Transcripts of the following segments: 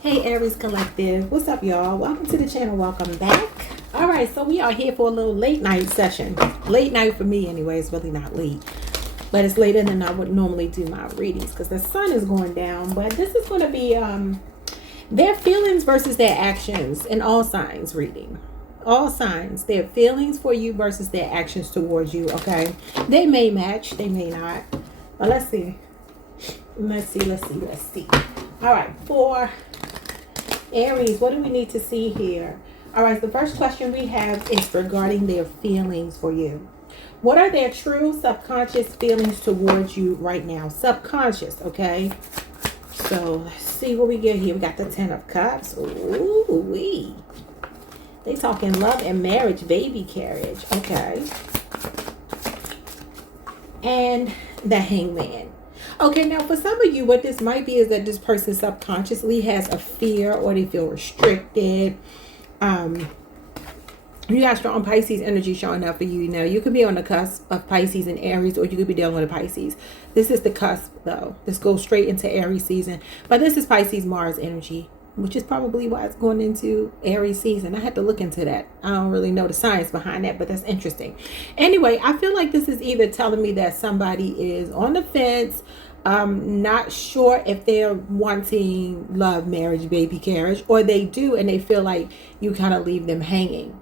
Hey Aries Collective, what's up y'all? Welcome to the channel, welcome back. Alright, so we are here for a little late night session. Late night for me anyway, it's really not late. But it's later than I would normally do my readings because the sun is going down. But this is going to be their feelings versus their actions in all signs reading. All signs, their feelings for you versus their actions towards you, okay? They may match, they may not. But let's see. Let's see. Alright, for Aries, what do we need to see here? All right, the first question we have is regarding their feelings for you. What are their true subconscious feelings towards you right now? Subconscious, okay? So let's see what we get here. We got the 10 of Cups. Ooh-wee. They talking love and marriage, baby carriage. Okay. And the Hangman. Okay, now for some of you, what this might be is that this person subconsciously has a fear or they feel restricted. You got strong Pisces energy showing up for you. Now, you could be on the cusp of Pisces and Aries, or you could be dealing with a Pisces. This is the cusp, though. This goes straight into Aries season. But this is Pisces Mars energy, which is probably why it's going into Aries season. I had to look into that. I don't really know the science behind that, but that's interesting. Anyway, I feel like this is either telling me that somebody is on the fence, not sure if they're wanting love, marriage, baby carriage, or they do and they feel like you kind of leave them hanging.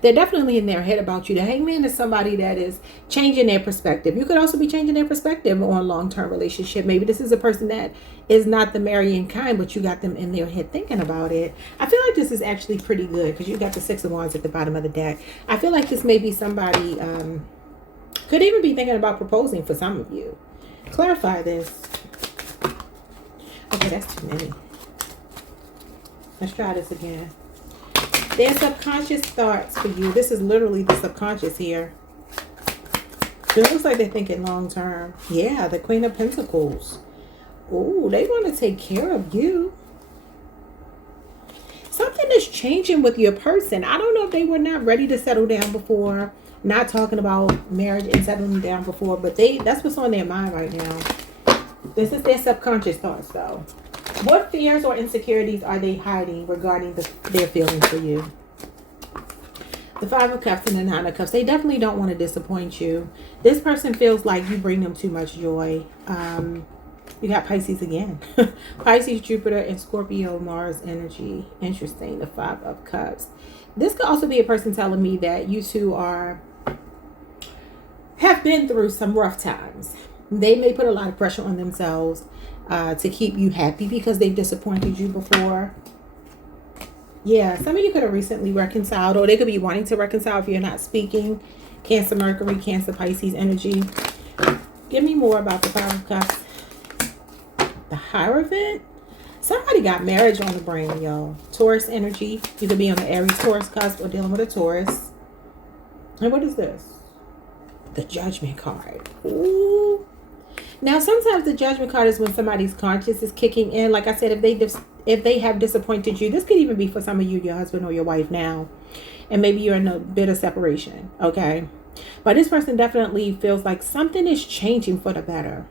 They're definitely in their head about you. The Hangman is somebody that is changing their perspective. You could also be changing their perspective on a long-term relationship. Maybe this is a person that is not the marrying kind, but you got them in their head thinking about it. I feel like this is actually pretty good because you got the 6 of Wands at the bottom of the deck. I feel like this may be somebody, could even be thinking about proposing for some of you. Clarify this. Okay, that's too many. Let's try this again. Their subconscious thoughts for you. This is literally the subconscious here. It looks like they're thinking long term. Yeah, the Queen of Pentacles. Oh, they want to take care of you. Something is changing with your person. I don't know if they were not ready to settle down before. Not talking about marriage and settling down before, but that's what's on their mind right now. This is their subconscious thoughts, though. What fears or insecurities are they hiding regarding their feelings for you? The 5 of Cups and the 9 of Cups. They definitely don't want to disappoint you. This person feels like you bring them too much joy. You got Pisces again. Pisces, Jupiter, and Scorpio, Mars energy. Interesting. The 5 of Cups. This could also be a person telling me that you two have been through some rough times. They may put a lot of pressure on themselves to keep you happy because they've disappointed you before. Yeah, some of you could have recently reconciled, or they could be wanting to reconcile if you're not speaking. Cancer, Mercury, Cancer, Pisces energy. Give me more about the 5 of Cups. The Hierophant. Somebody got marriage on the brain, y'all. Taurus energy. You could be on the Aries, Taurus cusp or dealing with a Taurus. And what is this? The Judgment card. Ooh. Now, sometimes the Judgment card is when somebody's conscience is kicking in. Like I said, if they have disappointed you, this could even be for some of you, your husband or your wife now. And maybe you're in a bit of separation, okay? But this person definitely feels like something is changing for the better.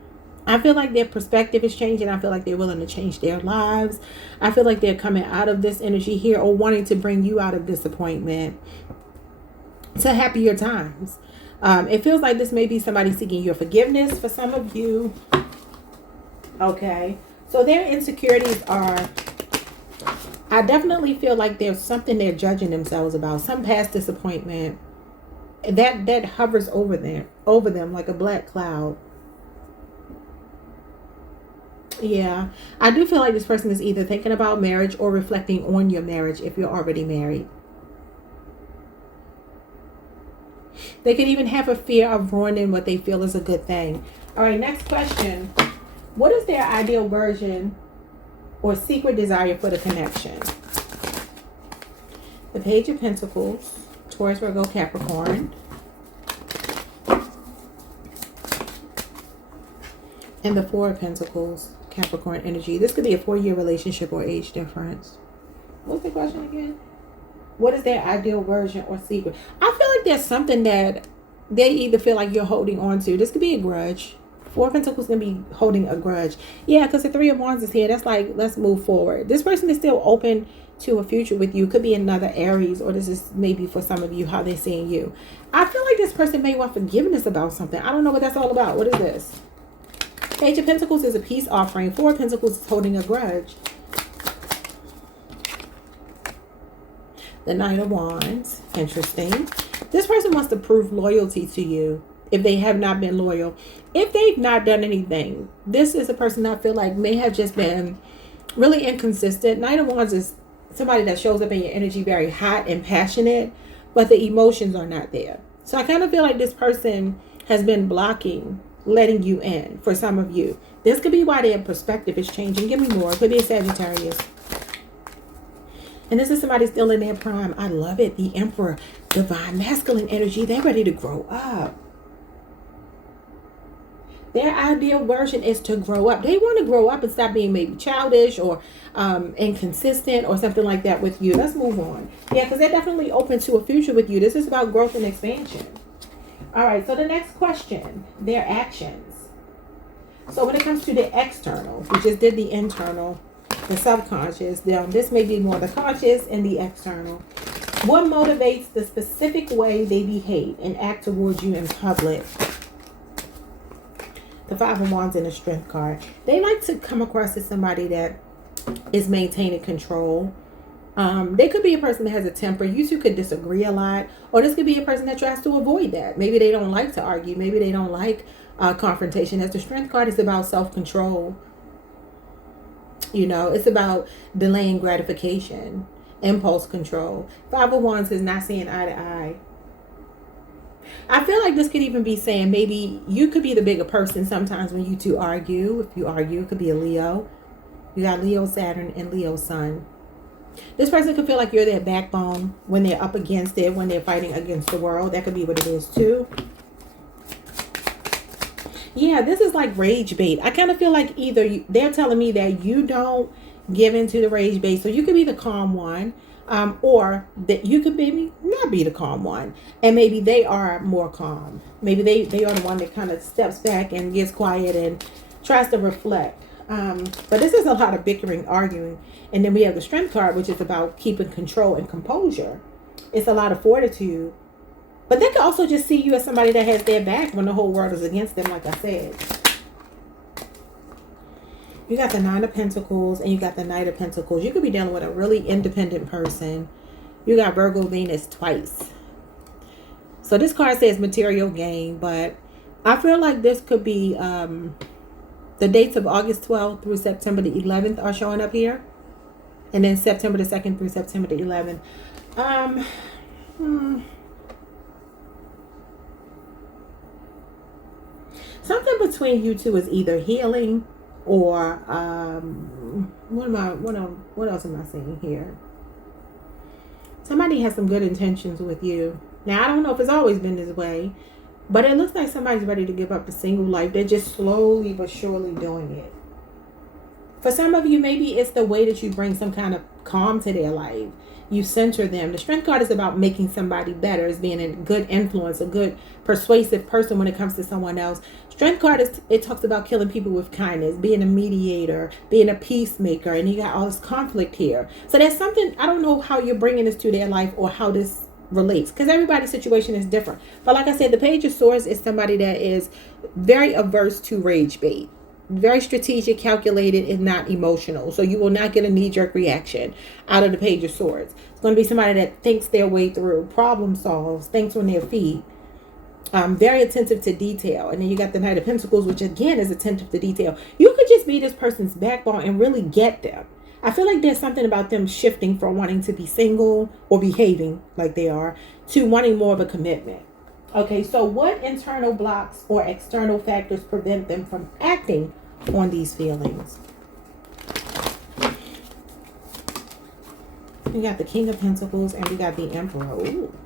I feel like their perspective is changing. I feel like they're willing to change their lives. I feel like they're coming out of this energy here or wanting to bring you out of disappointment to happier times. It feels like this may be somebody seeking your forgiveness for some of you. Okay. So their insecurities are, I definitely feel like there's something they're judging themselves about. Some past disappointment that hovers over them like a black cloud. Yeah. I do feel like this person is either thinking about marriage or reflecting on your marriage if you're already married. They could even have a fear of ruining what they feel is a good thing. All right, next question. What is their ideal version or secret desire for the connection? The Page of Pentacles, Taurus, Virgo, Capricorn. And the 4 of Pentacles, Capricorn energy. This could be a 4-year relationship or age difference. What's the question again? What is their ideal version or secret? I feel like there's something that they either feel like you're holding on to. This could be a grudge. Four of Pentacles going to be holding a grudge. Yeah, because the Three of Wands is here. That's like, let's move forward. This person is still open to a future with you. Could be another Aries, or this is maybe for some of you how they're seeing you. I feel like this person may want forgiveness about something. I don't know what that's all about. What is this? Page of Pentacles is a peace offering. Four of Pentacles is holding a grudge. The Knight of Wands. Interesting. This person wants to prove loyalty to you if they have not been loyal. If they've not done anything, this is a person that I feel like may have just been really inconsistent. Knight of Wands is somebody that shows up in your energy very hot and passionate, but the emotions are not there. So I kind of feel like this person has been blocking letting you in for some of you. This could be why their perspective is changing. Give me more. It could be a Sagittarius. And this is somebody still in their prime. I love it. The Emperor, divine masculine energy. They're ready to grow up. Their ideal version is to grow up. They want to grow up and stop being maybe childish or inconsistent or something like that with you. Let's move on. Yeah, because they're definitely open to a future with you. This is about growth and expansion. All right, so the next question, their actions. So when it comes to the external, we just did the internal, the subconscious. This may be more the conscious and the external. What motivates the specific way they behave and act towards you in public? The Five of Wands and the Strength card. They like to come across as somebody that is maintaining control. They could be a person that has a temper. You two could disagree a lot. Or this could be a person that tries to avoid that. Maybe they don't like to argue. Maybe they don't like confrontation. As the Strength card is about self-control. You know, it's about delaying gratification. Impulse control. Five of Wands is not seeing eye to eye. I feel like this could even be saying maybe you could be the bigger person sometimes when you two argue. If you argue, it could be a Leo. You got Leo Saturn and Leo Sun. This person could feel like you're their backbone when they're up against it, when they're fighting against the world. That could be what it is too. Yeah, this is like rage bait. I kind of feel like either they're telling me that you don't give into the rage bait. So you could be the calm one. Or that you could maybe not be the calm one. And maybe they are more calm. Maybe they are the one that kind of steps back and gets quiet and tries to reflect. But this is a lot of bickering, arguing. And then we have the Strength card, which is about keeping control and composure. It's a lot of fortitude. But they could also just see you as somebody that has their back when the whole world is against them, like I said. You got the Nine of Pentacles and you got the Knight of Pentacles. You could be dealing with a really independent person. You got Virgo Venus twice. So this card says material gain, but I feel like this could be the dates of August 12th through September the 11th are showing up here. And then September the 2nd through September the 11th. Something between you two is either healing or what else am I seeing here? Somebody has some good intentions with you. Now, I don't know if it's always been this way, but it looks like somebody's ready to give up the single life. They're just slowly but surely doing it. For some of you, maybe it's the way that you bring some kind of calm to their life. You center them. The Strength card is about making somebody better, as being a good influence, a good persuasive person when it comes to someone else. Strength card it talks about killing people with kindness, being a mediator, being a peacemaker, and you got all this conflict here. So there's something, I don't know how you're bringing this to their life or how this relates, because everybody's situation is different. But like I said, the Page of Swords is somebody that is very averse to rage bait. Very strategic, calculated, and not emotional. So you will not get a knee-jerk reaction out of the Page of Swords. It's going to be somebody that thinks their way through, problem solves, thinks on their feet. Very attentive to detail. And then you got the Knight of Pentacles, which again is attentive to detail. You could just be this person's backbone and really get them. I feel like there's something about them shifting from wanting to be single or behaving like they are to wanting more of a commitment. Okay, so what internal blocks or external factors prevent them from acting on these feelings? You got the King of Pentacles and we got the Emperor. Ooh,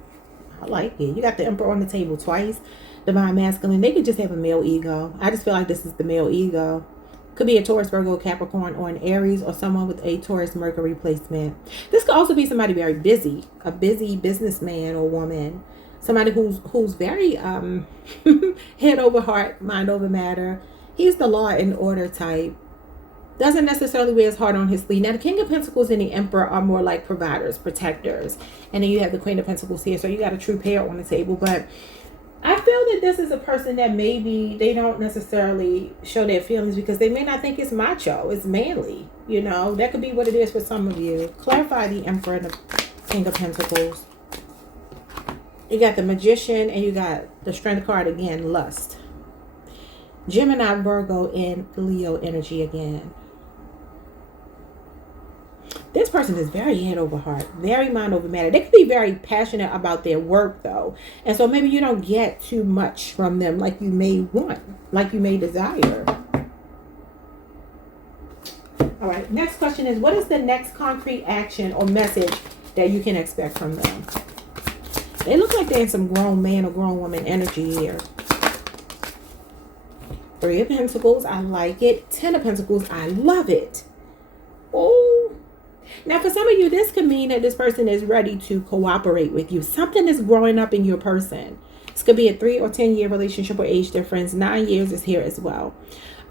I like it. You got the Emperor on the table twice. Divine masculine. They could just have a male ego. I just feel like this is the male ego. Could be a Taurus, Virgo, Capricorn, or an Aries, or someone with a Taurus, Mercury placement. This could also be somebody very busy, a busy businessman or woman. Somebody who's very head over heart, mind over matter. He's the law and order type. Doesn't necessarily wear his heart on his sleeve. Now, the King of Pentacles and the Emperor are more like providers, protectors. And then you have the Queen of Pentacles here. So you got a true pair on the table. But I feel that this is a person that maybe they don't necessarily show their feelings because they may not think it's macho. It's manly. You know, that could be what it is for some of you. Clarify the Emperor and the King of Pentacles. You got the Magician and you got the Strength card again, Lust. Gemini, Virgo, and Leo energy again. This person is very head over heart, very mind over matter. They could be very passionate about their work though. And so maybe you don't get too much from them like you may want, like you may desire. All right, next question is, what is the next concrete action or message that you can expect from them? They look like they're in some grown man or grown woman energy here. 3 of Pentacles, I like it. 10 of Pentacles, I love it. Oh. Now, for some of you, this could mean that this person is ready to cooperate with you. Something is growing up in your person. This could be a 3 or 10 year relationship or age difference. 9 years is here as well.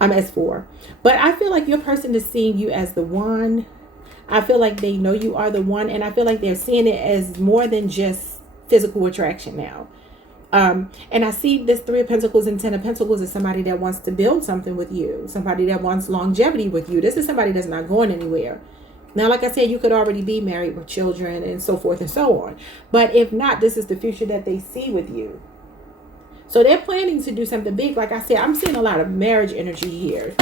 As 4. But I feel like your person is seeing you as the one. I feel like they know you are the one. And I feel like they're seeing it as more than just physical attraction now. And I see this 3 of Pentacles and 10 of Pentacles as somebody that wants to build something with you. Somebody that wants longevity with you. This is somebody that's not going anywhere. Now, like I said, you could already be married with children and so forth and so on. But if not, this is the future that they see with you. So they're planning to do something big. Like I said, I'm seeing a lot of marriage energy here.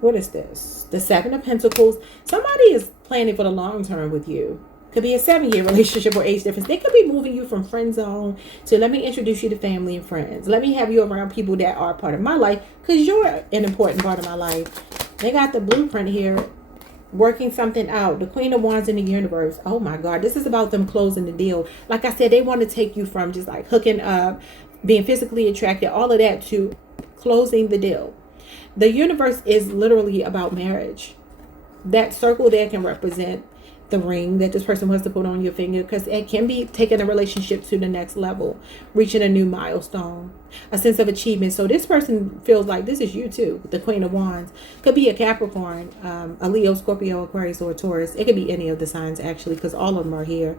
What is this? The 7 of Pentacles. Somebody is planning for the long term with you. Could be a 7-year relationship or age difference. They could be moving you from friend zone to let me introduce you to family and friends. Let me have you around people that are part of my life because you're an important part of my life. They got the blueprint here, working something out. The Queen of Wands in the universe. Oh my God, this is about them closing the deal. Like I said, they want to take you from just like hooking up, being physically attracted, all of that to closing the deal. The universe is literally about marriage. That circle there can represent the ring that this person wants to put on your finger, because it can be taking a relationship to the next level, reaching a new milestone, a sense of achievement. So this person feels like this is you too. The Queen of Wands could be a Capricorn, a Leo, Scorpio, Aquarius, or a Taurus. It could be any of the signs actually, because all of them are here.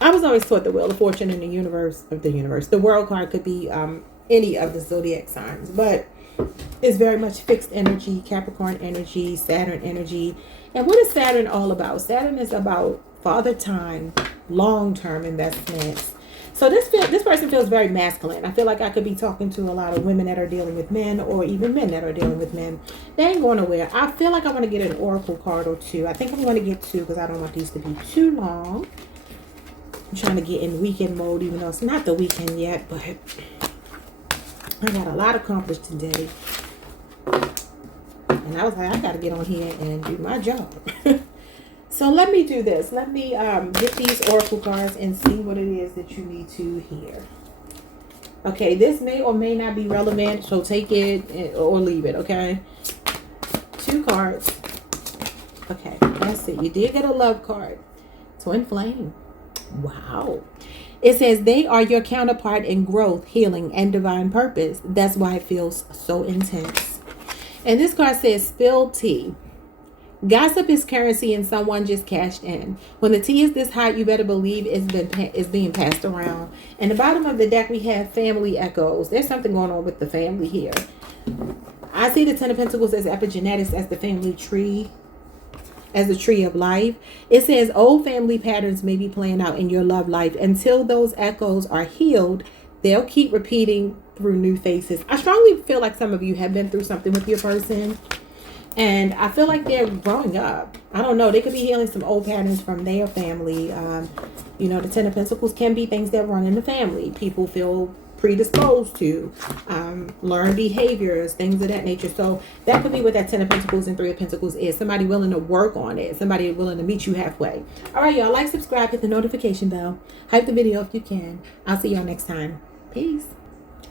I was always taught the Wheel of Fortune in the universe, the World card could be any of the zodiac signs, but it's very much fixed energy, Capricorn energy, Saturn energy. And what is Saturn all about? Saturn is about father time, long-term investments. So this person feels very masculine. I feel like I could be talking to a lot of women that are dealing with men, or even men that are dealing with men. They ain't going nowhere. I feel like I want to get an oracle card or 2. I think I'm going to get 2 because I don't want these to be too long. I'm trying to get in weekend mode, even though it's not the weekend yet, but I got a lot accomplished today. And I was like, I got to get on here and do my job. So let me do this. Let me get these oracle cards and see what it is that you need to hear. Okay, this may or may not be relevant, so take it or leave it, okay? 2 cards. Okay, that's it. You did get a love card. Twin flame. Wow. It says they are your counterpart in growth, healing, and divine purpose. That's why it feels so intense. And this card says spill tea. Gossip is currency and someone just cashed in. When the tea is this hot, you better believe it's being passed around. And the bottom of the deck, we have family echoes. There's something going on with the family here. I see the 10 of Pentacles as epigenetics, as the family tree, as the tree of life. It says old family patterns may be playing out in your love life. Until those echoes are healed, they'll keep repeating through new faces. I strongly feel like some of you have been through something with your person, and I feel like they're growing up. I don't know. They could be healing some old patterns from their family. You know, the 10 of Pentacles can be things that run in the family. People feel predisposed to learn behaviors, things of that nature. So that could be what that 10 of Pentacles and 3 of Pentacles is. Somebody willing to work on it. Somebody willing to meet you halfway. All right, y'all. Like, subscribe, hit the notification bell. Hype the video if you can. I'll see y'all next time. Peace.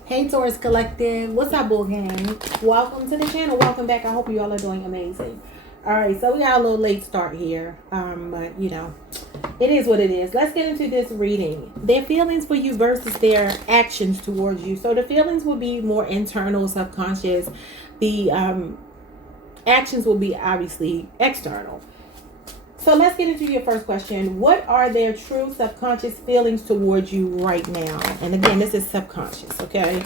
Hey Taurus Collective, what's up, bull gang? Welcome to the channel. Welcome back. I hope you all are doing amazing. All right, so we got a little late start here, but you know, It is what it is. Let's get into this reading. Their feelings for you versus their actions towards you. So the feelings will be more internal, subconscious. The actions will be obviously external. So let's get into your first question. What are their true subconscious feelings towards you right now? And again, this is subconscious, okay?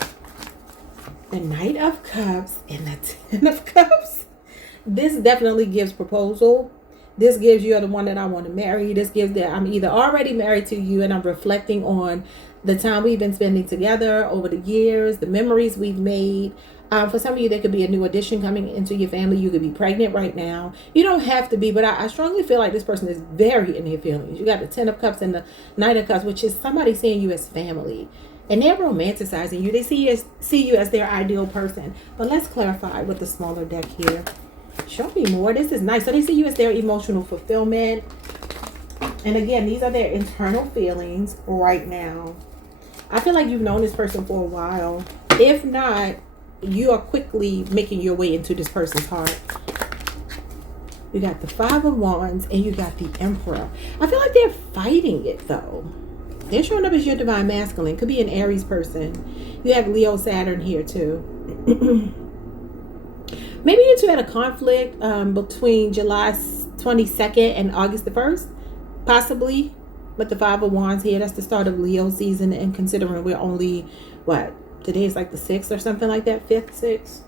The Knight of Cups and the Ten of Cups. This definitely gives proposal. This gives you the one that I want to marry. This gives that I'm either already married to you and I'm reflecting on the time we've been spending together over the years, the memories we've made. For some of you, there could be a new addition coming into your family. You could be pregnant right now. You don't have to be, but I strongly feel like this person is very in their feelings. You got the Ten of Cups and the Knight of Cups, which is somebody seeing you as family. And they're romanticizing you. They see you as their ideal person. But let's clarify with the smaller deck here. Show me more. This is nice. So they see you as their emotional fulfillment. And again, these are their internal feelings right now. I feel like you've known this person for a while. If not, you are quickly making your way into this person's heart. You got the Five of Wands and you got the Emperor. I feel like they're fighting it though. They're showing up as your divine masculine. Could be an Aries person. You have Leo, Saturn here too. Maybe you two had a conflict between July 22nd and August the 1st. Possibly. With the Five of Wands here. That's the start of Leo season. And considering we're only, what? Today is like the 6th or something like that. 5th, 6th?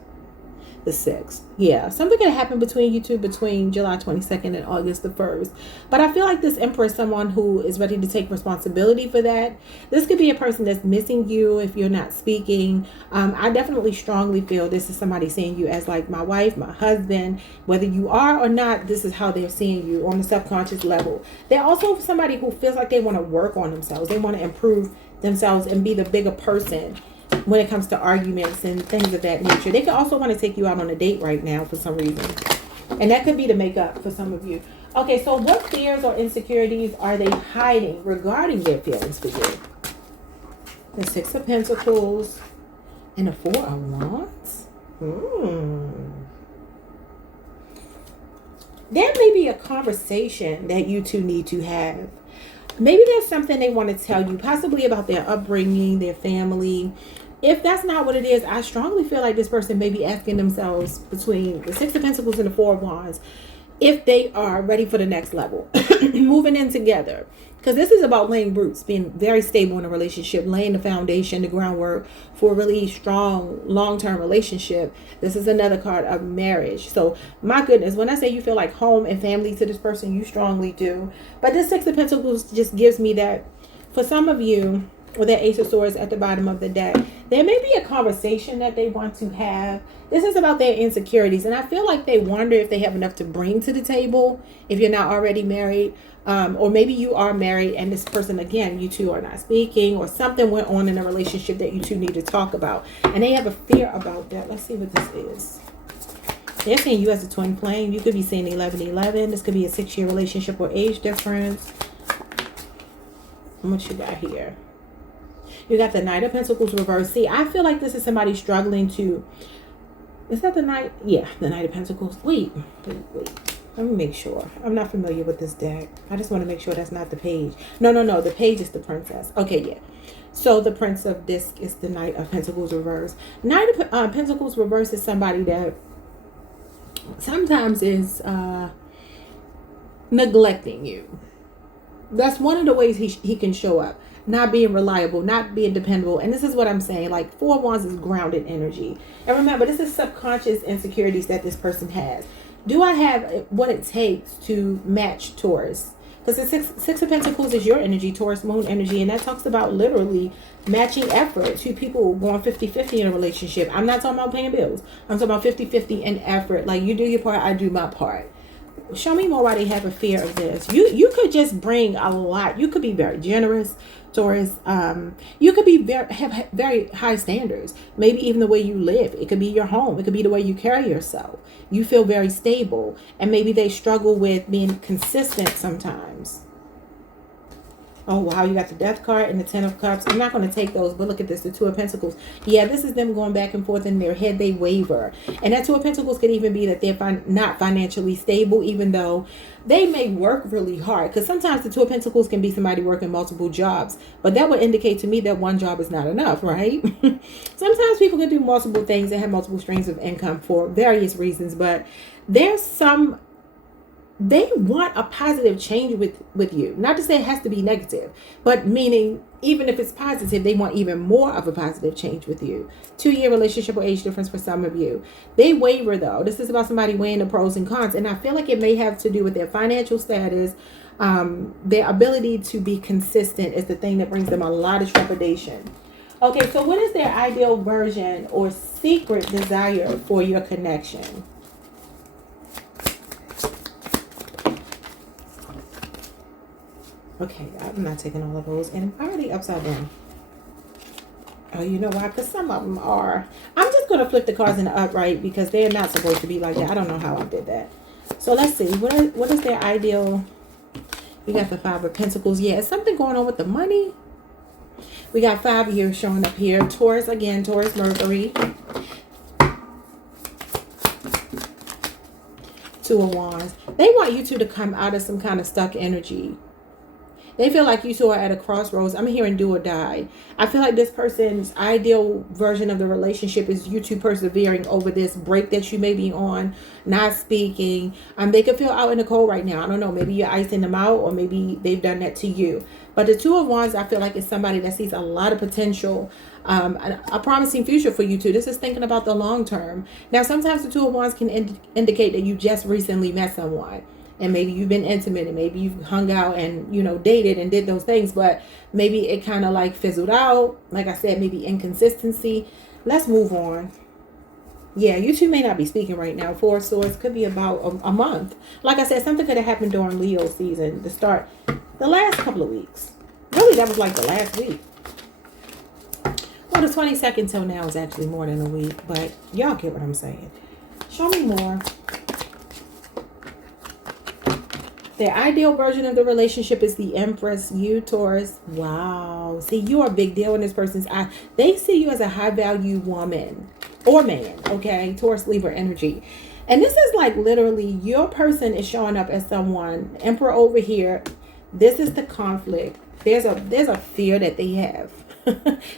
The 6th. Yeah. Something could happen between you two between July 22nd and August the 1st. But I feel like this Emperor is someone who is ready to take responsibility for that. This could be a person that's missing you if you're not speaking. I definitely strongly feel this is somebody seeing you as like my wife, my husband. Whether you are or not, this is how they're seeing you on the subconscious level. They're also somebody who feels like they want to work on themselves. They want to improve themselves and be the bigger person when it comes to arguments and things of that nature. They could also want to take you out on a date right now for some reason. And that could be to make up for some of you. Okay, so what fears or insecurities are they hiding regarding their feelings for you? The Six of Pentacles and the Four of Wands. There may be a conversation that you two need to have. Maybe there's something they want to tell you, possibly about their upbringing, their family. If that's not what it is, I strongly feel like this person may be asking themselves between the Six of Pentacles and the Four of Wands if they are ready for the next level, moving in together. Because this is about laying roots, being very stable in a relationship, laying the foundation, the groundwork for a really strong, long-term relationship. This is another card of marriage. So, my goodness, when I say you feel like home and family to this person, you strongly do. But this Six of Pentacles just gives me that, for some of you, with that Ace of Swords at the bottom of the deck, there may be a conversation that they want to have. This is about their insecurities. And I feel like they wonder if they have enough to bring to the table if you're not already married. Or maybe you are married and this person, again, you two are not speaking, or something went on in a relationship that you two need to talk about. And they have a fear about that. Let's see what this is. They're seeing you as a twin flame. You could be seeing 11-11. This could be a 6-year relationship or age difference. What you got here? You got the Knight of Pentacles reversed. See, I feel like this is somebody struggling to... Is that the Knight? Yeah, the Knight of Pentacles. Wait. Let me make sure. I'm not familiar with this deck. I just want to make sure that's not the page. No. The page is the Princess. Okay, yeah. So the Prince of Disc is the Knight of Pentacles reversed. Knight of Pentacles reversed is somebody that sometimes is neglecting you. That's one of the ways he can show up. Not being reliable, not being dependable. And this is what I'm saying. Like, Four of Wands is grounded energy. And remember, this is subconscious insecurities that this person has. Do I have what it takes to match Taurus? Because the Six of Pentacles is your energy, Taurus moon energy. And that talks about literally matching effort. Two people going 50-50 in a relationship. I'm not talking about paying bills. I'm talking about 50-50 in effort. Like, you do your part, I do my part. Show me more why they have a fear of this. You could just bring a lot. You could be very generous, Taurus. You could be have very high standards. Maybe even the way you live. It could be your home. It could be the way you carry yourself. You feel very stable. And maybe they struggle with being consistent sometimes. Oh, wow, you got the Death card and the Ten of Cups. I'm not going to take those, but look at this, the Two of Pentacles. Yeah, this is them going back and forth in their head. They waver. And that Two of Pentacles could even be that they're not financially stable, even though they may work really hard. Because sometimes the Two of Pentacles can be somebody working multiple jobs. But that would indicate to me that one job is not enough, right? Sometimes people can do multiple things and have multiple streams of income for various reasons. But there's some... they want a positive change with you. Not to say it has to be negative, but meaning even if it's positive, they want even more of a positive change with you. 2-year relationship or age difference for some of you. They waver though. This is about somebody weighing the pros and cons. And I feel like it may have to do with their financial status. Their ability to be consistent is the thing that brings them a lot of trepidation. Okay, so what is their ideal version or secret desire for your connection? Okay, I'm not taking all of those. And I'm already upside down. Oh, you know why? Because some of them are. I'm just going to flip the cards in the upright because they're not supposed to be like that. I don't know how I did that. So let's see. What is their ideal? We got the Five of Pentacles. Yeah, is something going on with the money? We got 5 years showing up here. Taurus again. Taurus, Mercury. 2 of Wands. They want you two to come out of some kind of stuck energy. They feel like you two are at a crossroads. I'm hearing do or die. I feel like this person's ideal version of the relationship is you two persevering over this break that you may be on, not speaking. They could feel out in the cold right now. I don't know. Maybe you're icing them out or maybe they've done that to you. But the 2 of Wands, I feel like is somebody that sees a lot of potential, a promising future for you two. This is thinking about the long term. Now, sometimes the 2 of Wands can indicate that you just recently met someone. And maybe you've been intimate and maybe you've hung out and, you know, dated and did those things. But maybe it kind of like fizzled out. Like I said, maybe inconsistency. Let's move on. Yeah, you two may not be speaking right now. 4 of Swords could be about a month. Like I said, something could have happened during Leo season. The last couple of weeks. Really, that was like the last week. Well, the 22nd till now is actually more than a week. But y'all get what I'm saying. Show me more. Their ideal version of the relationship is the Empress, you, Taurus. Wow. See, you are a big deal in this person's eye. They see you as a high-value woman or man, okay? Taurus, Libra energy. And this is like literally your person is showing up as someone. Emperor over here. This is the conflict. There's a fear that they have.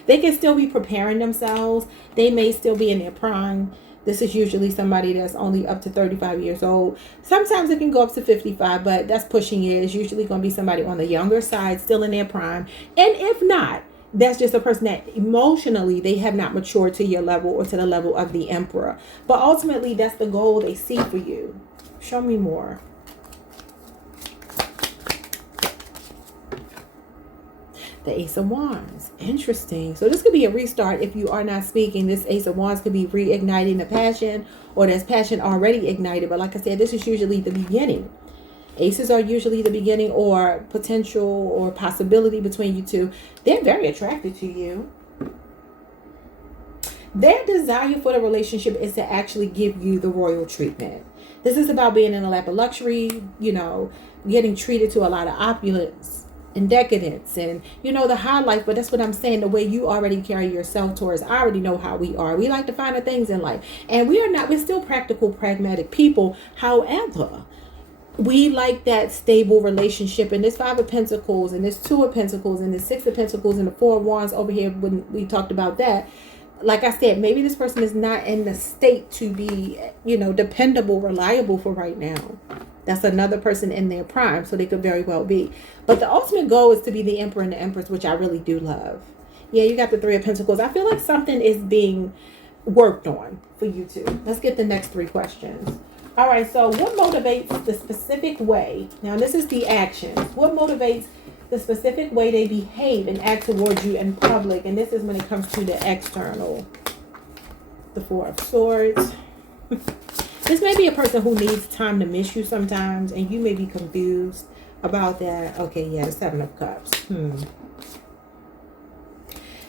They can still be preparing themselves. They may still be in their prime. This is usually somebody that's only up to 35 years old. Sometimes it can go up to 55, but that's pushing it. It's usually going to be somebody on the younger side, still in their prime. And if not, that's just a person that emotionally they have not matured to your level or to the level of the Emperor. But ultimately, that's the goal they see for you. Show me more. The Ace of Wands. Interesting. So this could be a restart if you are not speaking. This Ace of Wands could be reigniting the passion, or there's passion already ignited. But like I said, this is usually the beginning. Aces are usually the beginning or potential or possibility between you two. They're very attracted to you. Their desire for the relationship is to actually give you the royal treatment. This is about being in a lap of luxury, you know, getting treated to a lot of opulence and decadence and, you know, the high life. But that's what I'm saying, the way you already carry yourself towards. I already know how we are. We like to find the things in life, and we're still practical, pragmatic people. However, we like that stable relationship. And this 5 of Pentacles and this 2 of Pentacles and this 6 of Pentacles and the 4 of Wands over here, when we talked about that, like I said, maybe this person is not in the state to be, you know, dependable, reliable for right now. That's another person in their prime, so they could very well be. But the ultimate goal is to be the Emperor and the Empress, which I really do love. Yeah, you got the 3 of Pentacles. I feel like something is being worked on for you two. Let's get the next 3 questions. All right, so what motivates the specific way? Now, this is the actions. What motivates the specific way they behave and act towards you in public? And this is when it comes to the external. The 4 of Swords. This may be a person who needs time to miss you sometimes, and you may be confused about that. Okay, yeah, the 7 of Cups.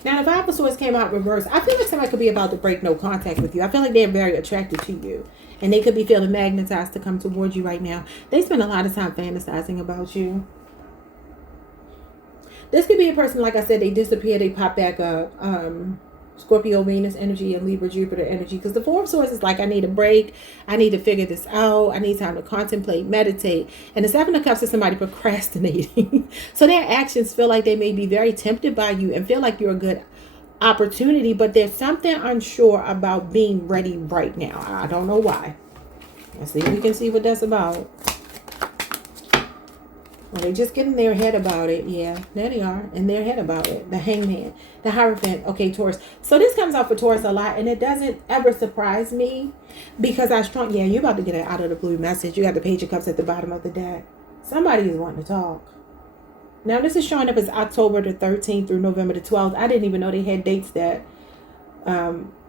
Now, the 5 of Swords came out reversed. I feel like somebody could be about to break no contact with you. I feel like they're very attracted to you, and they could be feeling magnetized to come towards you right now. They spend a lot of time fantasizing about you. This could be a person, like I said, they disappear, they pop back up. Scorpio, Venus energy, and Libra, Jupiter energy. Because the Four of Swords is like, I need a break. I need to figure this out. I need time to contemplate, meditate. And the Seven of Cups is somebody procrastinating. So their actions feel like they may be very tempted by you and feel like you're a good opportunity, but there's something unsure about being ready right now. I don't know why. Let's see if we can see what that's about. Well, they're just getting their head about it. Yeah, there they are. In their head about it. The Hangman. The Hierophant. Okay, Taurus. So this comes out for Taurus a lot. And it doesn't ever surprise me. Because yeah, you're about to get an out of the blue message. You got the Page of Cups at the bottom of the deck. Somebody is wanting to talk. Now, this is showing up as October the 13th through November the 12th. I didn't even know they had dates that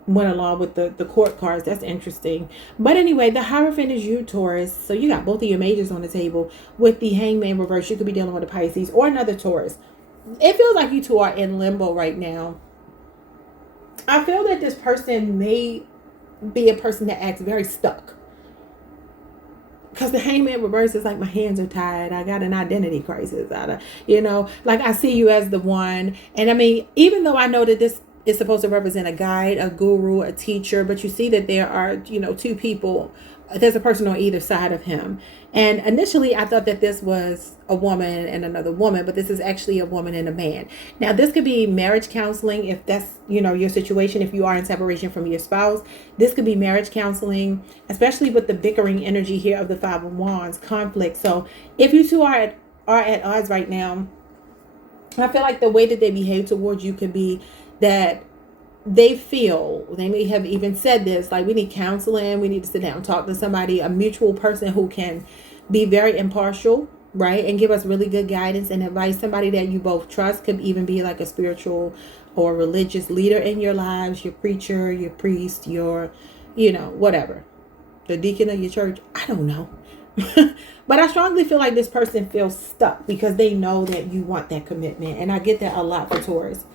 went along with the court cards. That's interesting. But anyway, the Hierophant is you, Taurus. So you got both of your majors on the table. With the Hangman reverse, you could be dealing with a Pisces or another Taurus. It feels like you two are in limbo right now. I feel that this person may be a person that acts very stuck. Because the Hangman reverse is like, my hands are tied. I got an identity crisis. Like I see you as the one. And I mean, even though I know that this is supposed to represent a guide, a guru, a teacher, but you see that there are, two people. There's a person on either side of him. And initially I thought that this was a woman and another woman, but this is actually a woman and a man. Now, this could be marriage counseling if that's, your situation, if you are in separation from your spouse. This could be marriage counseling, especially with the bickering energy here of the Five of Wands, conflict. So if you two are at odds right now, I feel like the way that they behave towards you could be that they may have even said this, like, we need counseling, we need to sit down and talk to somebody, a mutual person who can be very impartial, right, and give us really good guidance and advice. Somebody that you both trust, could even be like a spiritual or religious leader in your lives, your preacher, your priest, your, whatever, the deacon of your church. I don't know. But I strongly feel like this person feels stuck because they know that you want that commitment. And I get that a lot for Taurus.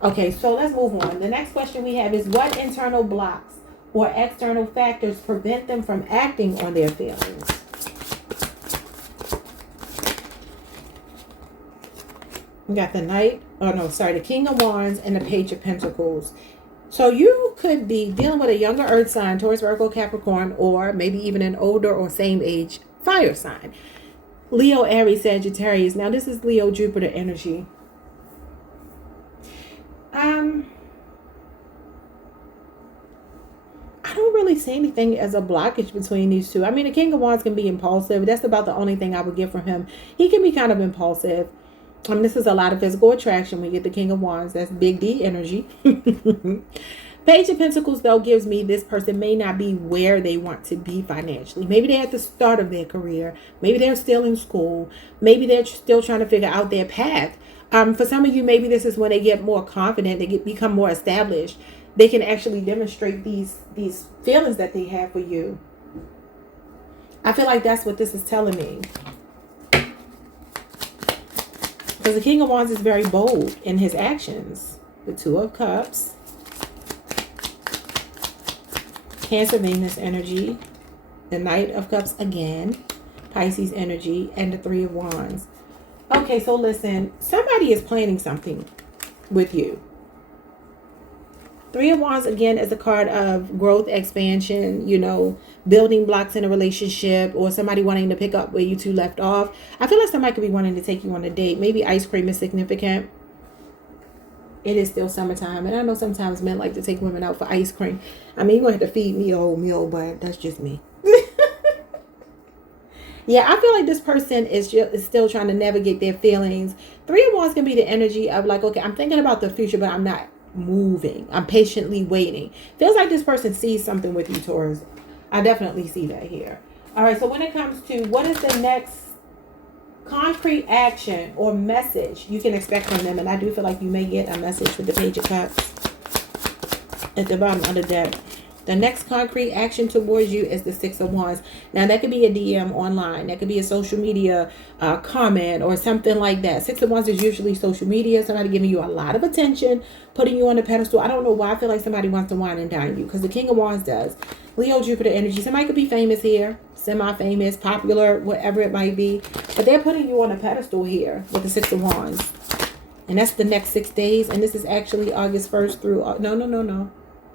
Okay, so let's move on. The next question we have is, what internal blocks or external factors prevent them from acting on their feelings? We got the King of Wands and the Page of Pentacles. So you could be dealing with a younger earth sign, Taurus, Virgo, Capricorn, or maybe even an older or same age fire sign. Leo, Aries, Sagittarius. Now this is Leo, Jupiter energy. I don't really see anything as a blockage between these two. I mean, the King of Wands can be impulsive. That's about the only thing I would get from him. He can be kind of impulsive. This is a lot of physical attraction. We get the King of Wands. That's big D energy. Page of Pentacles, though, gives me this person may not be where they want to be financially. Maybe they're at the start of their career. Maybe they're still in school. Maybe they're still trying to figure out their path. For some of you, maybe this is when they get more confident, become more established. They can actually demonstrate these feelings that they have for you. I feel like that's what this is telling me. Because the King of Wands is very bold in his actions. The Two of Cups. Cancer, Venus energy. The Knight of Cups again. Pisces energy. And the Three of Wands. Okay, so listen. Somebody is planning something with you. Three of Wands, again, is a card of growth, expansion, building blocks in a relationship, or somebody wanting to pick up where you two left off. I feel like somebody could be wanting to take you on a date. Maybe ice cream is significant. It is still summertime, and I know sometimes men like to take women out for ice cream. I mean, you're going to have to feed me a whole meal, but that's just me. Yeah, I feel like this person is still trying to navigate their feelings. Three of Wands can be the energy of like, okay, I'm thinking about the future, but I'm not moving. I'm patiently waiting. Feels like this person sees something with you, Taurus. I definitely see that here. All right, so when it comes to what is the next concrete action or message you can expect from them, and I do feel like you may get a message with the Page of Cups at the bottom of the deck. The next concrete action towards you is the Six of Wands. Now, that could be a DM online. That could be a social media comment or something like that. Six of Wands is usually social media. Somebody giving you a lot of attention, putting you on a pedestal. I don't know why I feel like somebody wants to wine and dine you, because the King of Wands does. Leo, Jupiter energy. Somebody could be famous here, semi-famous, popular, whatever it might be. But they're putting you on a pedestal here with the Six of Wands. And that's the next 6 days. And this is actually August 1st through, no.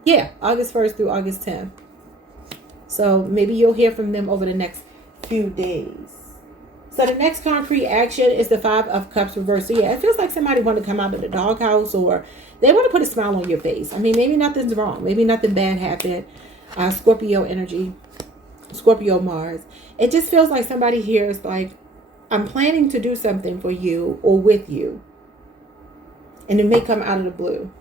Yeah, August 1st through August 10th. So maybe you'll hear from them over the next few days. So the next concrete action is the 5 of Cups reversed. So yeah, it feels like somebody want to come out of the doghouse, or they want to put a smile on your face. I mean, maybe nothing's wrong. Maybe nothing bad happened. Scorpio energy, Scorpio Mars. It just feels like somebody here is like, I'm planning to do something for you or with you. And it may come out of the blue.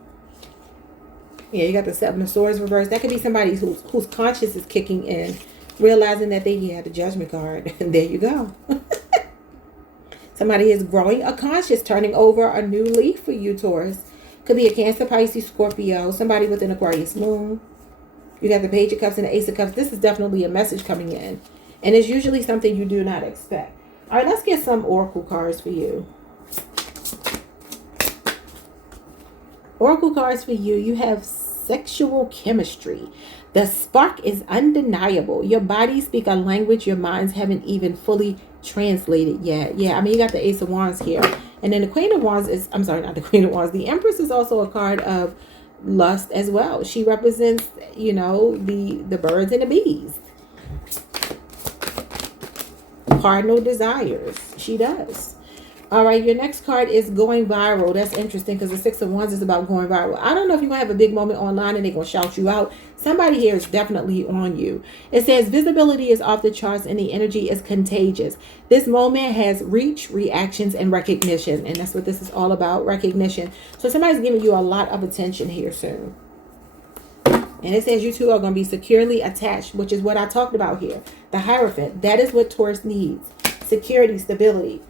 Yeah, you got the 7 of Swords reversed. That could be somebody whose conscience is kicking in, realizing that they had the Judgment card. And there you go. Somebody is growing a conscience, turning over a new leaf for you, Taurus. Could be a Cancer, Pisces, Scorpio, somebody with an Aquarius moon. You got the Page of Cups and the Ace of Cups. This is definitely a message coming in. And it's usually something you do not expect. All right, let's get some Oracle cards for you. Oracle cards for you. You have sexual chemistry. The spark is undeniable. Your bodies speak a language your minds haven't even fully translated yet. Yeah, I mean, you got the Ace of Wands here. And then the Queen of Wands is, I'm sorry, not the Queen of Wands. The Empress is also a card of lust as well. She represents, you know, the birds and the bees. Cardinal desires. She does. All right, your next card is going viral. That's interesting because the 6 of Wands is about going viral. I don't know if you're going to have a big moment online and they're going to shout you out. Somebody here is definitely on you. It says visibility is off the charts and the energy is contagious. This moment has reach, reactions, and recognition. And that's what this is all about, recognition. So somebody's giving you a lot of attention here soon. And it says you two are going to be securely attached, which is what I talked about here. The Hierophant. That is what Taurus needs. Security, stability.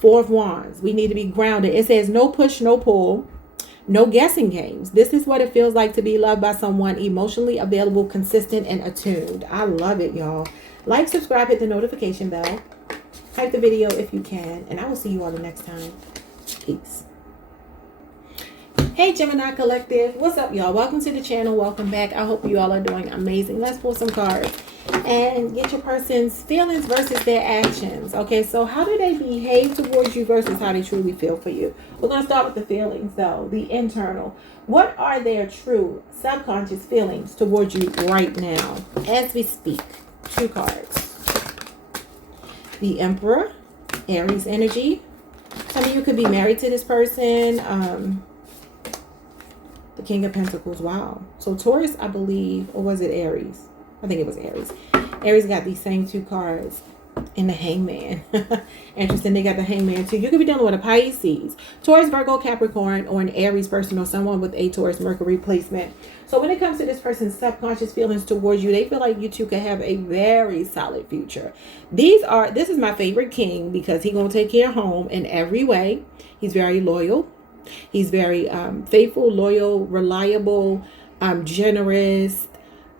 4 of Wands. We need to be grounded. It says no push, no pull, no guessing games. This is what it feels like to be loved by someone emotionally available, consistent, and attuned. I love it, y'all. Like, subscribe, hit the notification bell. Type the video if you can. And I will see you all the next time. Peace. Hey, Gemini Collective. What's up, y'all? Welcome to the channel. Welcome back. I hope you all are doing amazing. Let's pull some cards and get your person's feelings versus their actions. Okay, so how do they behave towards you versus how they truly feel for you? We're going to start with the feelings, though, the internal. What are their true subconscious feelings towards you right now as we speak? 2 cards. The Emperor, Aries energy. Some of you could be married to this person. The King of Pentacles. Wow. So Taurus, I believe, or was it Aries? I think it was Aries. Aries got these same 2 cards in the Hangman. Interesting. They got the Hangman too. You could be dealing with a Pisces, Taurus, Virgo, Capricorn, or an Aries person, or someone with a Taurus Mercury placement. So when it comes to this person's subconscious feelings towards you, they feel like you two could have a very solid future. This is my favorite king because he's going to take care of home in every way. He's very loyal. He's very faithful, loyal, reliable, generous,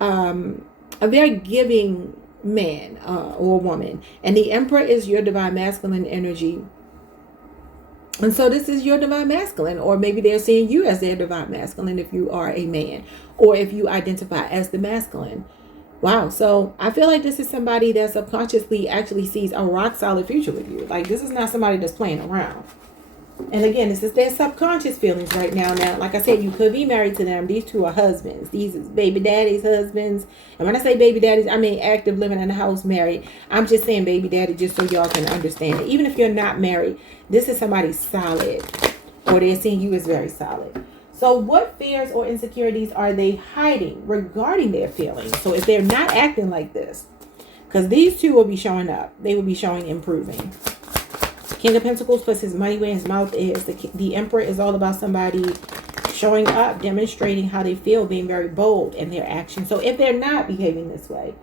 a very giving man or woman. And the Emperor is your divine masculine energy. And so this is your divine masculine, or maybe they're seeing you as their divine masculine if you are a man, or if you identify as the masculine. Wow. So I feel like this is somebody that subconsciously actually sees a rock solid future with you. Like, this is not somebody that's playing around. And again, this is their subconscious feelings right now. Now, like I said, you could be married to them. These 2 are husbands. These is baby daddy's husbands. And when I say baby daddies, I mean active, living in the house, married. I'm just saying baby daddy just so y'all can understand it. Even if you're not married, this is somebody solid, or they're seeing you as very solid. So what fears or insecurities are they hiding regarding their feelings? So if they're not acting like this, because these 2 will be showing up, they will be showing improving. King of Pentacles puts his money where his mouth is. The Emperor is all about somebody showing up, demonstrating how they feel, being very bold in their actions. So if they're not behaving this way,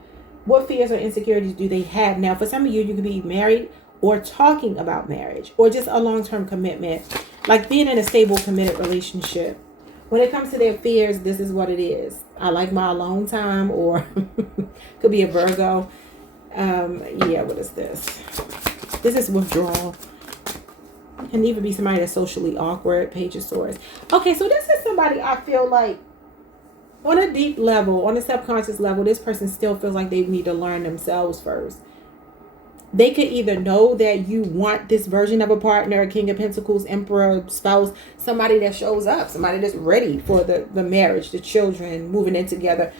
what fears or insecurities do they have? Now, for some of you, you could be married or talking about marriage, or just a long-term commitment, like being in a stable, committed relationship. When it comes to their fears, this is what it is. I like my alone time, or could be a Virgo. Yeah, what is this? This is withdrawal. Can even be somebody that's socially awkward. Page of Swords. Okay, so this is somebody I feel like on a deep level, on a subconscious level, this person still feels like they need to learn themselves first. They could either know that you want this version of a partner, King of Pentacles, Emperor, spouse, somebody that shows up, somebody that's ready for the marriage, the children, moving in together.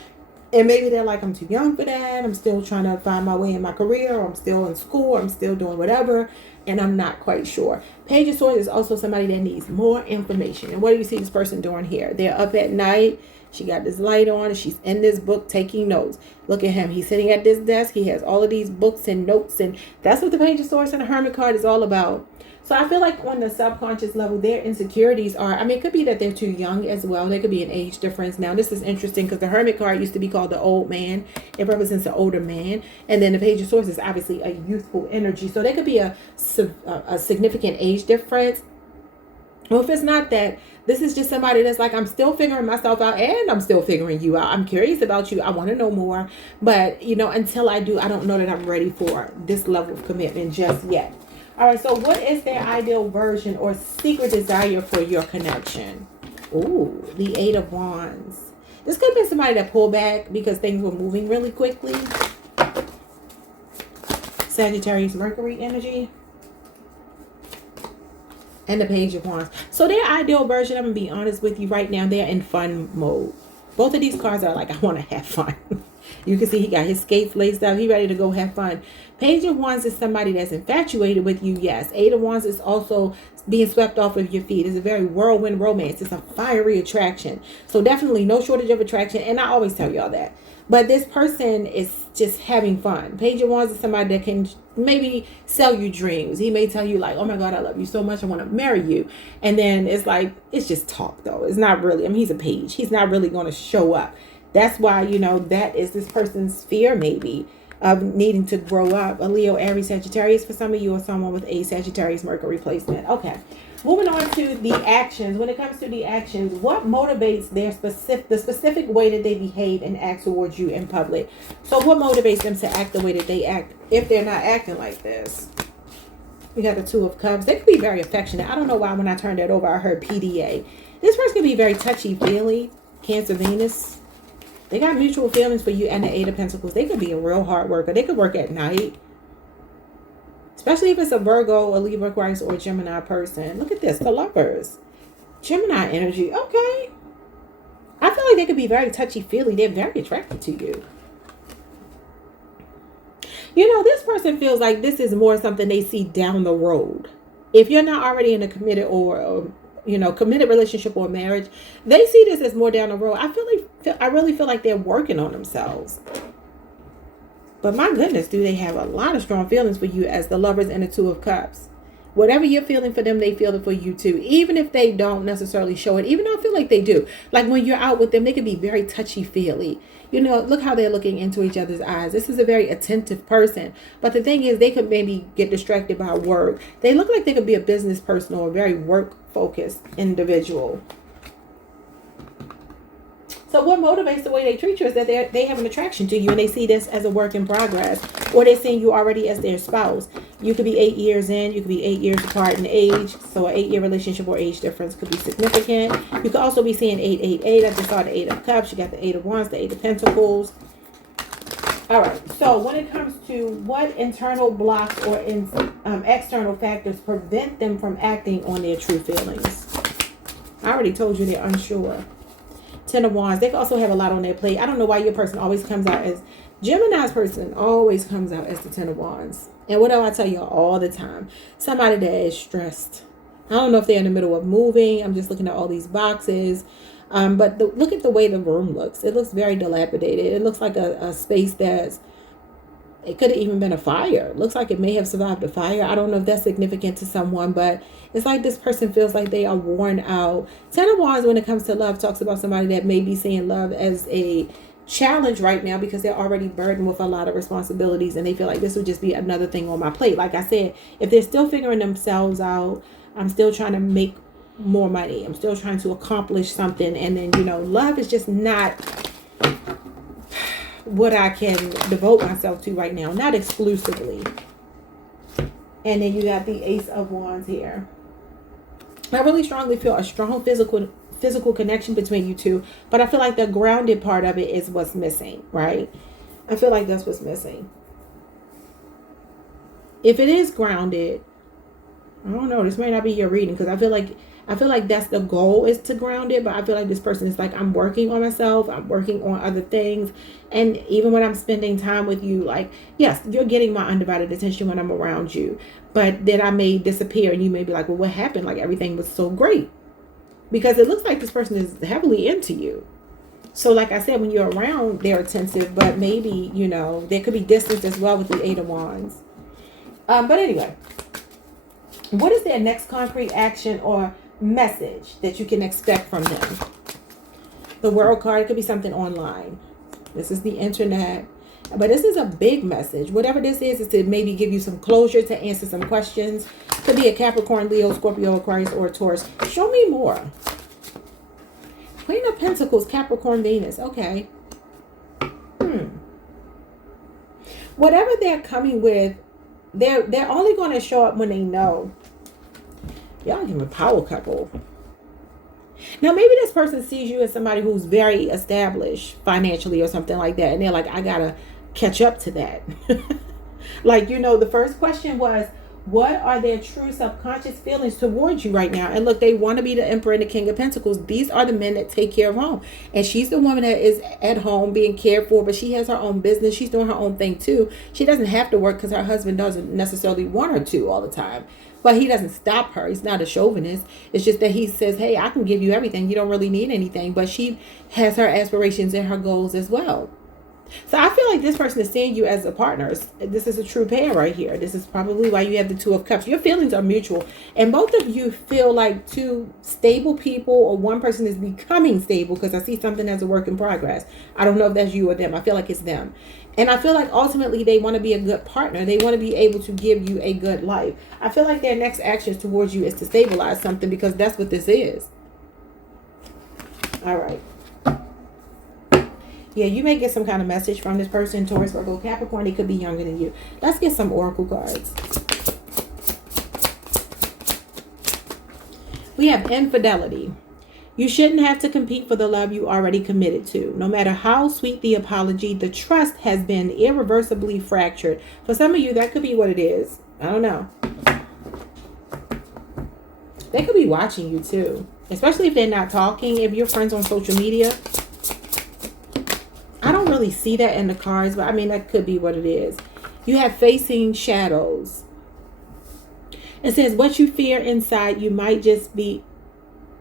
And maybe they're like, I'm too young for that. I'm still trying to find my way in my career. Or I'm still in school. I'm still doing whatever. And I'm not quite sure. Page of Swords is also somebody that needs more information. And what do you see this person doing here? They're up at night. She got this light on and she's in this book taking notes. Look at him. He's sitting at this desk. He has all of these books and notes. And that's what the Page of Swords and the Hermit card is all about. So I feel like on the subconscious level, their insecurities are, I mean, it could be that they're too young as well. There could be an age difference. Now, this is interesting because the Hermit card used to be called the old man. It represents an older man. And then the Page of Swords is obviously a youthful energy. So there could be a significant age difference. Well, if it's not that, this is just somebody that's like, I'm still figuring myself out and I'm still figuring you out. I'm curious about you. I want to know more. But, you know, until I do, I don't know that I'm ready for this level of commitment just yet. All right, so what is their ideal version or secret desire for your connection? Ooh, the Eight of Wands. This could be somebody that pulled back because things were moving really quickly. Sagittarius, Mercury energy. And the Page of Wands. So their ideal version, I'm going to be honest with you right now, they're in fun mode. Both of these cards are like, I want to have fun. You can see he got his skates laced up. He ready to go have fun. Page of Wands is somebody that's infatuated with you, yes. Eight of Wands is also being swept off of your feet. It's a very whirlwind romance. It's a fiery attraction. So definitely no shortage of attraction. And I always tell y'all that. But this person is just having fun. Page of Wands is somebody that can maybe sell you dreams. He may tell you like, oh my God, I love you so much. I want to marry you. And then it's like, it's just talk though. It's not really, I mean, he's a page. He's not really going to show up. That's why, you know, that is this person's fear maybe of needing to grow up. A Leo, Aries, Sagittarius for some of you, or someone with a Sagittarius Mercury placement. Okay. Moving on to the actions. When it comes to the actions, what motivates the specific way that they behave and act towards you in public? So what motivates them to act the way that they act if they're not acting like this? We got the Two of Cups. They could be very affectionate. I don't know why when I turned that over, I heard PDA. This person could be very touchy-feely. Cancer, Venus. They got mutual feelings for you and the Eight of Pentacles. They could be a real hard worker. They could work at night. Especially if it's a Virgo, a Libra, Aquarius, or a Gemini person. Look at this. The Lovers. Gemini energy. Okay. I feel like they could be very touchy-feely. They're very attracted to you. You know, this person feels like this is more something they see down the road. If you're not already in a committed or you know, committed relationship or marriage, they see this as more down the road. I really feel like they're working on themselves. But my goodness, do they have a lot of strong feelings for you as the Lovers and the Two of Cups. Whatever you're feeling for them, they feel it for you too. Even if they don't necessarily show it, even though I feel like they do. Like when you're out with them, they can be very touchy-feely. You know, look how they're looking into each other's eyes. This is a very attentive person. But the thing is, they could maybe get distracted by work. They look like they could be a business person or a very work-focused individual. So what motivates the way they treat you is that they have an attraction to you and they see this as a work in progress, or they're seeing you already as their spouse. You could be 8 years in, you could be 8 years apart in age. So an 8-year relationship or age difference could be significant. You could also be seeing 888. I just saw the Eight of Cups. You got the Eight of Wands, the Eight of Pentacles. All right. So when it comes to what internal blocks or external factors prevent them from acting on their true feelings, I already told you they're unsure. Ten of Wands. They can also have a lot on their plate. I don't know why your person always comes out as Gemini's person always comes out as the Ten of Wands. And what do I tell y'all all the time? Somebody that is stressed. I don't know if they're in the middle of moving. I'm just looking at all these boxes. But look at the way the room looks. It looks very dilapidated. It looks like a space that's, it could have even been a fire. It looks like it may have survived a fire. I don't know if that's significant to someone, but it's like this person feels like they are worn out. Ten of Wands, when it comes to love, talks about somebody that may be seeing love as a challenge right now because they're already burdened with a lot of responsibilities and they feel like this would just be another thing on my plate. Like I said, if they're still figuring themselves out, I'm still trying to make more money. I'm still trying to accomplish something. And then, you know, love is just not what I can devote myself to right now, not exclusively. And then you got the Ace of Wands here. I really strongly feel a strong physical connection between you two, but I feel like the grounded part of it is what's missing, right? I feel like that's what's missing. If it is grounded, I don't know, this might not be your reading, because I feel like that's the goal, is to ground it. But I feel like this person is like, I'm working on myself, I'm working on other things. And even when I'm spending time with you, like, yes, you're getting my undivided attention when I'm around you. But then I may disappear and you may be like, well, what happened? Like, everything was so great. Because it looks like this person is heavily into you. So like I said, when you're around, they're attentive, but maybe, you know, there could be distance as well with the Eight of Wands. But anyway, what is their next concrete action or message that you can expect from them? The World card could be something online. This is the internet. But this is a big message. Whatever this is to maybe give you some closure, to answer some questions. Could be a Capricorn, Leo, Scorpio, Aquarius, or Taurus. Show me more. Queen of Pentacles, Capricorn, Venus. Okay. Whatever they're coming with, they're only going to show up when they know. Y'all give them a power couple. Now, maybe this person sees you as somebody who's very established financially or something like that. And they're like, I got to catch up to that. Like, you know, the first question was, what are their true subconscious feelings towards you right now? And look, they want to be the Emperor and the King of Pentacles. These are the men that take care of home. And she's the woman that is at home being cared for, but she has her own business. She's doing her own thing too. She doesn't have to work because her husband doesn't necessarily want her to all the time. But he doesn't stop her. He's not a chauvinist. It's just that he says, hey, I can give you everything. You don't really need anything. But she has her aspirations and her goals as well. So I feel like this person is seeing you as a partner. This is a true pair right here. This is probably why you have the Two of Cups. Your feelings are mutual. And both of you feel like two stable people, or one person is becoming stable, because I see something as a work in progress. I don't know if that's you or them. I feel like it's them. And I feel like ultimately they want to be a good partner. They want to be able to give you a good life. I feel like their next actions towards you is to stabilize something, because that's what this is. All right. Yeah, you may get some kind of message from this person, Taurus, Virgo, Capricorn. They could be younger than you. Let's get some oracle cards. We have infidelity. You shouldn't have to compete for the love you already committed to. No matter how sweet the apology, the trust has been irreversibly fractured. For some of you, that could be what it is. I don't know. They could be watching you too. Especially if they're not talking. If you're friends on social media. I don't really see that in the cards, but I mean, that could be what it is. You have facing shadows. It says, what you fear inside you might just be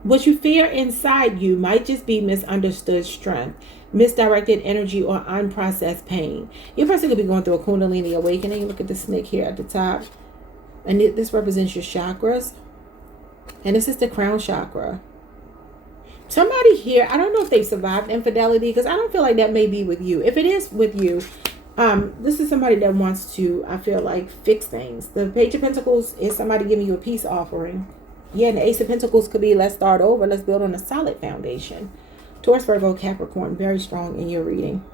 misunderstood strength, misdirected energy, or unprocessed pain. Your person could be going through a Kundalini awakening. Look at the snake here at the top. And this represents your chakras. And this is the crown chakra. Somebody here, I don't know if they've survived infidelity, because I don't feel like that may be with you. If it is with you, this is somebody that wants to, I feel like, fix things. The Page of Pentacles is somebody giving you a peace offering. Yeah, and the Ace of Pentacles could be, let's start over. Let's build on a solid foundation. Taurus, Virgo, Capricorn, very strong in your reading.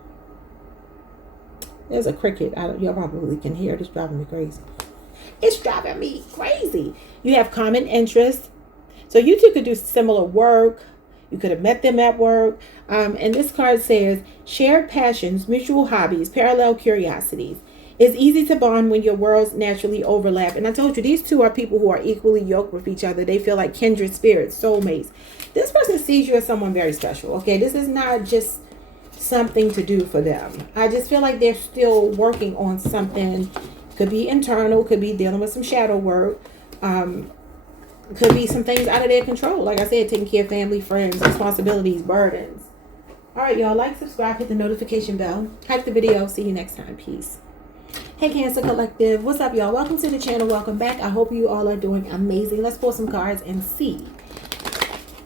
There's a cricket. Y'all probably can hear it. It's driving me crazy. It's driving me crazy. You have common interests. So you two could do similar work. You could have met them at work. And this card says, shared passions, mutual hobbies, parallel curiosities. It's easy to bond when your worlds naturally overlap. And I told you, these two are people who are equally yoked with each other. They feel like kindred spirits, soulmates. This person sees you as someone very special. Okay, this is not just something to do for them. I just feel like they're still working on something. Could be internal, could be dealing with some shadow work. Could be some things out of their control. Like I said, taking care of family, friends, responsibilities, burdens. All right, y'all. Like, subscribe, hit the notification bell. Like the video. See you next time. Peace. Hey, Cancer Collective. What's up, y'all? Welcome to the channel. Welcome back. I hope you all are doing amazing. Let's pull some cards and see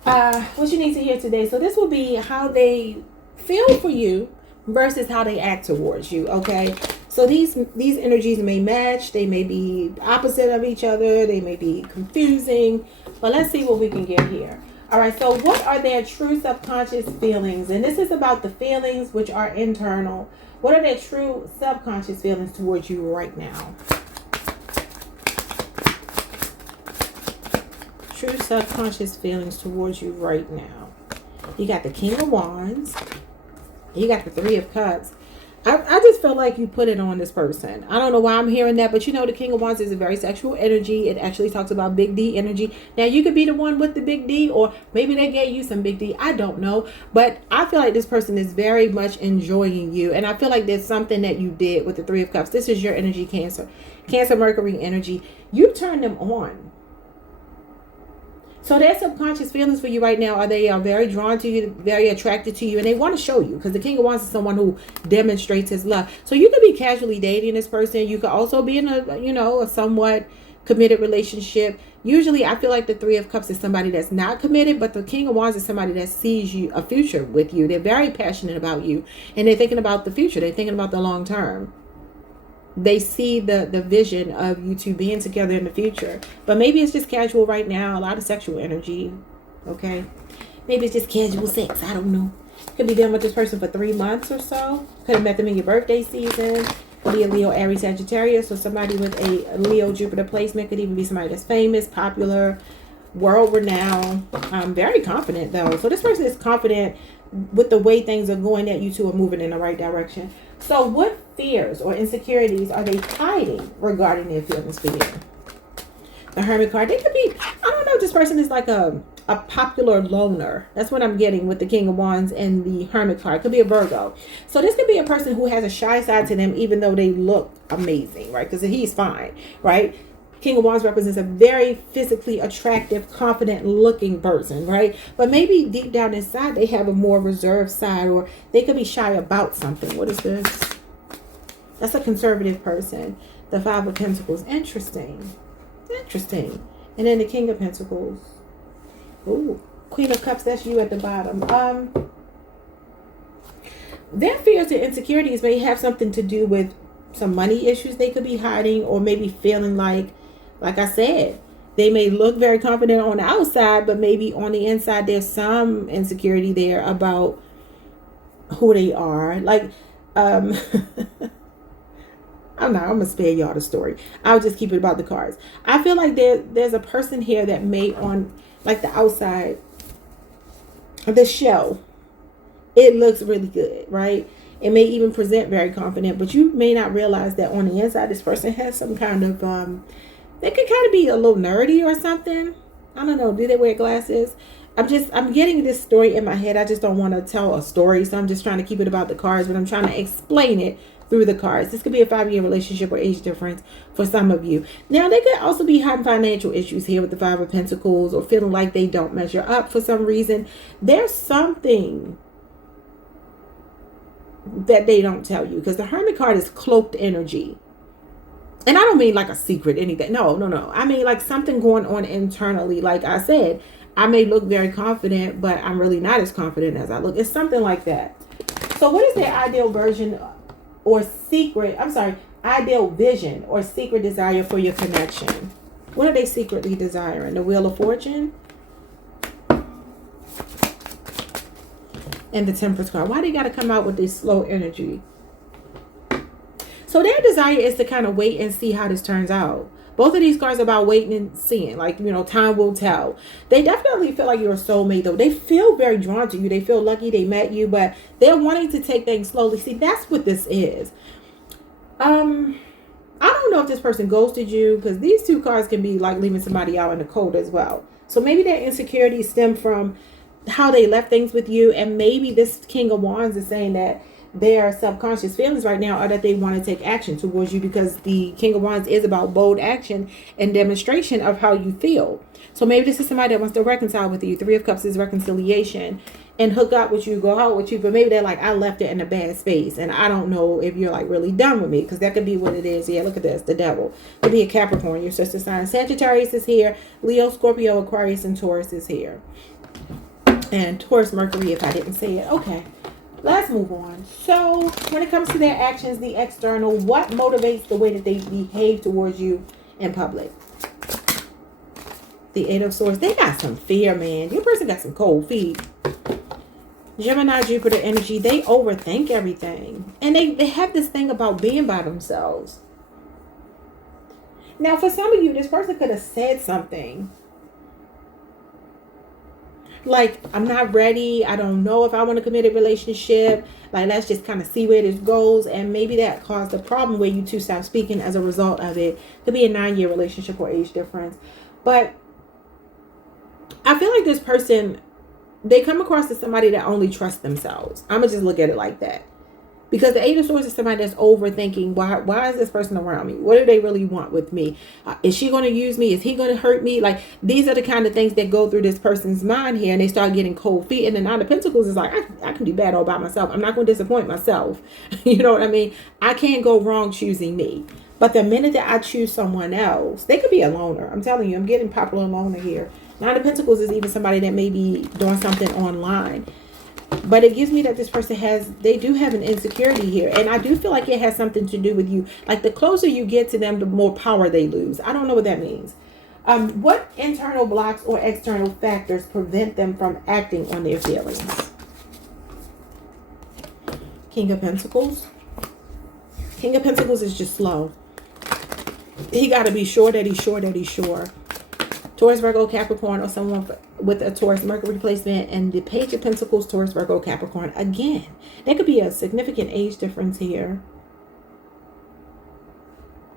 what you need to hear today. So this will be how they feel for you versus how they act towards you, okay? So these energies may match. They may be opposite of each other. They may be confusing. But let's see what we can get here. All right, so what are their true subconscious feelings? And this is about the feelings which are internal. What are their true subconscious feelings towards you right now? True subconscious feelings towards you right now. You got the King of Wands. You got the Three of Cups. I just just feel like you put it on this person. I don't know why I'm hearing that, but you know, the King of Wands is a very sexual energy. It actually talks about big D energy. Now, you could be the one with the big D, or maybe they gave you some big D. I don't know. But I feel like this person is very much enjoying you. And I feel like there's something that you did with the Three of Cups. This is your energy, Cancer. Cancer, Mercury energy. You turn them on. So their subconscious feelings for you right now are they are very drawn to you, very attracted to you, and they want to show you, because the King of Wands is someone who demonstrates his love. So you could be casually dating this person. You could also be in a, you know, a somewhat committed relationship. Usually I feel like the Three of Cups is somebody that's not committed, but the King of Wands is somebody that sees you, a future with you. They're very passionate about you, and they're thinking about the future. They're thinking about the long term. They see the vision of you two being together in the future. But maybe it's just casual right now. A lot of sexual energy. Okay. Maybe it's just casual sex. I don't know. Could be dealing with this person for 3 months or so. Could have met them in your birthday season. Could be a Leo, Aries, Sagittarius. Or somebody with a Leo, Jupiter placement. Could even be somebody that's famous, popular, world renowned. Very confident though. So this person is confident with the way things are going, that you two are moving in the right direction. So what fears or insecurities are they hiding regarding their feelings for you? The Hermit card. They could be, I don't know, this person is like a popular loner. That's what I'm getting with the King of Wands and the Hermit card. Could be a Virgo. So this could be a person who has a shy side to them, even though they look amazing, right? Because he's fine, right? King of Wands represents a very physically attractive, confident looking person, right? But maybe deep down inside, they have a more reserved side, or they could be shy about something. What is this? That's a conservative person. The Five of Pentacles. Interesting. Interesting. And then the King of Pentacles. Ooh, Queen of Cups. That's you at the bottom. Their fears and insecurities may have something to do with some money issues they could be hiding, or maybe feeling like I said, they may look very confident on the outside, but maybe on the inside there's some insecurity there about who they are. Like, I'm gonna spare y'all the story. I'll just keep it about the cards. I feel like there's a person here that may, on like the outside of the show, it looks really good, right? It may even present very confident, but you may not realize that on the inside, this person has some kind of, they could kind of be a little nerdy or something. I don't know. Do they wear glasses? I'm getting this story in my head. I just don't want to tell a story. So I'm just trying to keep it about the cards, but I'm trying to explain it through the cards. This could be a 5-year relationship or age difference for some of you. Now, they could also be having financial issues here with the Five of Pentacles, or feeling like they don't measure up for some reason. There's something that they don't tell you, because the Hermit card is cloaked energy. And I don't mean like a secret, anything. No. I mean like something going on internally. Like I said, I may look very confident, but I'm really not as confident as I look. It's something like that. So what is their ideal version or ideal vision or secret desire for your connection? What are they secretly desiring? The Wheel of Fortune and the Temperance card. Why they got to come out with this slow energy? So their desire is to kind of wait and see how this turns out. Both of these cards are about waiting and seeing. Like, you know, time will tell. They definitely feel like you're a soulmate, though. They feel very drawn to you. They feel lucky they met you, but they're wanting to take things slowly. See, that's what this is. I don't know if this person ghosted you, because these two cards can be like leaving somebody out in the cold as well. So maybe their insecurities stem from how they left things with you, and maybe this King of Wands is saying that their subconscious feelings right now are that they want to take action towards you, because the King of Wands is about bold action and demonstration of how you feel. So maybe this is somebody that wants to reconcile with you. Three of Cups is reconciliation and hook up with you, go out with you. But maybe they're like, I left it in a bad space, and I don't know if you're like really done with me, because that could be what it is. Yeah, look at this. The Devil. Could be a Capricorn, your sister sign. Sagittarius is here. Leo, Scorpio, Aquarius, and Taurus is here. And Taurus, Mercury, if I didn't say it. Okay. Let's move on. So when it comes to their actions, the external, what motivates the way that they behave towards you in public? The Eight of Swords. They got some fear, man. Your person got some cold feet. Gemini, Jupiter energy. They overthink everything. And they have this thing about being by themselves. Now, for some of you, this person could have said something Like, I'm not ready. I don't know if I want a committed relationship. Like, let's just kind of see where this goes. And maybe that caused a problem where you two stop speaking as a result of it. Could be a 9-year relationship or age difference. But I feel like this person, they come across as somebody that only trusts themselves. I'm going to just look at it like that. Because the Eight of Swords is somebody that's overthinking, why is this person around me? What do they really want with me? Is she going to use me? Is he going to hurt me? Like, these are the kind of things that go through this person's mind here, and they start getting cold feet. And the Nine of Pentacles is like, I can do bad all by myself. I'm not going to disappoint myself. You know what I mean? I can't go wrong choosing me. But the minute that I choose someone else, they could be a loner. I'm telling you, I'm getting popular loner here. Nine of Pentacles is even somebody that may be doing something online. But it gives me that this person they do have an insecurity here. And I do feel like it has something to do with you. Like, the closer you get to them, the more power they lose. I don't know what that means. What internal blocks or external factors prevent them from acting on their feelings? King of Pentacles. King of Pentacles is just slow. He got to be sure that he's sure that he's sure. Taurus, Virgo, Capricorn, or someone with a Taurus Mercury placement, and the Page of Pentacles, Taurus, Virgo, Capricorn. Again, there could be a significant age difference here.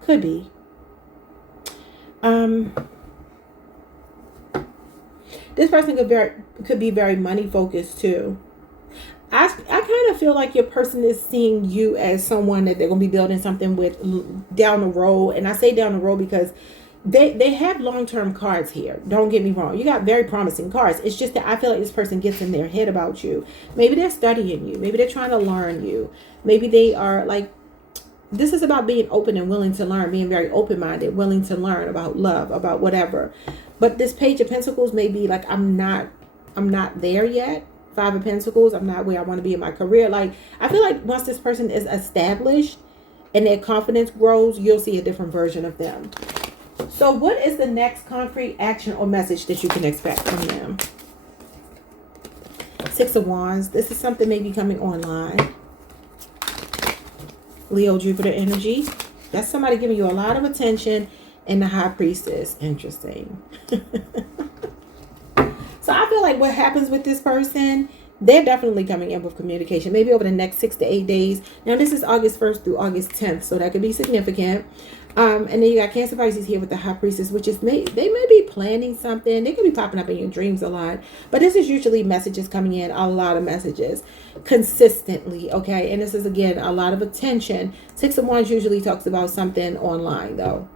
Could be. This person could be very money focused too. I kind of feel like your person is seeing you as someone that they're going to be building something with down the road. And I say down the road because they have long-term cards here. Don't get me wrong. You got very promising cards. It's just that I feel like this person gets in their head about you. Maybe they're studying you. Maybe they're trying to learn you. Maybe they are like, this is about being open and willing to learn, being very open-minded, willing to learn about love, about whatever. But this Page of Pentacles may be like, I'm not there yet. Five of Pentacles, I'm not where I want to be in my career. Like, I feel like once this person is established and their confidence grows, you'll see a different version of them. So what is the next concrete action or message that you can expect from them? Six of Wands. This is something maybe coming online. Leo, Jupiter energy. That's somebody giving you a lot of attention. And the High Priestess. Interesting. So I feel like what happens with this person, they're definitely coming in with communication. Maybe over the next 6 to 8 days. Now, this is August 1st through August 10th. So that could be significant. And then you got Cancer, Pisces here with the High Priestess, which is they may be planning something. They could be popping up in your dreams a lot. But this is usually messages coming in, a lot of messages consistently. Okay. And this is, again, a lot of attention. Six of Wands usually talks about something online, though.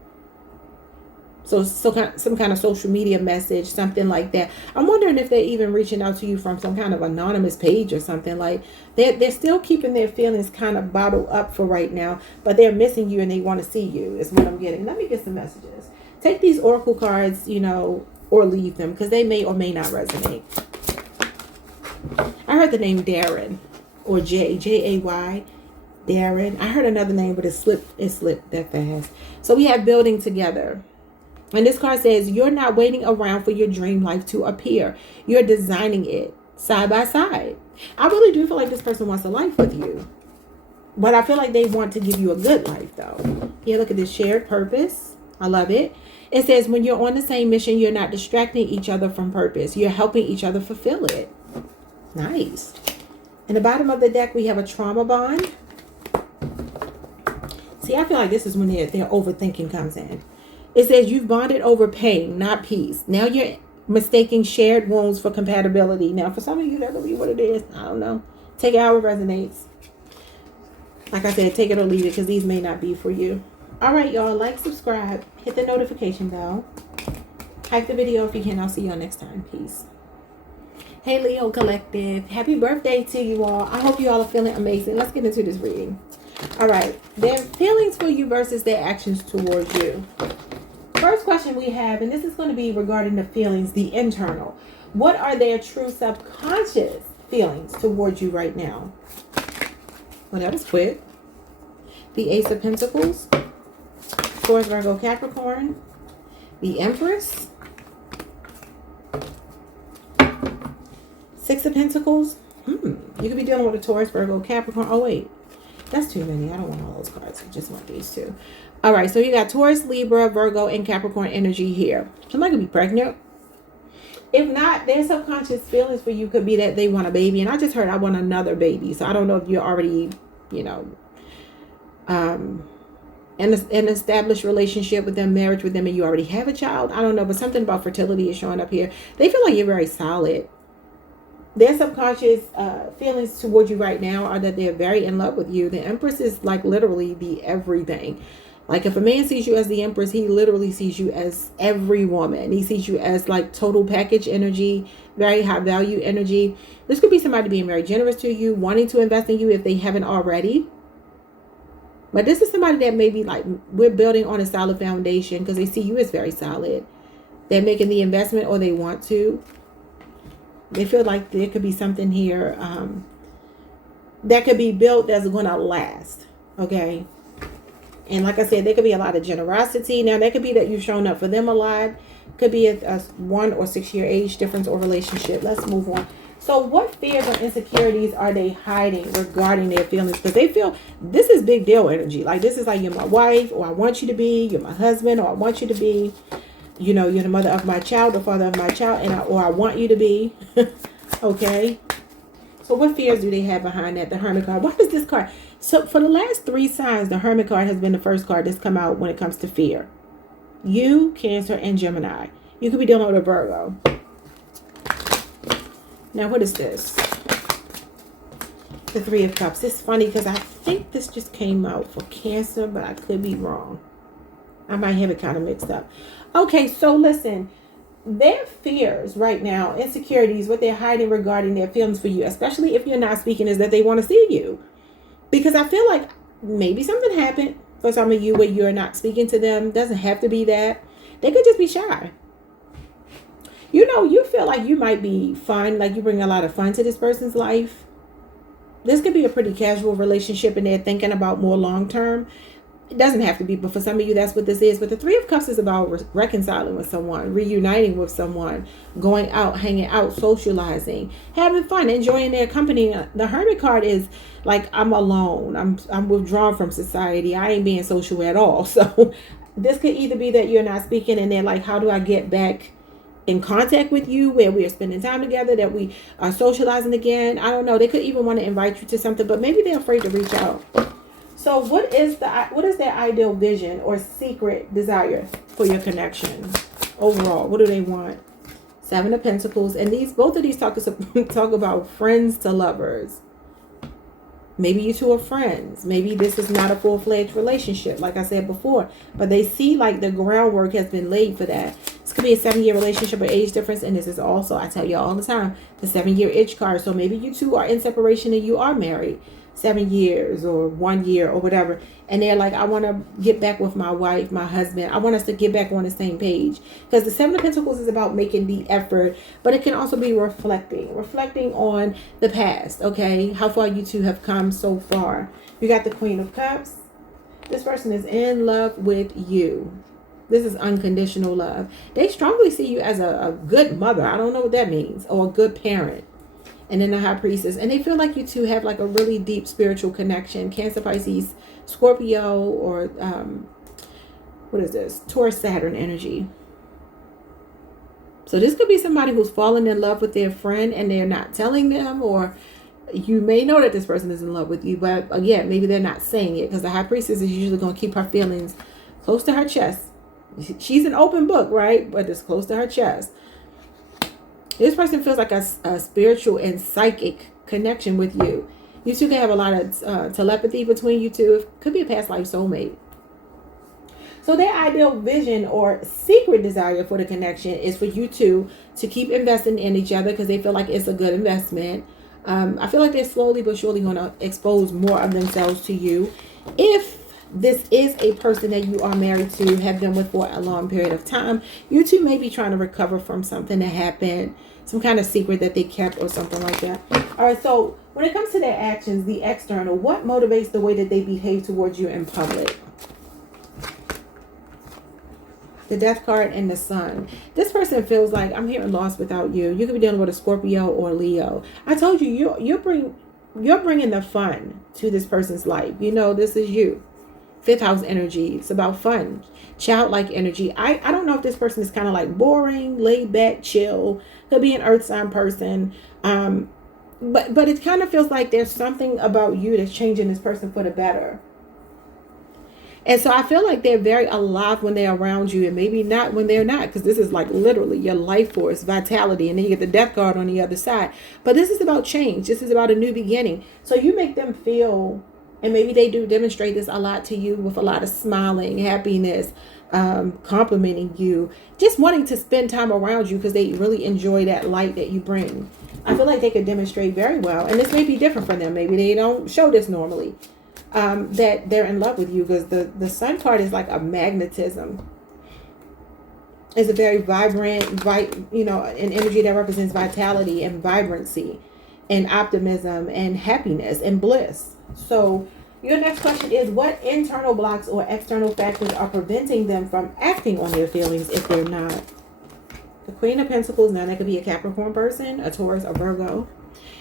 So some kind of social media message, something like that. I'm wondering if they're even reaching out to you from some kind of anonymous page or something. Like, they're still keeping their feelings kind of bottled up for right now, but they're missing you and they want to see you is what I'm getting. Let me get some messages. Take these oracle cards, you know, or leave them because they may or may not resonate. I heard the name Darren or J-A-Y. Darren. I heard another name, but it slipped that fast. So we have building together. And this card says, you're not waiting around for your dream life to appear. You're designing it side by side. I really do feel like this person wants a life with you. But I feel like they want to give you a good life, though. Here, look at this shared purpose. I love it. It says, when you're on the same mission, you're not distracting each other from purpose. You're helping each other fulfill it. Nice. In the bottom of the deck, we have a trauma bond. See, I feel like this is when their overthinking comes in. It says you've bonded over pain, not peace. Now you're mistaking shared wounds for compatibility. Now, for some of you, that will be what it is. I don't know. Take it how it resonates. Like I said, take it or leave it because these may not be for you. All right, y'all. Like, subscribe. Hit the notification bell. Like the video if you can. I'll see y'all next time. Peace. Hey, Leo Collective. Happy birthday to you all. I hope you all are feeling amazing. Let's get into this reading. All right. Their feelings for you versus their actions towards you. First question we have, and this is going to be regarding the feelings, the internal. What are their true subconscious feelings towards you right now? Well, that was quick. The Ace of Pentacles, Taurus, Virgo, Capricorn, the Empress, Six of Pentacles. You could be dealing with a Taurus, Virgo, Capricorn. Oh, wait. That's too many. I don't want all those cards. I just want these two. All right, so you got Taurus, Libra, Virgo, and Capricorn energy here. Somebody could be pregnant. If not, their subconscious feelings for you could be that they want a baby. And I just heard I want another baby. So I don't know if you're already, you know, in an established relationship with them, marriage with them, and you already have a child. I don't know, but something about fertility is showing up here. They feel like you're very solid. Their subconscious feelings towards you right now are that they're very in love with you. The Empress is like literally the everything. Like if a man sees you as the Empress, he literally sees you as every woman. He sees you as like total package energy, very high value energy. This could be somebody being very generous to you, wanting to invest in you if they haven't already. But this is somebody that maybe like we're building on a solid foundation because they see you as very solid. They're making the investment or they want to. They feel like there could be something here that could be built that's going to last. Okay. And like I said, there could be a lot of generosity. Now, that could be that you've shown up for them a lot. Could be a 1 or 6 year age difference or relationship. Let's move on. So what fears or insecurities are they hiding regarding their feelings? Because they feel this is big deal energy. Like this is like you're my wife, or I want you to be. You're my husband, or I want you to be. You know, you're the mother of my child, the father of my child, and or I want you to be. Okay. So what fears do they have behind that? The Hermit card. What is this card? So for the last 3 signs, the Hermit card has been the first card that's come out when it comes to fear. You, Cancer, and Gemini. You could be dealing with a Virgo. Now, what is this? The 3 of Cups. It's funny because I think this just came out for Cancer, but I could be wrong. I might have it kind of mixed up. Okay, so listen. Their fears right now, insecurities, what they're hiding regarding their feelings for you, especially if you're not speaking, is that they want to see you. Because I feel like maybe something happened for some of you where you're not speaking to them. Doesn't have to be that. They could just be shy. You know, you feel like you might be fun, like you bring a lot of fun to this person's life. This could be a pretty casual relationship and they're thinking about more long term. It doesn't have to be, but for some of you, that's what this is. But the 3 of Cups is about reconciling with someone, reuniting with someone, going out, hanging out, socializing, having fun, enjoying their company. The Hermit card is like, I'm alone. I'm withdrawn from society. I ain't being social at all. So this could either be that you're not speaking and they're like, how do I get back in contact with you where we are spending time together, that we are socializing again? I don't know. They could even want to invite you to something, but maybe they're afraid to reach out. So what is their ideal vision or secret desire for your connection overall? What do they want? 7 of Pentacles. And both of these talk about friends to lovers. Maybe you two are friends. Maybe this is not a full-fledged relationship, like I said before. But they see like the groundwork has been laid for that. This could be a 7-year relationship or age difference. And this is also, I tell you all the time, the 7-year itch card. So maybe you two are in separation and you are married. 7 years or 1 year or whatever, and they're like, I want to get back with my wife, my husband. I want us to get back on the same page. Because the 7 of Pentacles is about making the effort, but it can also be reflecting on the past. Okay, how far you two have come so far. You got the Queen of Cups. This person is in love with you. This is unconditional love. They strongly see you as a good mother. I don't know what that means, or a good parent. And then the High Priestess. And they feel like you two have like a really deep spiritual connection. Cancer, Pisces, Scorpio, or what is this? Taurus, Saturn energy. So this could be somebody who's fallen in love with their friend and they're not telling them, or you may know that this person is in love with you, but again, maybe they're not saying it, because the High Priestess is usually going to keep her feelings close to her chest. She's an open book, right? But it's close to her chest. This person feels like a spiritual and psychic connection with you. You two can have a lot of telepathy between you two. It could be a past life soulmate. So their ideal vision or secret desire for the connection is for you two to keep investing in each other, because they feel like it's a good investment. I feel like they're slowly but surely going to expose more of themselves to you. If this is a person that you are married to, have been with for a long period of time, you two may be trying to recover from something that happened, some kind of secret that they kept or something like that. All right, so when it comes to their actions, the external, what motivates the way that they behave towards you in public? The Death card and the Sun. This person feels like, I'm hearing lost without you. You could be dealing with a Scorpio or Leo. I told you, you're bringing the fun to this person's life. You know, this is you. fifth house energy. It's about fun, childlike energy. I don't know if this person is kind of like boring, laid back, chill. Could be an earth sign person. But it kind of feels like there's something about you that's changing this person for the better. And so I feel like they're very alive when they're around you, and maybe not when they're not, because this is like literally your life force, vitality, and then you get the death card on the other side. But this is about change. This is about a new beginning. So you make them feel, and maybe they do demonstrate this a lot to you with a lot of smiling, happiness, complimenting you, just wanting to spend time around you because they really enjoy that light that you bring. I feel like they could demonstrate very well, and this may be different for them. Maybe they don't show this normally. That they're in love with you, because the sun card is like a magnetism. It's a very vibrant, an energy that represents vitality and vibrancy and optimism and happiness and bliss. So your next question is, what internal blocks or external factors are preventing them from acting on their feelings if they're not? The Queen of Pentacles, now that could be a Capricorn person, a Taurus, a Virgo.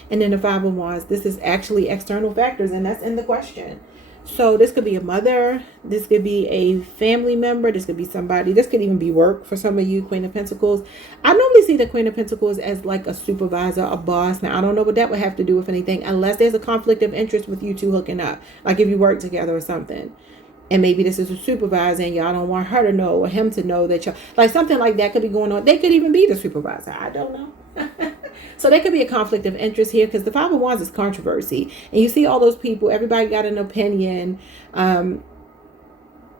And then the Five of Wands, this is actually external factors, and that's in the question. So this could be a mother, this could be a family member, this could be somebody, this could even be work for some of you, Queen of Pentacles. I normally see the Queen of Pentacles as like a supervisor, a boss. Now, I don't know what that would have to do with anything, unless there's a conflict of interest with you two hooking up. Like if you work together or something. And maybe this is a supervisor and y'all don't want her to know or him to know that y'all, like something like that could be going on. They could even be the supervisor. I don't know. So there could be a conflict of interest here, because the Five of Wands is controversy. And you see all those people, everybody got an opinion. And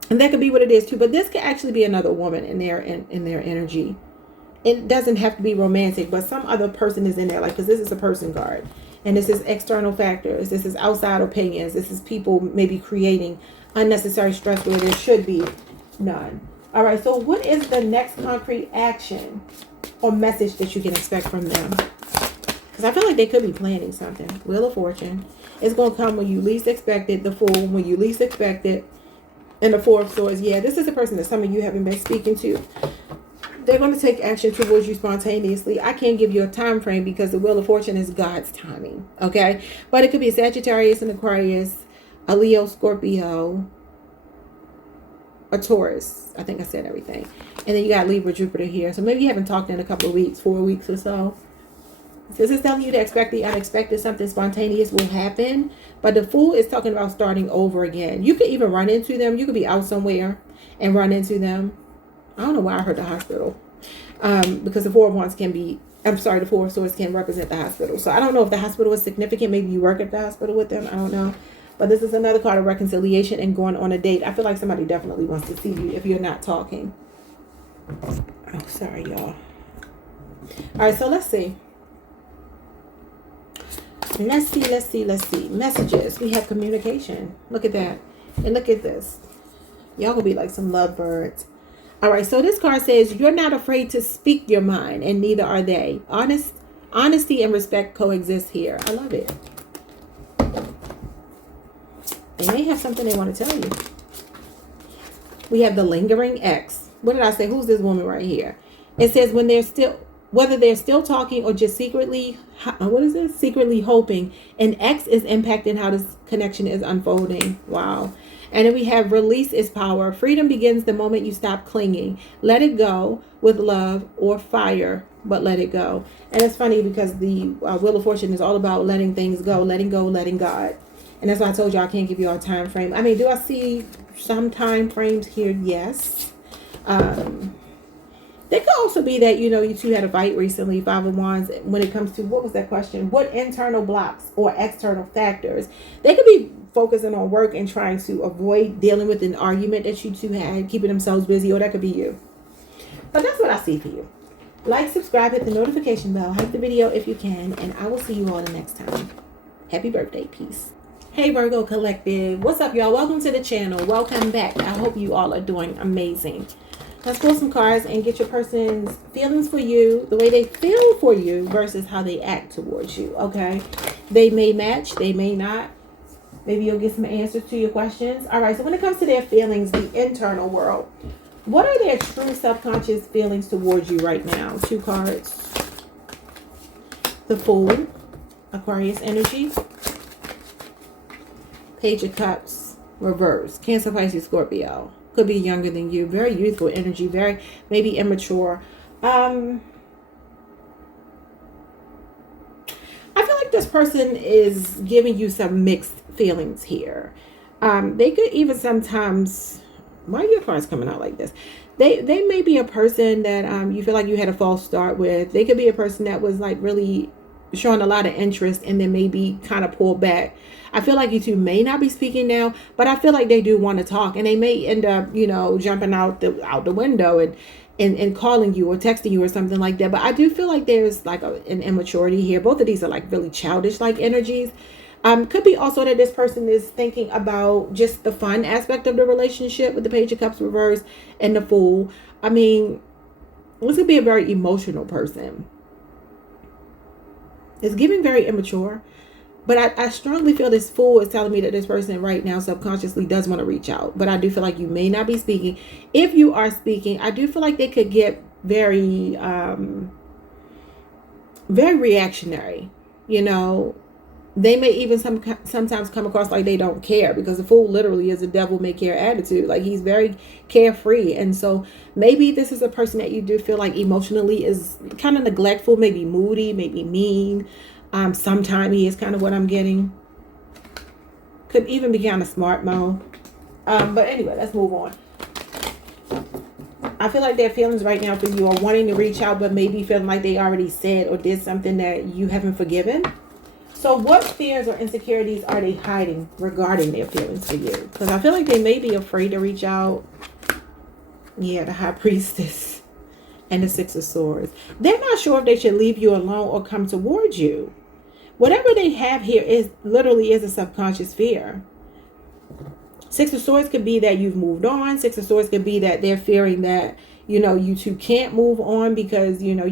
that could be what it is too. But this could actually be another woman in their energy. It doesn't have to be romantic, but some other person is in there. Like, because this is a person card. And this is external factors. This is outside opinions. This is people maybe creating unnecessary stress where there should be none. All right, so what is the next concrete action or message that you can expect from them? Because I feel like they could be planning something. Wheel of Fortune. It's going to come when you least expect it. The Fool, when you least expect it. And the Four of Swords. Yeah, this is a person that some of you haven't been speaking to. They're going to take action towards you spontaneously. I can't give you a time frame because the Wheel of Fortune is God's timing. Okay? But it could be a Sagittarius, an Aquarius, a Leo, Scorpio, a Taurus. I think I said everything. And then you got Libra, Jupiter here. So maybe you haven't talked in a couple of weeks, 4 weeks or so. This is telling you to expect the unexpected. Something spontaneous will happen. But the Fool is talking about starting over again. You could even run into them. You could be out somewhere and run into them. I don't know why I heard the hospital. Because the Four of Wands can be, the Four of Swords can represent the hospital. So I don't know if the hospital is significant. Maybe you work at the hospital with them. I don't know. But this is another card of reconciliation and going on a date. I feel like somebody definitely wants to see you if you're not talking. Oh, sorry, y'all. All right, so let's see. Let's see. Messages. We have communication. Look at that. And look at this. Y'all gonna be like some lovebirds. All right, so this card says, you're not afraid to speak your mind, and neither are they. Honesty and respect coexist here. I love it. They may have something they want to tell you. We have the lingering ex. What did I say? Who's this woman right here? It says whether they're still talking or just secretly, secretly hoping, an ex is impacting how this connection is unfolding. Wow. And then we have release is power. Freedom begins the moment you stop clinging. Let it go with love or fire, but let it go. And it's funny because the Wheel of Fortune is all about letting things go, letting God. And that's why I told you I can't give you a time frame. I mean, do I see some time frames here? Yes. There could also be that, you two had a fight recently, Five of Wands, when it comes to, what was that question? What internal blocks or external factors? They could be focusing on work and trying to avoid dealing with an argument that you two had, keeping themselves busy, or that could be you. But that's what I see for you. Like, subscribe, hit the notification bell, like the video if you can, and I will see you all the next time. Happy birthday. Peace. Hey Virgo Collective. What's up, y'all? Welcome to the channel. Welcome back. I hope you all are doing amazing. Let's pull some cards and get your person's feelings for you, the way they feel for you versus how they act towards you, okay? They may match, they may not. Maybe you'll get some answers to your questions. All right, so when it comes to their feelings, the internal world, what are their true subconscious feelings towards you right now? 2 cards. The Fool, Aquarius energy. Page of Cups, reverse. Cancer, Pisces, Scorpio. Could be younger than you. Very youthful energy. Very, maybe immature. I feel like this person is giving you some mixed feelings here. They could even sometimes... Why are your cards coming out like this? They may be a person that you feel like you had a false start with. They could be a person that was like really showing a lot of interest and then maybe kind of pull back. I feel like you two may not be speaking now, but I feel like they do want to talk, and they may end up, you know, jumping out the window and calling you or texting you or something like that. But I do feel like there's like an immaturity here. Both of these are like really childish like energies. Could be also that this person is thinking about just the fun aspect of the relationship with the Page of Cups reverse and the Fool. I mean, this could be a very emotional person. It's giving very immature, but I strongly feel this Fool is telling me that this person right now subconsciously does want to reach out. But I do feel like you may not be speaking. If you are speaking, I do feel like they could get very, very reactionary. You know, they may even sometimes come across like they don't care, because the Fool literally is a devil may care attitude. Like, he's very carefree. And so maybe this is a person that you do feel like emotionally is kind of neglectful, maybe moody, maybe mean. Sometimes he is kind of what I'm getting. Could even be kind of smart mode. But anyway, let's move on. I feel like their feelings right now for you are wanting to reach out, but maybe feeling like they already said or did something that you haven't forgiven. So what fears or insecurities are they hiding regarding their feelings for you? Because I feel like they may be afraid to reach out. Yeah, the High Priestess and the Six of Swords. They're not sure if they should leave you alone or come towards you. Whatever they have here is literally is a subconscious fear. Six of Swords could be that you've moved on. Six of Swords could be that they're fearing that, you know, you two can't move on because, you know,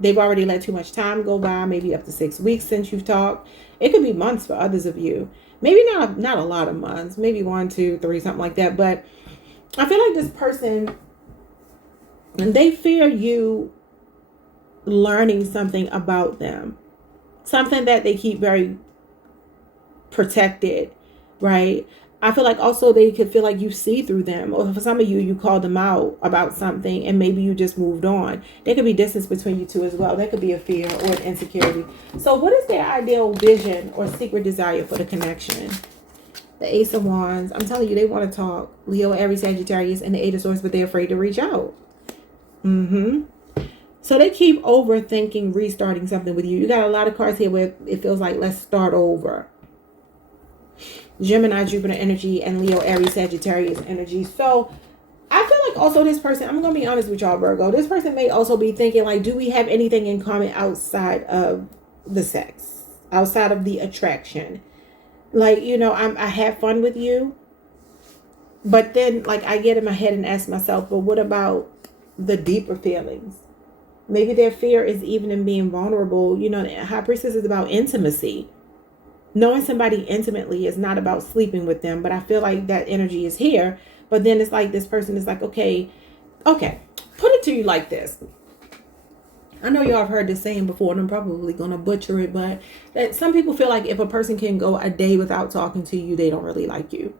they've already let too much time go by, maybe up to 6 weeks since you've talked. It could be months for others of you. Maybe not a lot of months, maybe 1, 2, 3, something like that. But I feel like this person, and they fear you learning something about them. Something that they keep very protected, right? I feel like also they could feel like you see through them. Or for some of you, you called them out about something and maybe you just moved on. There could be distance between you two as well. That could be a fear or an insecurity. So what is their ideal vision or secret desire for the connection? The Ace of Wands. I'm telling you, they want to talk. Leo, Aries, Sagittarius, and the Eight of Swords, but they're afraid to reach out. So they keep overthinking restarting something with you. You got a lot of cards here where it feels like let's start over. Gemini, Jupiter energy, and Leo, Aries, Sagittarius energy. So I feel like also this person, I'm going to be honest with y'all, Virgo. This person may also be thinking like, do we have anything in common outside of the sex? Outside of the attraction? Like, you know, I have fun with you. But then like I get in my head and ask myself, but what about the deeper feelings? Maybe their fear is even in being vulnerable. You know, the High Priestess is about intimacy. Knowing somebody intimately is not about sleeping with them, but I feel like that energy is here. But then it's like this person is like, okay, put it to you like this. I know y'all have heard this saying before, and I'm probably going to butcher it, but that some people feel like if a person can go a day without talking to you, they don't really like you.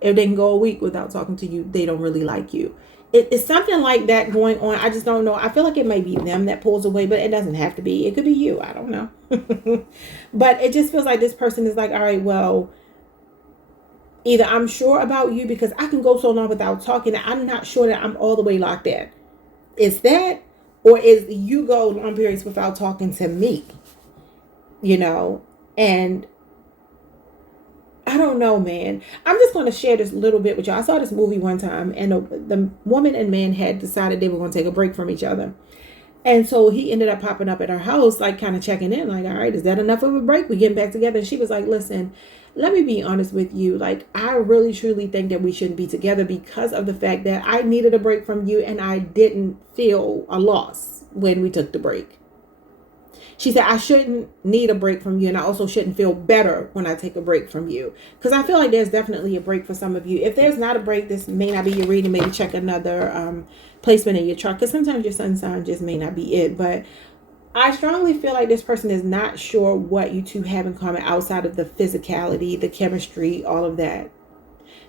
If they can go a week without talking to you, they don't really like you. It's something like that going on. I just don't know. I feel like it may be them that pulls away, but it doesn't have to be. It could be you. I don't know. But it just feels like this person is like, all right, well, either I'm sure about you because I can go so long without talking that I'm not sure that I'm all the way locked in. It's that, or is you go long periods without talking to me, you know, and I don't know, man. I'm just going to share this little bit with y'all. I saw this movie one time, and the woman and man had decided they were going to take a break from each other. And so he ended up popping up at her house, like kind of checking in, like, all right, is that enough of a break? We getting back together? And she was like, listen, let me be honest with you. Like, I really, truly think that we shouldn't be together because of the fact that I needed a break from you, and I didn't feel a loss when we took the break. She said, I shouldn't need a break from you, and I also shouldn't feel better when I take a break from you. Because I feel like there's definitely a break for some of you. If there's not a break, this may not be your reading. Maybe check another placement in your chart, because sometimes your sun sign just may not be it. But I strongly feel like this person is not sure what you two have in common outside of the physicality, the chemistry, all of that.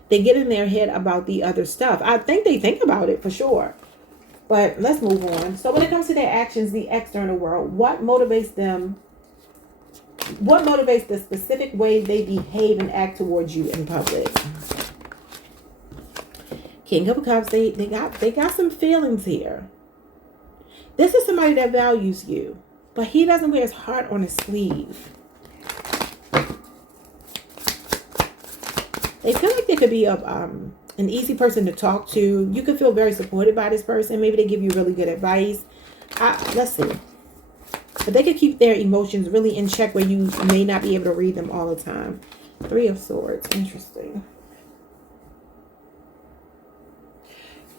They get in their head about the other stuff. I think they think about it for sure. But let's move on. So when it comes to their actions, the external world, what motivates them? What motivates the specific way they behave and act towards you in public? King of Cups, they got some feelings here. This is somebody that values you, but he doesn't wear his heart on his sleeve. They feel like they could be an easy person to talk to. You could feel very supported by this person. Maybe they give you really good advice. Let's see. But they could keep their emotions really in check where you may not be able to read them all the time. Three of Swords. Interesting.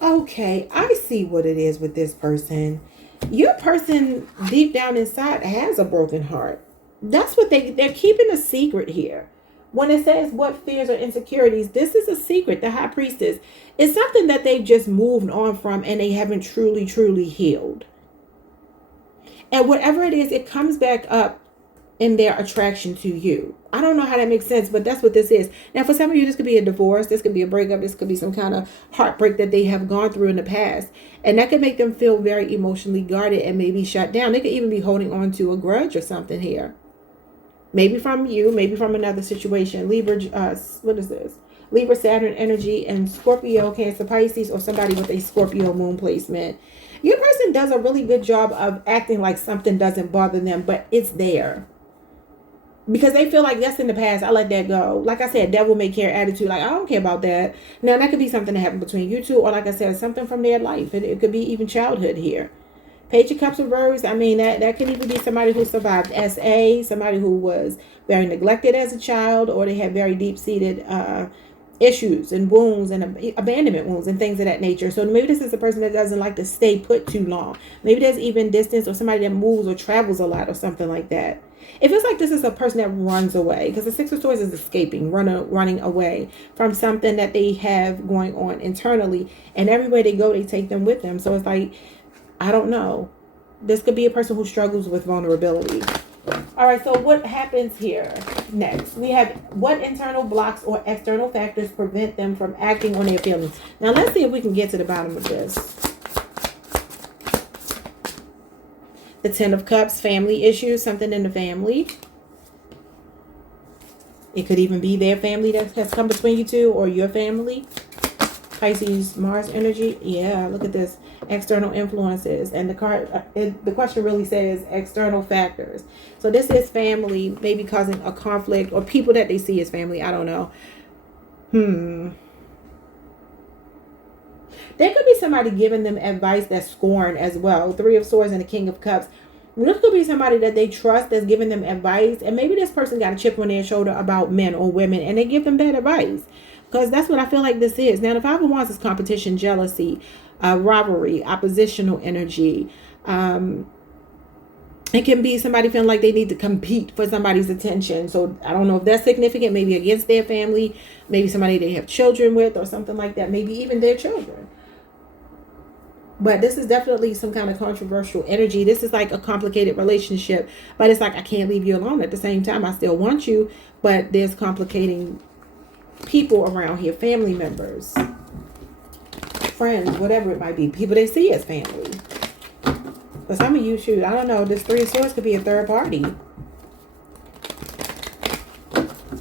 Okay, I see what it is with this person. Your person deep down inside has a broken heart. That's what they're keeping a secret here. When it says what fears or insecurities, this is a secret. The High Priestess is something that they've just moved on from and they haven't truly healed. And whatever it is, it comes back up in their attraction to you. I don't know how that makes sense, but that's what this is. Now, for some of you, this could be a divorce. This could be a breakup. This could be some kind of heartbreak that they have gone through in the past. And that could make them feel very emotionally guarded and maybe shut down. They could even be holding on to a grudge or something here. Maybe from you, maybe from another situation. Libra, what is this? Libra, Saturn energy, and Scorpio, Cancer, Pisces, or somebody with a Scorpio moon placement. Your person does a really good job of acting like something doesn't bother them, but it's there. Because they feel like that's in the past. I let that go. Like I said, devil may care attitude. Like, I don't care about that. Now, that could be something that happened between you two. Or like I said, something from their life. It could be even childhood here. Page of Cups reversed. I mean, that could even be somebody who survived SA. Somebody who was very neglected as a child. Or they had very deep-seated issues and wounds and abandonment wounds and things of that nature. So maybe this is a person that doesn't like to stay put too long. Maybe there's even distance or somebody that moves or travels a lot or something like that. It feels like this is a person that runs away because the Six of Swords is escaping, running away from something that they have going on internally. And everywhere they go, they take them with them. So it's like, I don't know. This could be a person who struggles with vulnerability. All right, so what happens here next? We have what internal blocks or external factors prevent them from acting on their feelings. Now, let's see if we can get to the bottom of this. The Ten of Cups, family issues, something in the family. It could even be their family that has come between you two or your family. Pisces, Mars energy. Yeah, look at this. External influences. And the card, the question really says external factors. So this is family, maybe causing a conflict or people that they see as family. I don't know. There could be somebody giving them advice that's scorned as well. Three of Swords and the King of Cups. This could be somebody that they trust that's giving them advice. And maybe this person got a chip on their shoulder about men or women. And they give them bad advice. Because that's what I feel like this is. Now, the Five of Wands is competition, jealousy, rivalry, oppositional energy. It can be somebody feeling like they need to compete for somebody's attention. So I don't know if that's significant. Maybe against their family. Maybe somebody they have children with or something like that. Maybe even their children. But this is definitely some kind of controversial energy. This is like a complicated relationship. But it's like, I can't leave you alone. At the same time, I still want you. But there's complicating people around here. Family members. Friends. Whatever it might be. People they see as family. But some of you, shoot, I don't know. This Three of Swords could be a third party.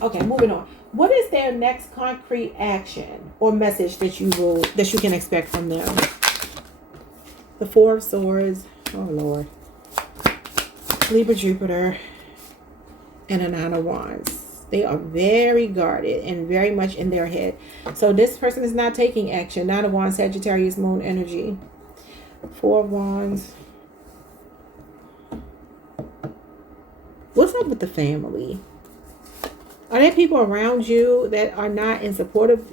Okay, moving on. What is their next concrete action or message that you can expect from them? The Four of Swords. Oh, Lord. Libra, Jupiter. And a Nine of Wands. They are very guarded and very much in their head. So this person is not taking action. Nine of Wands, Sagittarius, moon energy. Four of Wands. What's up with the family? Are there people around you that are not in support of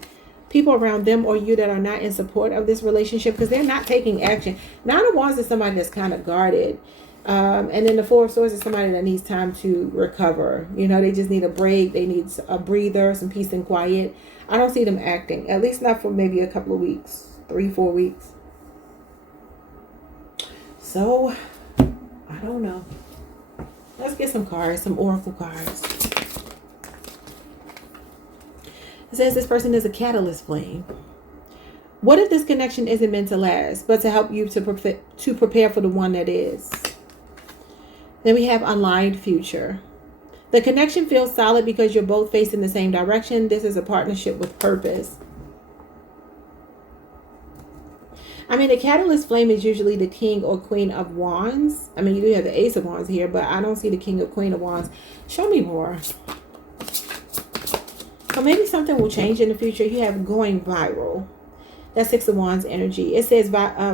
people around them or you that are not in support of this relationship? Because they're not taking action. Nine of Wands is somebody that's kind of guarded. And then the Four of Swords is somebody that needs time to recover. You know, they just need a break. They need a breather, some peace and quiet. I don't see them acting. At least not for maybe a couple of weeks. 3-4 weeks. So, I don't know. Let's get some cards. Some oracle cards. It says this person is a catalyst flame. What if this connection isn't meant to last, but to help you to prepare for the one that is? Then we have aligned future. The connection feels solid because you're both facing the same direction. This is a partnership with purpose. I mean, the catalyst flame is usually the king or queen of wands. I mean, you do have the ace of wands here, but I don't see the king or queen of wands. Show me more. So maybe something will change in the future. You have going viral. That's Six of Wands energy. It says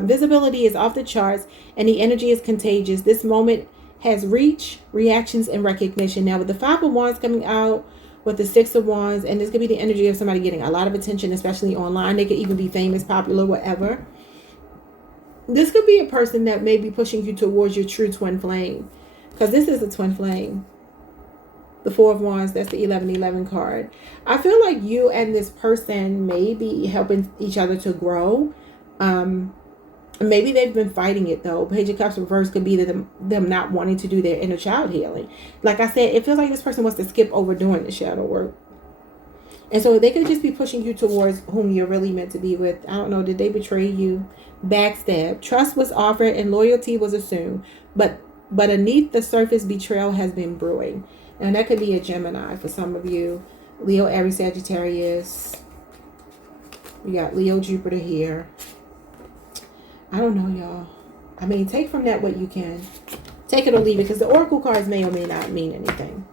visibility is off the charts and the energy is contagious. This moment has reach, reactions, and recognition. Now with the Five of Wands coming out with the Six of Wands, and this could be the energy of somebody getting a lot of attention, especially online. They could even be famous, popular, whatever. This could be a person that may be pushing you towards your true twin flame, because this is a twin flame. The Four of Wands, that's the 1111 card. I feel like you and this person may be helping each other to grow. Maybe they've been fighting it though. Page of Cups reverse could be them not wanting to do their inner child healing. Like I said, it feels like this person wants to skip over doing the shadow work. And so they could just be pushing you towards whom you're really meant to be with. I don't know, did they betray you? Backstab. Trust was offered and loyalty was assumed. But beneath the surface, betrayal has been brewing. And that could be a Gemini for some of you. Leo, Aries, Sagittarius. We got Leo, Jupiter here. I don't know, y'all. I mean, take from that what you can. Take it or leave it, because the oracle cards may or may not mean anything.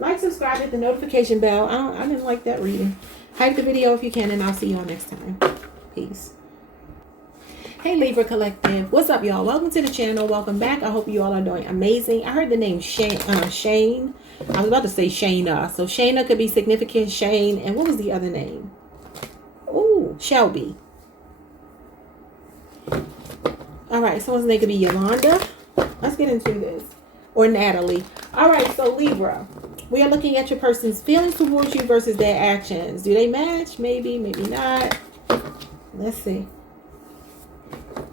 Like, subscribe, hit the notification bell. I didn't like that reading. Hype the video if you can, and I'll see y'all next time. Peace. Hey Libra Collective, what's up y'all? Welcome to the channel. Welcome back. I hope you all are doing amazing. I heard the name Shane. I was about to say Shayna. So Shayna could be significant. Shane, and what was the other name? Ooh, Shelby. All right, someone's name could be Yolanda. Let's get into this. Or Natalie. All right, so Libra, we are looking at your person's feelings towards you versus their actions. Do they match? Maybe, maybe not. Let's see.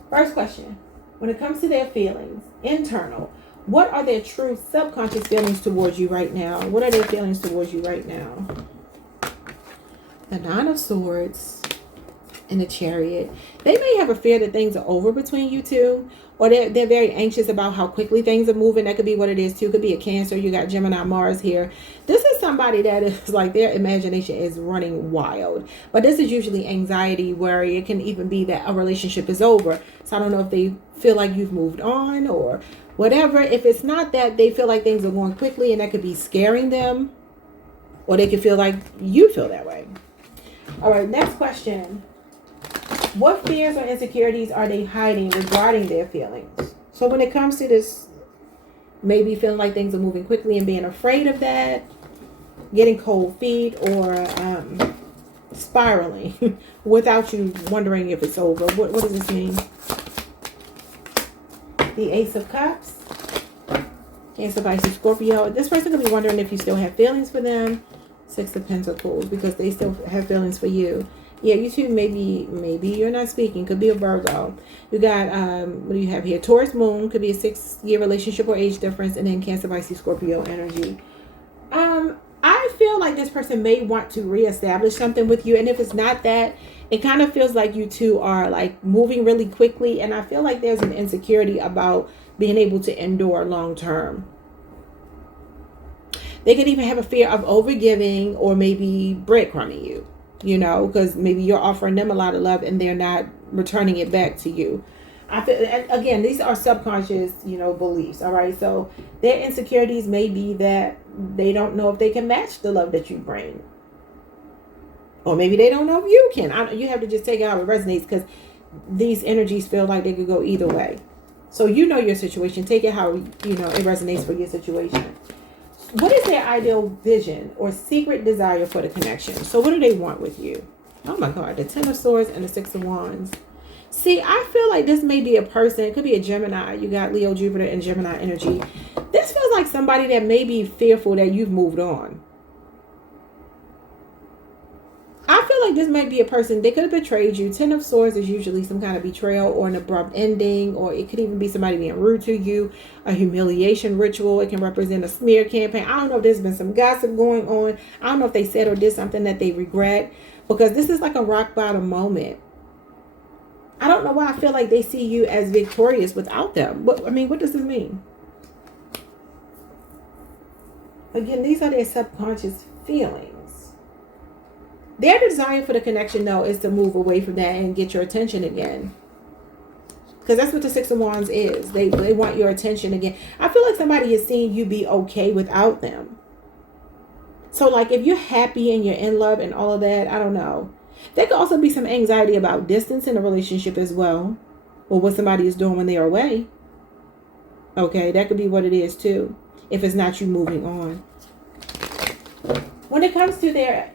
First question, when it comes to their feelings, internal, what are their true subconscious feelings towards you right now? What are their feelings towards you right now? The Nine of Swords and the Chariot. They may have a fear that things are over between you two, or they're very anxious about how quickly things are moving. That could be what it is too. Could be a Cancer. You got Gemini, Mars here. This is somebody that is like their imagination is running wild. But this is usually anxiety, worry. It can even be that a relationship is over. So I don't know if they feel like you've moved on or whatever. If it's not that, they feel like things are going quickly and that could be scaring them. Or they could feel like you feel that way. All right, next question. What fears or insecurities are they hiding regarding their feelings? So when it comes to this, maybe feeling like things are moving quickly and being afraid of that, getting cold feet, or spiraling without you wondering if it's over. What does this mean? The Ace of Cups. Cancer, Pisces, Scorpio. This person could be wondering if you still have feelings for them. Six of Pentacles, because they still have feelings for you. Yeah, you two, maybe you're not speaking. Could be a Virgo. You got, what do you have here? Taurus moon. Could be a 6-year relationship or age difference. And then Cancer, Pisces, Scorpio energy. I feel like this person may want to reestablish something with you. And if it's not that, it kind of feels like you two are like moving really quickly. And I feel like there's an insecurity about being able to endure long term. They could even have a fear of overgiving or maybe breadcrumbing you, you know, because maybe you're offering them a lot of love and they're not returning it back to you. I feel, again, these are subconscious, you know, beliefs. All right. So their insecurities may be that they don't know if they can match the love that you bring. Or maybe they don't know if you can. You have to just take it how it resonates, because these energies feel like they could go either way. So you know your situation. Take it how, you know, it resonates for your situation. What is their ideal vision or secret desire for the connection? So what do they want with you? Oh my God, the Ten of Swords and the Six of Wands. See, I feel like this may be a person. It could be a Gemini. You got Leo, Jupiter, and Gemini energy. This feels like somebody that may be fearful that you've moved on. I feel like this might be a person, they could have betrayed you. 10 of Swords is usually some kind of betrayal or an abrupt ending, or it could even be somebody being rude to you, a humiliation ritual. It can represent a smear campaign. I don't know if there's been some gossip going on. I don't know if they said or did something that they regret, because this is like a rock bottom moment. I don't know why I feel like they see you as victorious without them. What does this mean? Again, these are their subconscious feelings. Their desire for the connection, though, is to move away from that and get your attention again. Because that's what the Six of Wands is. They want your attention again. I feel like somebody is seeing you be okay without them. So, like, if you're happy and you're in love and all of that, I don't know. There could also be some anxiety about distance in a relationship as well. Or what somebody is doing when they are away. Okay, that could be what it is, too. If it's not you moving on. When it comes to their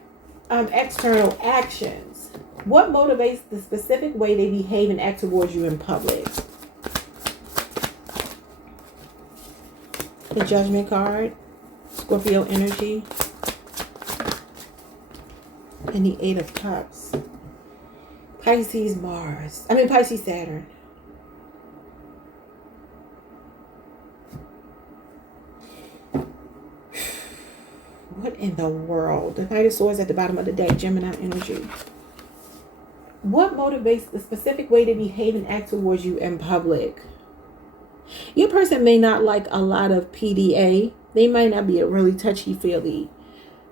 external actions, what motivates the specific way they behave and act towards you in public? The Judgment card, Scorpio energy, and the Eight of Cups. Pisces Saturn. What in the world? The Knight of Swords at the bottom of the deck, Gemini energy. What motivates the specific way they behave and act towards you in public? Your person may not like a lot of PDA. They might not be a really touchy-feely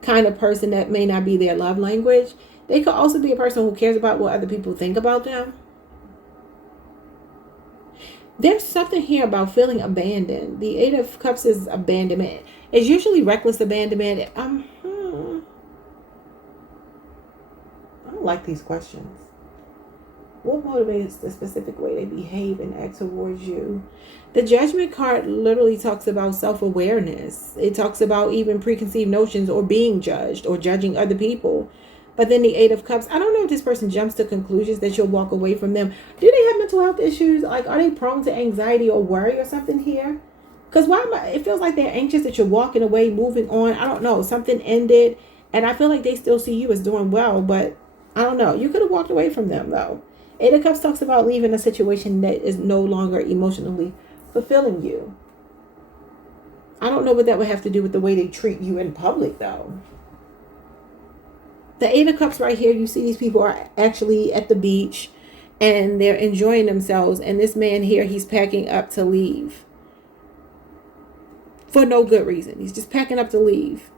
kind of person. That may not be their love language. They could also be a person who cares about what other people think about them. There's something here about feeling abandoned. The Eight of Cups is abandonment. It's usually reckless abandonment. I don't like these questions. What motivates the specific way they behave and act towards you? The Judgment card literally talks about self-awareness. It talks about even preconceived notions or being judged or judging other people. But then the Eight of Cups, I don't know if this person jumps to conclusions that you'll walk away from them. Do they have mental health issues? Like, are they prone to anxiety or worry or something here? Because it feels like they're anxious that you're walking away, moving on. I don't know. Something ended. And I feel like they still see you as doing well. But I don't know. You could have walked away from them, though. Eight of Cups talks about leaving a situation that is no longer emotionally fulfilling you. I don't know what that would have to do with the way they treat you in public, though. The Eight of Cups right here, you see these people are actually at the beach and they're enjoying themselves. And this man here, he's packing up to leave. For no good reason. He's just packing up to leave.